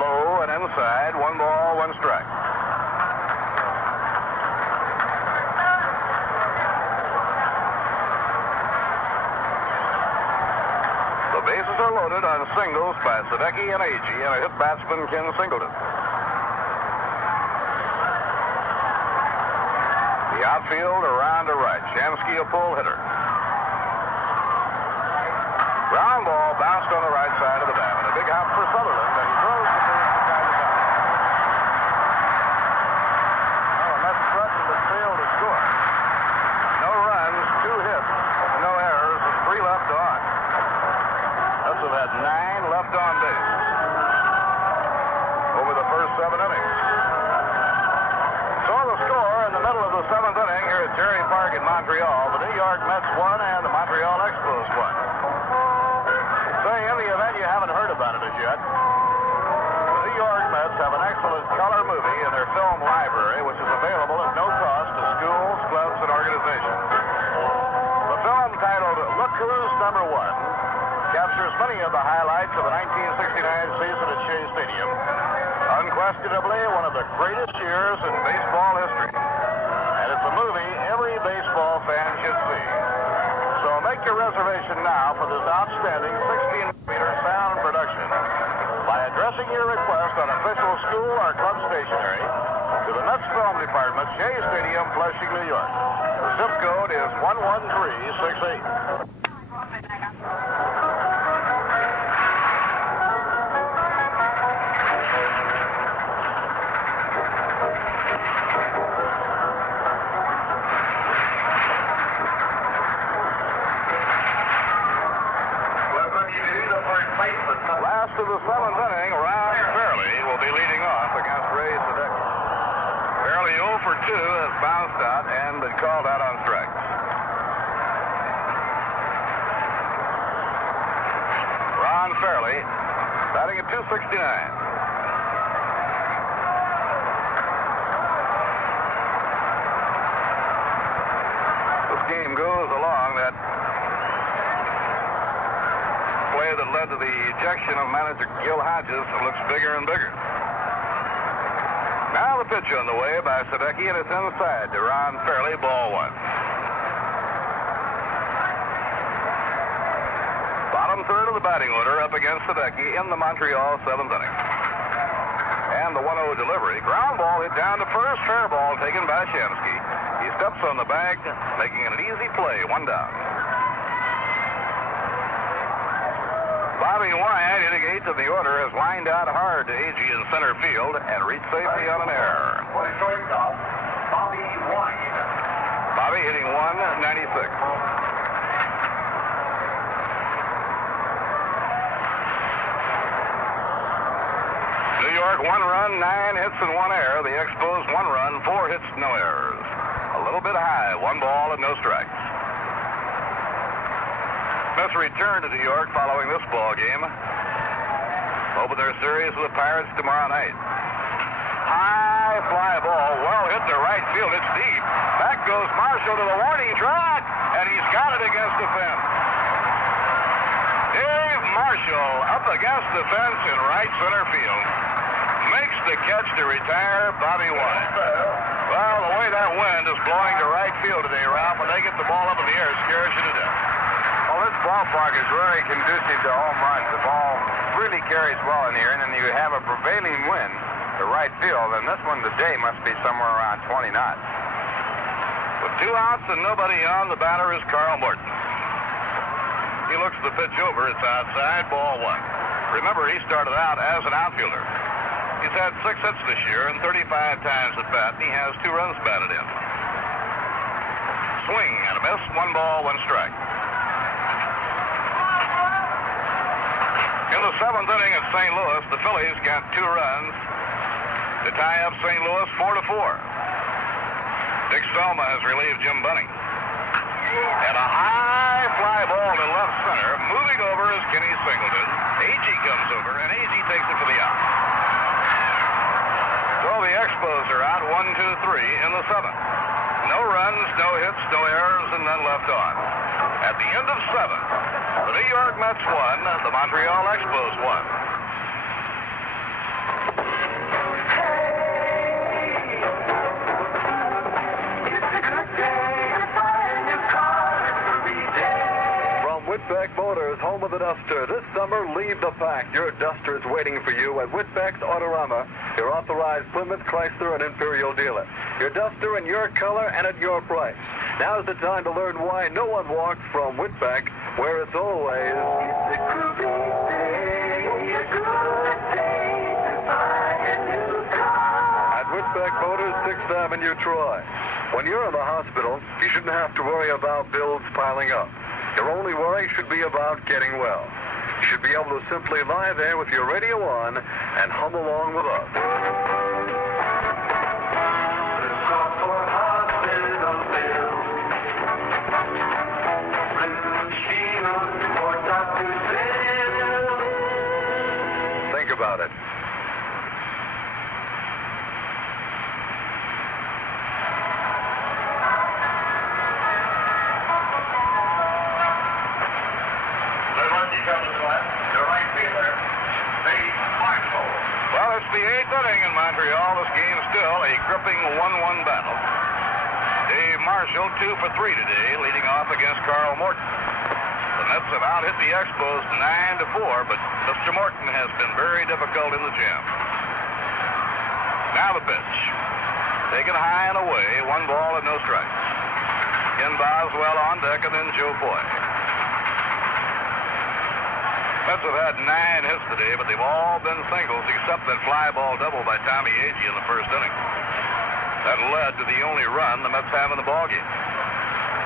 Low and inside. 1 ball, 1 strike. The bases are loaded on singles by Sadecki and Agee, and a hit batsman, Ken Singleton. The outfield around to right. Shamsky a pull hitter. Ground ball bounced on the right side of the bat. And a big hop for Sutherland, and he throws the first to try to down. Oh, and that's threatened but failed to score. No runs, 2 hits, no errors, and 3 left on. Mets have had 9 left on base over the first 7 innings. So the score in the middle of the 7th inning here at Jarry Park in Montreal. The New York Mets won and the Montreal Expos won. Say, in the event you haven't heard about it as yet, the New York Mets have an excellent color movie in their film library, which is available at no cost to schools, clubs, and organizations. The film, titled Look Who's Number One, captures many of the highlights of the 1969 season at Shea Stadium. Unquestionably one of the greatest years in baseball history. And it's a movie every baseball fan should see. So make your reservation now for this outstanding 16-meter sound production by addressing your request on official school or club stationery to the Mets Film Department, Shea Stadium, Flushing, New York. The zip code is 11368. Last of the 7th inning, Ron Fairley will be leading off against Ray Sadecki. Fairley 0 for 2 has bounced out and been called out on strikes. Ron Fairley batting at .269. This game goes along that play that led to the ejection of manager Gil Hodges looks bigger and bigger. Now the pitch on the way by Sadecki, and it's inside to Ron Fairley, ball 1. Bottom third of the batting order up against Sadecki in the Montreal 7th inning. And the 1-0 delivery. Ground ball hit down to first, fair ball taken by Shamsky. He steps on the bag, making an easy play, 1 down. Bobby Wyatt, hitting 8th in the order, has lined out hard to Agee in center field and reached safety on an error. Bobby Wyatt. Bobby hitting .196. New York 1 run, 9 hits and 1 error. The Expos 1 run, 4 hits, no errors. A little bit high, 1 ball and no strikes. Mets return to New York following this ball game. Open their series with the Pirates tomorrow night. High fly ball, well hit to right field. It's deep. Back goes Marshall to the warning track, and he's got it against the fence. Dave Marshall up against the fence in right center field. Makes the catch to retire Bobby Wyatt. Well, the way that wind is blowing to right field today, Ralph, when they get the ball up in the air, it scares you to death. Well, this ballpark is very conducive to home runs. The ball really carries well in here, and then you have a prevailing wind to right field, and this one today must be somewhere around 20 knots. With 2 outs and nobody on, the batter is Carl Morton. He looks the pitch over. It's outside, ball 1. Remember, he started out as an outfielder. He's had 6 hits this year and 35 times at bat, and he has 2 runs batted in. Swing and a miss. 1 ball, 1 strike. In the 7th inning at St. Louis, the Phillies got 2 runs to tie up St. Louis 4-4. Dick Selma has relieved Jim Bunning. And a high fly ball to left center. Moving over is Kenny Singleton. Agee comes over, and Agee takes it for the out. So the Expos are out 1, 2, 3 in the 7th. No runs, no hits, no errors, and none left on. At the end of 7, the New York Mets won, the Montreal Expos won. Whitbeck Motors, home of the Duster. This summer, leave the pack. Your Duster is waiting for you at Whitbeck's Autorama, your authorized Plymouth, Chrysler, and Imperial dealer. Your Duster in your color and at your price. Now's the time to learn why no one walks from Whitbeck, where it's always a groovy day, a good day to buy a new car. At Whitbeck Motors, 6th Avenue, Troy. When you're in the hospital, you shouldn't have to worry about bills piling up. Your only worry should be about getting well. You should be able to simply lie there with your radio on and hum along with us. Think about it. Well, it's the 8th inning in Montreal. This game's still a gripping 1-1 battle. Dave Marshall 2 for 3 today, leading off against Carl Morton. The Mets have out-hit the Expos 9-4, but Mr. Morton has been very difficult in the jam. Now the pitch. Taken high and away, 1 ball and no strikes. Ken Boswell on deck, and then Joe Boy. Mets have had 9 hits today, but they've all been singles except that fly ball double by Tommy Agee in the first inning. That led to the only run the Mets have in the ballgame.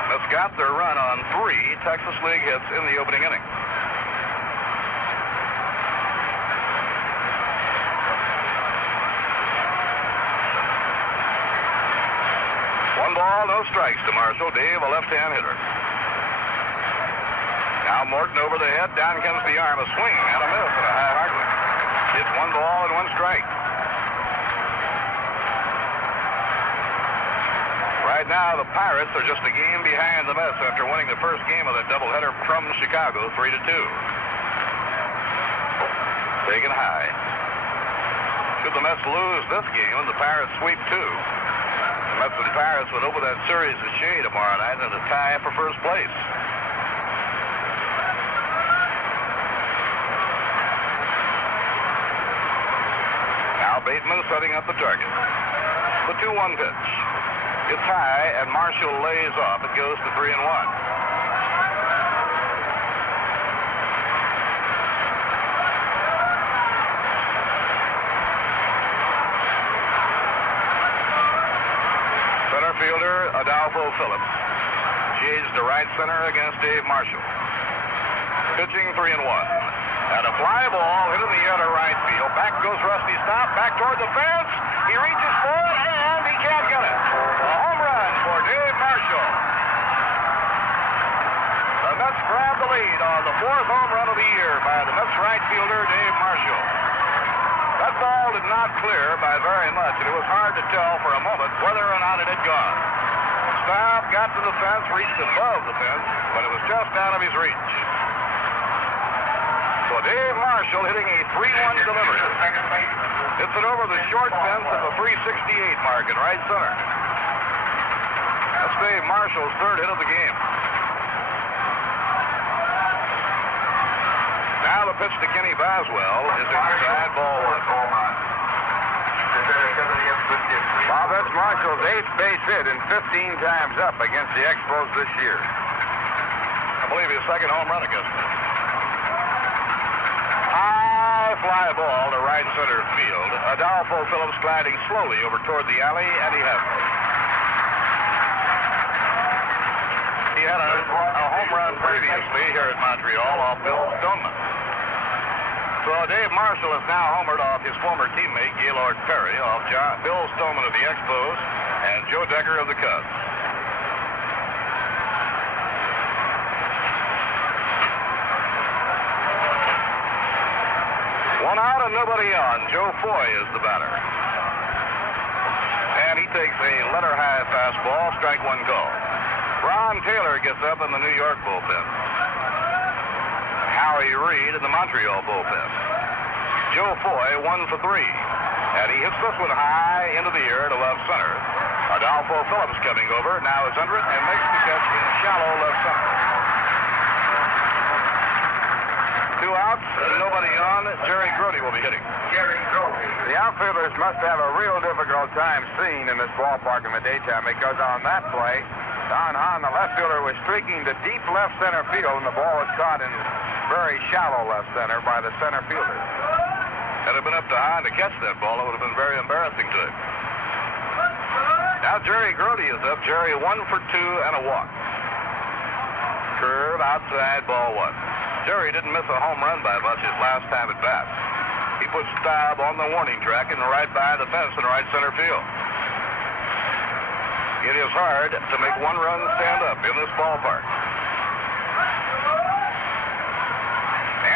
Mets got their run on 3 Texas League hits in the opening inning. One ball, no strikes to Marshall. Dave, a left-hand hitter. Now Morton over the head. Down comes the arm. A swing and a miss and a high Hardwick. It's 1 ball and 1 strike. Right now, the Pirates are just a game behind the Mets after winning the first game of the doubleheader from Chicago, 3-2. Taken high. Should the Mets lose this game and the Pirates sweep 2, the Mets and Pirates would open that series at Shea tomorrow night in a tie for first place. Bateman setting up the target. The 2-1 pitch. It's high, and Marshall lays off. It goes to 3-1. Center fielder Adolfo Phillips. Shades to right center against Dave Marshall. Pitching 3-1. And a fly ball hit in the air to right field. Back goes Rusty Stop. Back toward the fence. He reaches for it, and he can't get it. A home run for Dave Marshall. The Mets grab the lead on the 4th home run of the year by the Mets right fielder, Dave Marshall. That ball did not clear by very much, and it was hard to tell for a moment whether or not it had gone. Stop got to the fence, reached above the fence, but it was just out of his reach. So Dave Marshall hitting a 3-1 delivery. Hits it over the short fence at the 368 mark in right center. That's Dave Marshall's 3rd hit of the game. Now the pitch to Kenny Boswell is inside, ball 1. Bob, that's Marshall's 8th base hit and 15 times up against the Expos this year. I believe his second home run against them. High fly ball to right center field. Adolfo Phillips gliding slowly over toward the alley, and he has it. He had a home run previously here at Montreal off Bill Stoneman. So Dave Marshall is now homered off his former teammate Gaylord Perry, off Bill Stoneman of the Expos and Joe Decker of the Cubs. One out and nobody on. Joe Foy is the batter. And he takes a letter-high fastball, strike one call. Ron Taylor gets up in the New York bullpen. Harry Reid in the Montreal bullpen. Joe Foy 1 for 3. And he hits this one high into the air to left center. Adolfo Phillips coming over, now is under it and makes the catch in shallow left center. 2 outs, nobody on. Jarry Grody will be hitting. Jarry Grody. The outfielders must have a real difficult time seeing in this ballpark in the daytime because on that play, Don Hahn, the left fielder, was streaking to deep left center field, and the ball was caught in very shallow left center by the center fielder. Had it been up to Hahn to catch that ball, it would have been very embarrassing to him. Now Jarry Grody is up. Jarry 1 for 2 and a walk. Curve outside, ball 1. Jarry didn't miss a home run by much his last time at bat. He put Staub on the warning track and right by the fence in right center field. It is hard to make one run stand up in this ballpark.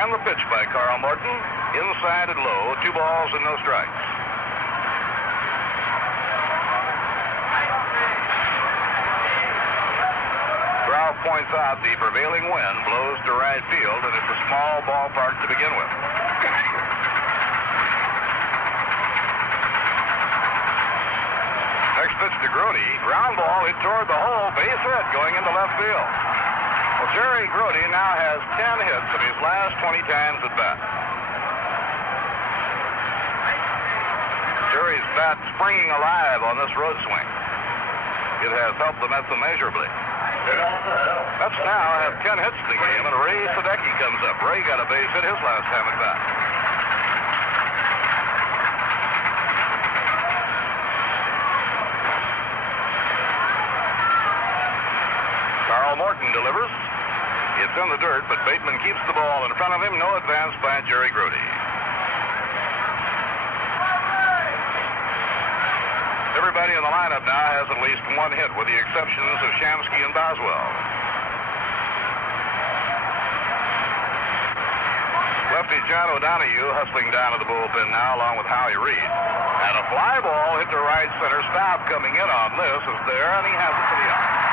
And the pitch by Carl Morton, inside and low, 2 balls and no strikes. Ralph points out the prevailing wind blows to right field, and it's a small ballpark to begin with. Next pitch to Grody. Ground ball hit toward the hole. Base hit going into left field. Well, Jarry Grody now has 10 hits in his last 20 times at bat. Jerry's bat springing alive on this road swing. It has helped the Mets immeasurably. Mets now have 10 hits in the game, and Ray Sadecki comes up. Ray got a base hit his last time at bat. Carl Morton delivers. It's in the dirt, but Bateman keeps the ball in front of him. No advance by Jarry Grody. Everybody in the lineup now has at least 1 hit, with the exceptions of Shamsky and Boswell. Lefty John O'Donohue hustling down to the bullpen now, along with Howie Reid. And a fly ball hit to right center. Staub coming in on this is there, and he has it for the out.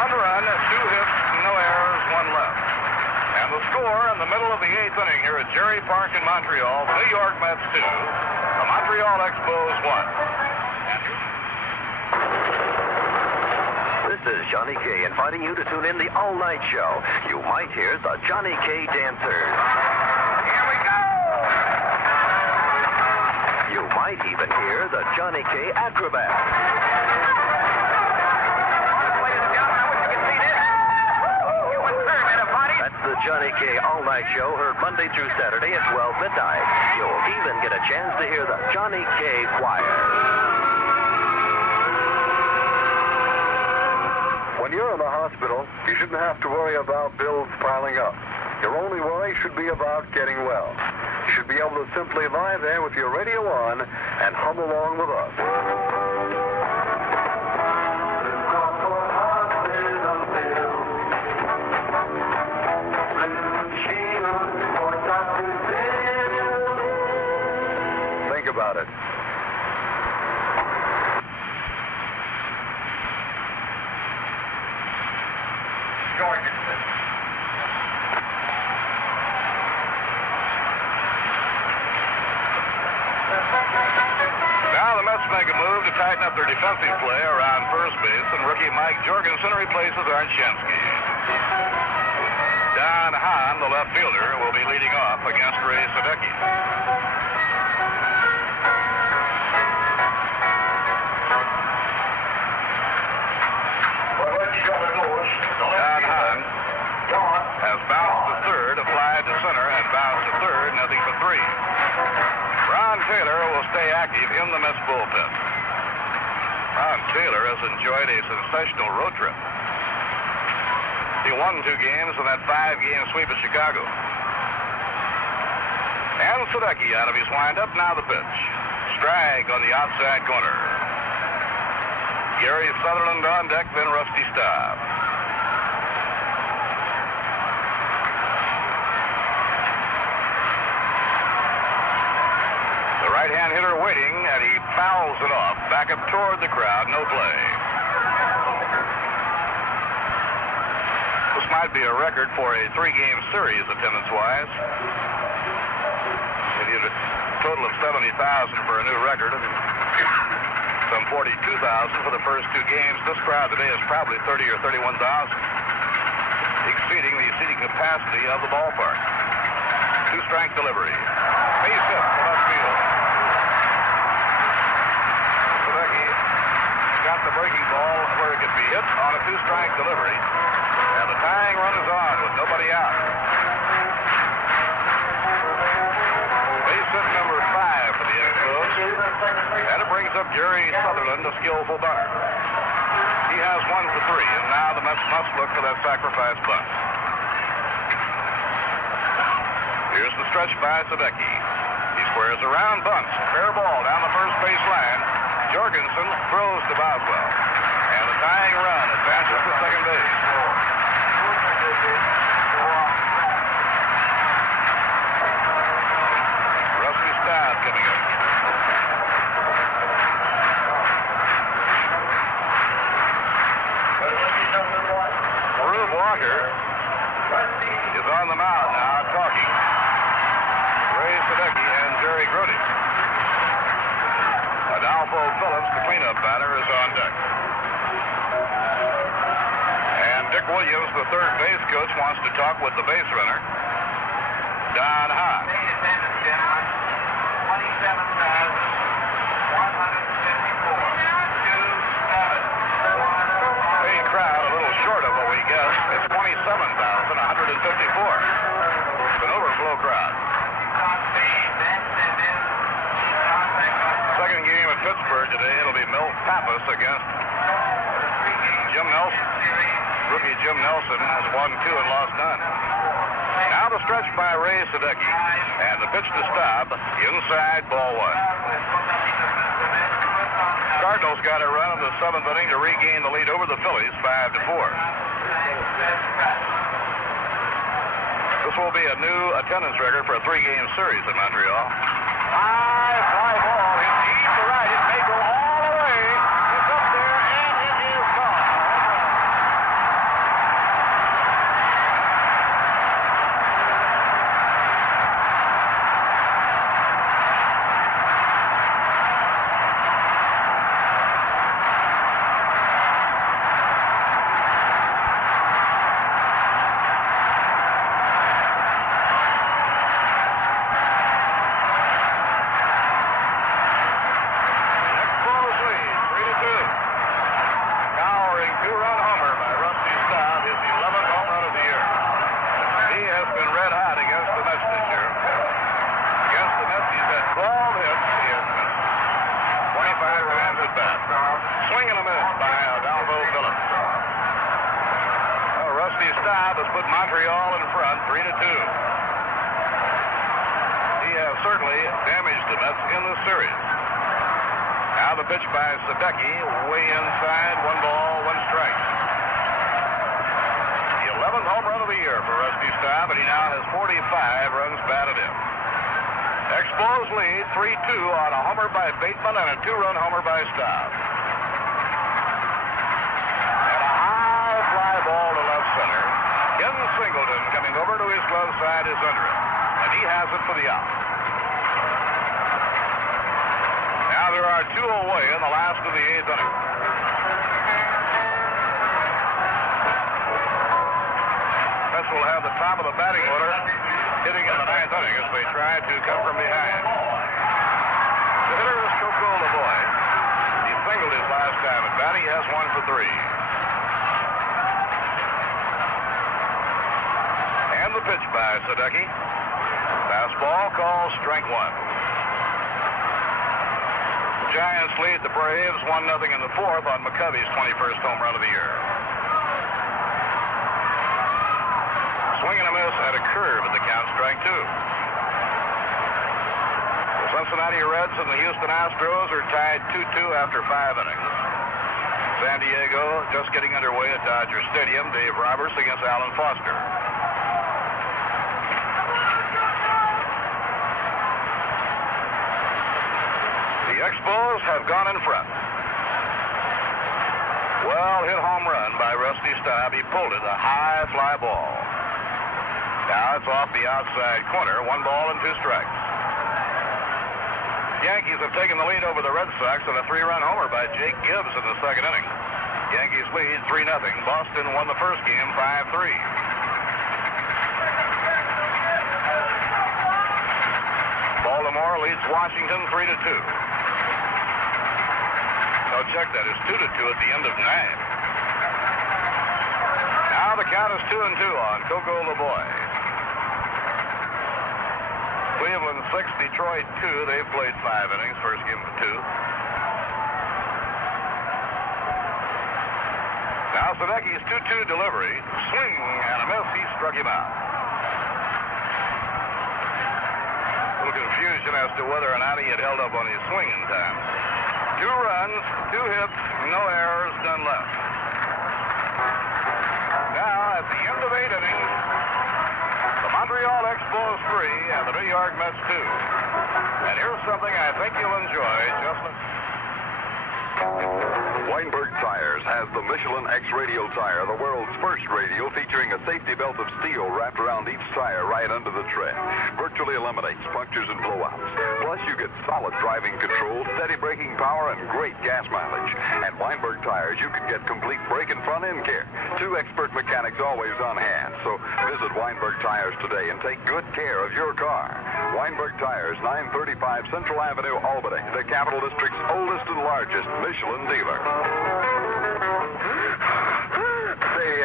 1 run, 2 hits, no errors, 1 left. And the score in the middle of the 8th inning here at Jarry Park in Montreal, the New York Mets 2, the Montreal Expos 1. This is Johnny K. inviting you to tune in the all-night show. You might hear the Johnny K. Dancers. Here we go! You might even hear the Johnny K. Acrobats. That's the Johnny K. All-Night Show, heard Monday through Saturday at 12 midnight. You'll even get a chance to hear the Johnny K. Choir. When you're in the hospital, you shouldn't have to worry about bills piling up. Your only worry should be about getting well. You should be able to simply lie there with your radio on and hum along with us. Think about it. Now the Mets make a move to tighten up their defensive play around first base, and rookie Mike Jorgensen replaces Art Shamsky. Don Hahn, the left fielder, will be leading off against Ray Sadecki. bounced to third, a fly to center, and bounced to third, nothing but 3. Ron Taylor will stay active in the Mets bullpen. Ron Taylor has enjoyed a sensational road trip. He won 2 games in that 5-game sweep at Chicago. And Sadecki out of his windup. Now the pitch. Strike on the outside corner. Gary Sutherland on deck, then Rusty Staub. The right-hand hitter waiting, and he fouls it off. Back up toward the crowd. No play. This might be a record for a 3-game series attendance-wise. It is a total of 70,000 for a new record, and some 42,000 for the first 2 games. This crowd today is probably 30 or 31,000, exceeding the seating capacity of the ballpark. 2-strike delivery. Base hit to left field. Sadecki got the breaking ball where it could be hit on a 2-strike delivery. And the tying run is on with nobody out. Base hit number 5 for the Expos. And it brings up Jarry Sutherland, a skillful bunter. He has 1 for 3, and now the Mets must look for that sacrifice bunt. Here's the stretch by Sadecki. He squares around, bunts. Fair ball down the first base line. Jorgensen throws to Boswell. And the tying run advances to second base. Rusty Staub coming up. Rube Walker is on the mound now, talking. Ray Sadecki and Jerry Grody. Adolfo Phillips, the cleanup batter, is on deck. And Dick Williams, the third base coach, wants to talk with the base runner, Don Hahn. Big crowd, a little short of what we guessed. It's 27,154. It's an overflow crowd. Second game at Pittsburgh today. It'll be Milt Pappas against Jim Nelson. Rookie Jim Nelson has won 2 and lost none. Now the stretch by Ray Sadecki. And the pitch to Staub. Inside, ball 1. Cardinals got a run in the 7th inning to regain the lead over the Phillies, 5-4. This will be a new attendance record for a 3-game series in Montreal. High fly ball. It's deep to right. It may go all the way. It's up there, and it is gone. Swing and a miss by Adolfo Phillips. Well, Rusty Staub has put Montreal in front, 3-2. He has certainly damaged the Mets in this series. Now the pitch by Sadecki, way inside, 1 ball, 1 strike. The 11th home run of the year for Rusty Staub, and he now has 45 runs batted in. Expos lead 3-2 on a homer by Bateman and a 2-run homer by Staub. And a high fly ball to left center. Ken Singleton coming over to his glove side is under it. And he has it for the out. Now there are 2 away in the last of the 8th inning. Mets will have the top of the batting order hitting in the 9th inning as they try to come from behind. The hitter is Coco Lavoie. He singled his last time at bat. He has 1 for 3. And pitch by Sadecki. Fastball called strike one. The Giants lead the Braves 1-0 in the fourth on McCovey's 21st home run of the year. Swing and a miss at a curve at the count, strike two. The Cincinnati Reds and the Houston Astros are tied 2-2 after 5 innings. San Diego just getting underway at Dodger Stadium. Dave Roberts against Alan Foster. The Expos have gone in front. Well hit home run by Rusty Staub. He pulled it, a high fly ball. Now it's off the outside corner. 1 ball and 2 strikes. Yankees have taken the lead over the Red Sox on a 3-run homer by Jake Gibbs in the second inning. Yankees lead 3-0. Boston won the first game 5-3. Baltimore leads Washington 3-2. No, check that. It's 2-2 at the end of 9. Now the count is 2-2 on Coco LeBoy. Cleveland 6, Detroit 2. They've played 5 innings. First game of 2. Now Sadecki's 2-2 delivery. Swing and a miss. He struck him out. A little confusion as to whether or not he had held up on his swing in time. 2 runs, 2 hits, no errors, none left. Now, at the end of 8 innings, the Montreal Expos 3 and the New York Mets 2. And here's something I think you'll enjoy. Just Weinberg Tires has the Michelin X Radial tire, the world's first radial featuring a safety belt of steel wrapped around each tire right under the tread. Virtually eliminates punctures and blowouts. Plus, you get solid driving control, steady braking power, and great gas mileage. At Weinberg Tires, you can get complete brake and front-end care. 2 expert mechanics always on hand. So visit Weinberg Tires today and take good care of your car. Weinberg Tires, 935 Central Avenue, Albany, the Capital District's oldest and largest Michelin dealer. Say,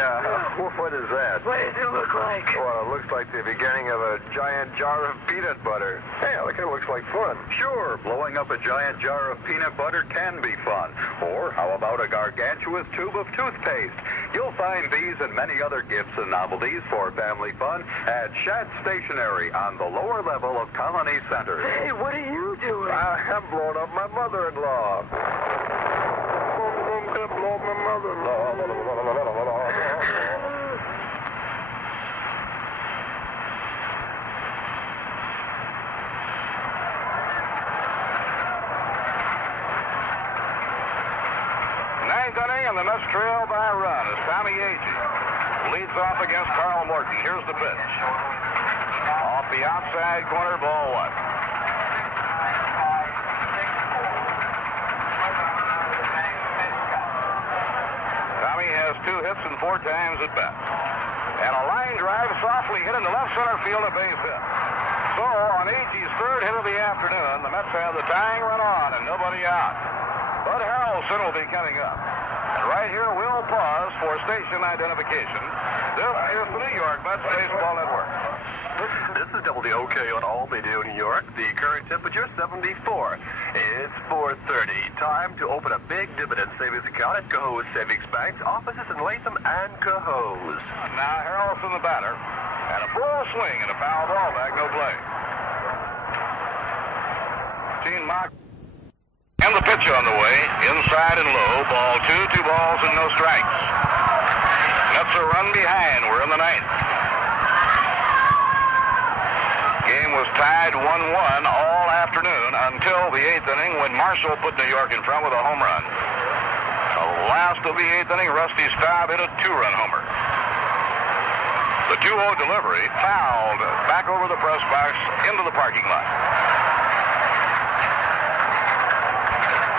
what is that? What does it look like? Well, it looks like the beginning of a giant jar of peanut butter. Hey, it kind of looks like fun. Sure, blowing up a giant jar of peanut butter can be fun. Or how about a gargantuous tube of toothpaste? You'll find these and many other gifts and novelties for family fun at Shad Stationery on the lower level of Colony Center. Hey, what are you doing? I'm blowing up my mother-in-law. I'm gonna blow up my mother-in-law. 9th inning, and the Mets trail by a run as Tommy Agee leads off against Carl Morton. Here's the pitch. Off the outside corner, ball 1. Tommy has 2 hits and 4 times at bat. And a line drive softly hit into left center field, a base hit. So, on Agee's 3rd hit of the afternoon, the Mets have the tying run on and nobody out. Bud Harrelson will be coming up. And right here, we'll pause for station identification. This is the New York Mets Baseball Network. This is WOK on Albany, New York. The current temperature, 74. It's 4:30. Time to open a big dividend savings account at Cohoes Savings Bank's offices in Latham and Cohoes. Now Harrelson the batter. And a full swing and a foul ball back, no play. Gene Mock. And the pitch on the way. Inside and low. Ball 2, 2 balls and no strikes. Mets a run behind. We're in the 9th. Game was tied 1-1 all afternoon until the 8th inning when Marshall put New York in front with a home run. The last of the 8th inning, Rusty Staub hit a 2-run homer. The 2-0 delivery fouled back over the press box into the parking lot.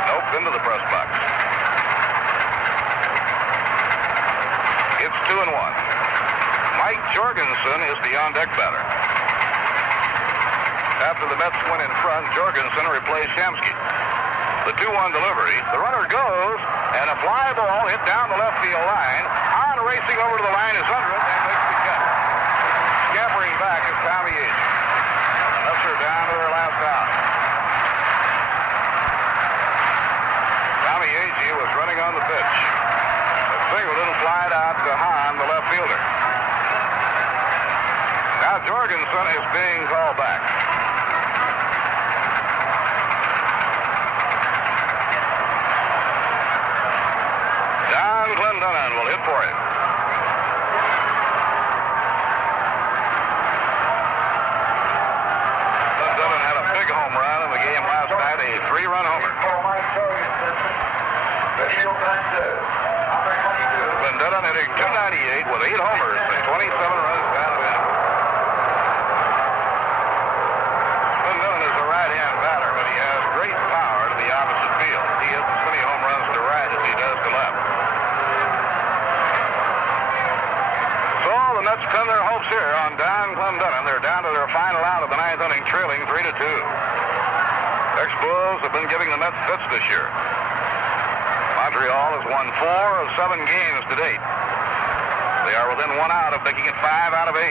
Nope, into the press box. It's 2-1. Mike Jorgensen is the on-deck batter. After the Mets went in front, Jorgensen replaced Shamsky. The 2-1 delivery. The runner goes, and a fly ball hit down the left field line. On racing over to the line is under it and makes the catch. Scamper firing back is Tommy Agee. Mets are down to their last out. Tommy Agee was running on the pitch. The single didn't fly out to Hahn, the left fielder. Now Jorgensen is being called back. Don Clendenon will hit for him. Clendenon had a big home run in the game last night, a 3-run homer. Clendenon hitting .298 with 8 homers and 27 runs down of in. Clendenon is a right-hand batter, but he has great power to the opposite field. He hits as many home runs to right as he does to left. So the Mets pin their hopes here on Don Clendenon. They're down to their final out of the 9th inning, trailing 3-2. Expos have been giving the Mets fits this year. Montreal has won 4 of 7 games to date. They are within 1 out of making it 5 out of 8.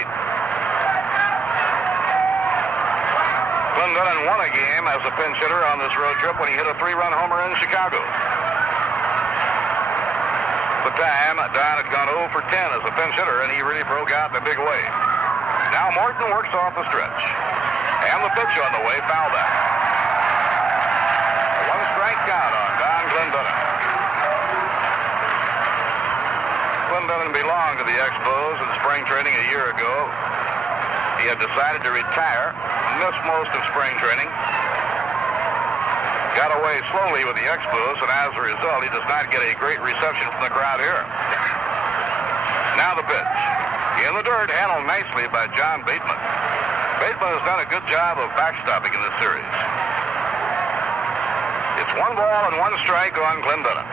Clendenon won a game as a pinch hitter on this road trip when he hit a 3-run homer in Chicago. At the time, Don had gone 0 for 10 as a pinch hitter, and he really broke out in a big way. Now Morton works off the stretch. And the pitch on the way, foul back. A 1-strike count on Don Clendenon. Clendenon belonged to the Expos in spring training a year ago. He had decided to retire, missed most of spring training, got away slowly with the Expos, and as a result, he does not get a great reception from the crowd here. Now the pitch. In the dirt, handled nicely by John Bateman. Bateman has done a good job of backstopping in this series. It's 1 ball and 1 strike on Clendenon.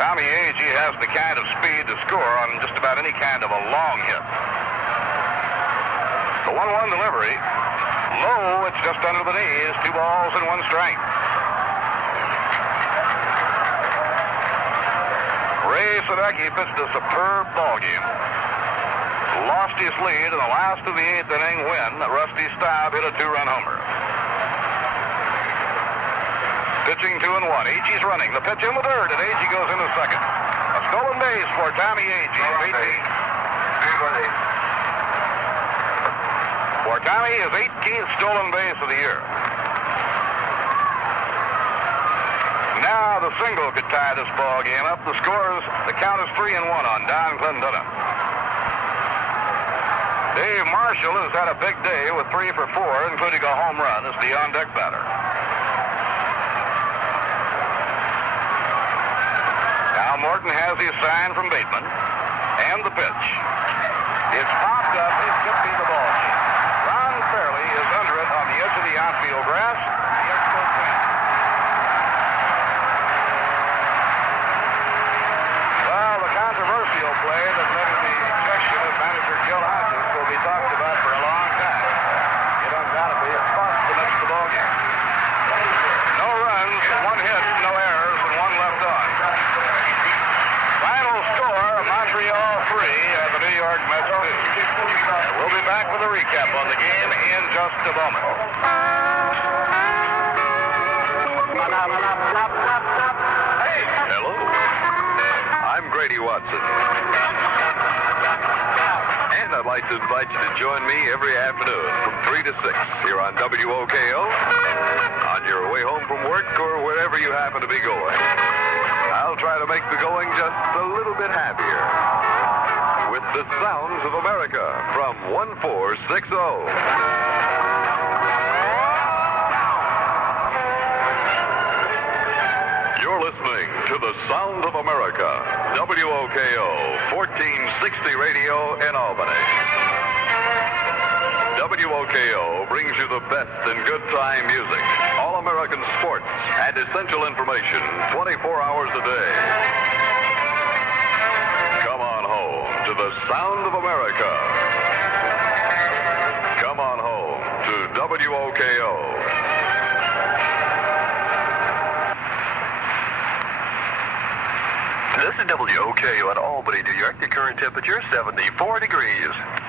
Tommy Agee has the kind of speed to score on just about any kind of a long hit. The 1-1 delivery. Low, it's just under the knees. 2 balls and 1 strike. Ray Sadecki pitched a superb ball game. Lost his lead in the last of the 8th inning when Rusty Staub hit a 2-run homer. Pitching 2-1. Agee's running. The pitch in the dirt, and Agee goes into second. A stolen base for Tommy Agee. 18. For Tommy, his 18th stolen base of the year. Now the single could tie this ball game up. The count is 3-1 on Don Clendenon. Dave Marshall has had a big day with 3 for 4, including a home run as the on-deck batter. Now Morton has his sign from Bateman. And the pitch. It's popped up. It's could be the ball game. Ron Fairley is under it on the edge of the outfield grass. The Expos win. Well, the controversial play that led to the ejection of manager Gil Hodges will be talked about for a long time. It undoubtedly cost the Mets the ball game. No runs, 1 hit, no errors, and 1 left on. Final score, Montreal 3 and the New York Mets 2. We'll be back with a recap on the game in just a moment. Hello. I'm Grady Watson. And I'd like to invite you to join me every afternoon from 3 to 6 here on WOKO, on your way home from work or wherever you happen to be going. I'll try to make the going just a little bit happier with the sounds of America from 1460. You're listening to the Sound of America, WOKO, 1460 Radio in Albany. WOKO brings you the best in good time music, all-American sports, and essential information 24 hours a day. Come on home to the Sound of America. Come on home to WOKO. This is WOKO. WOKO in Albany, New York. The current temperature 74 degrees.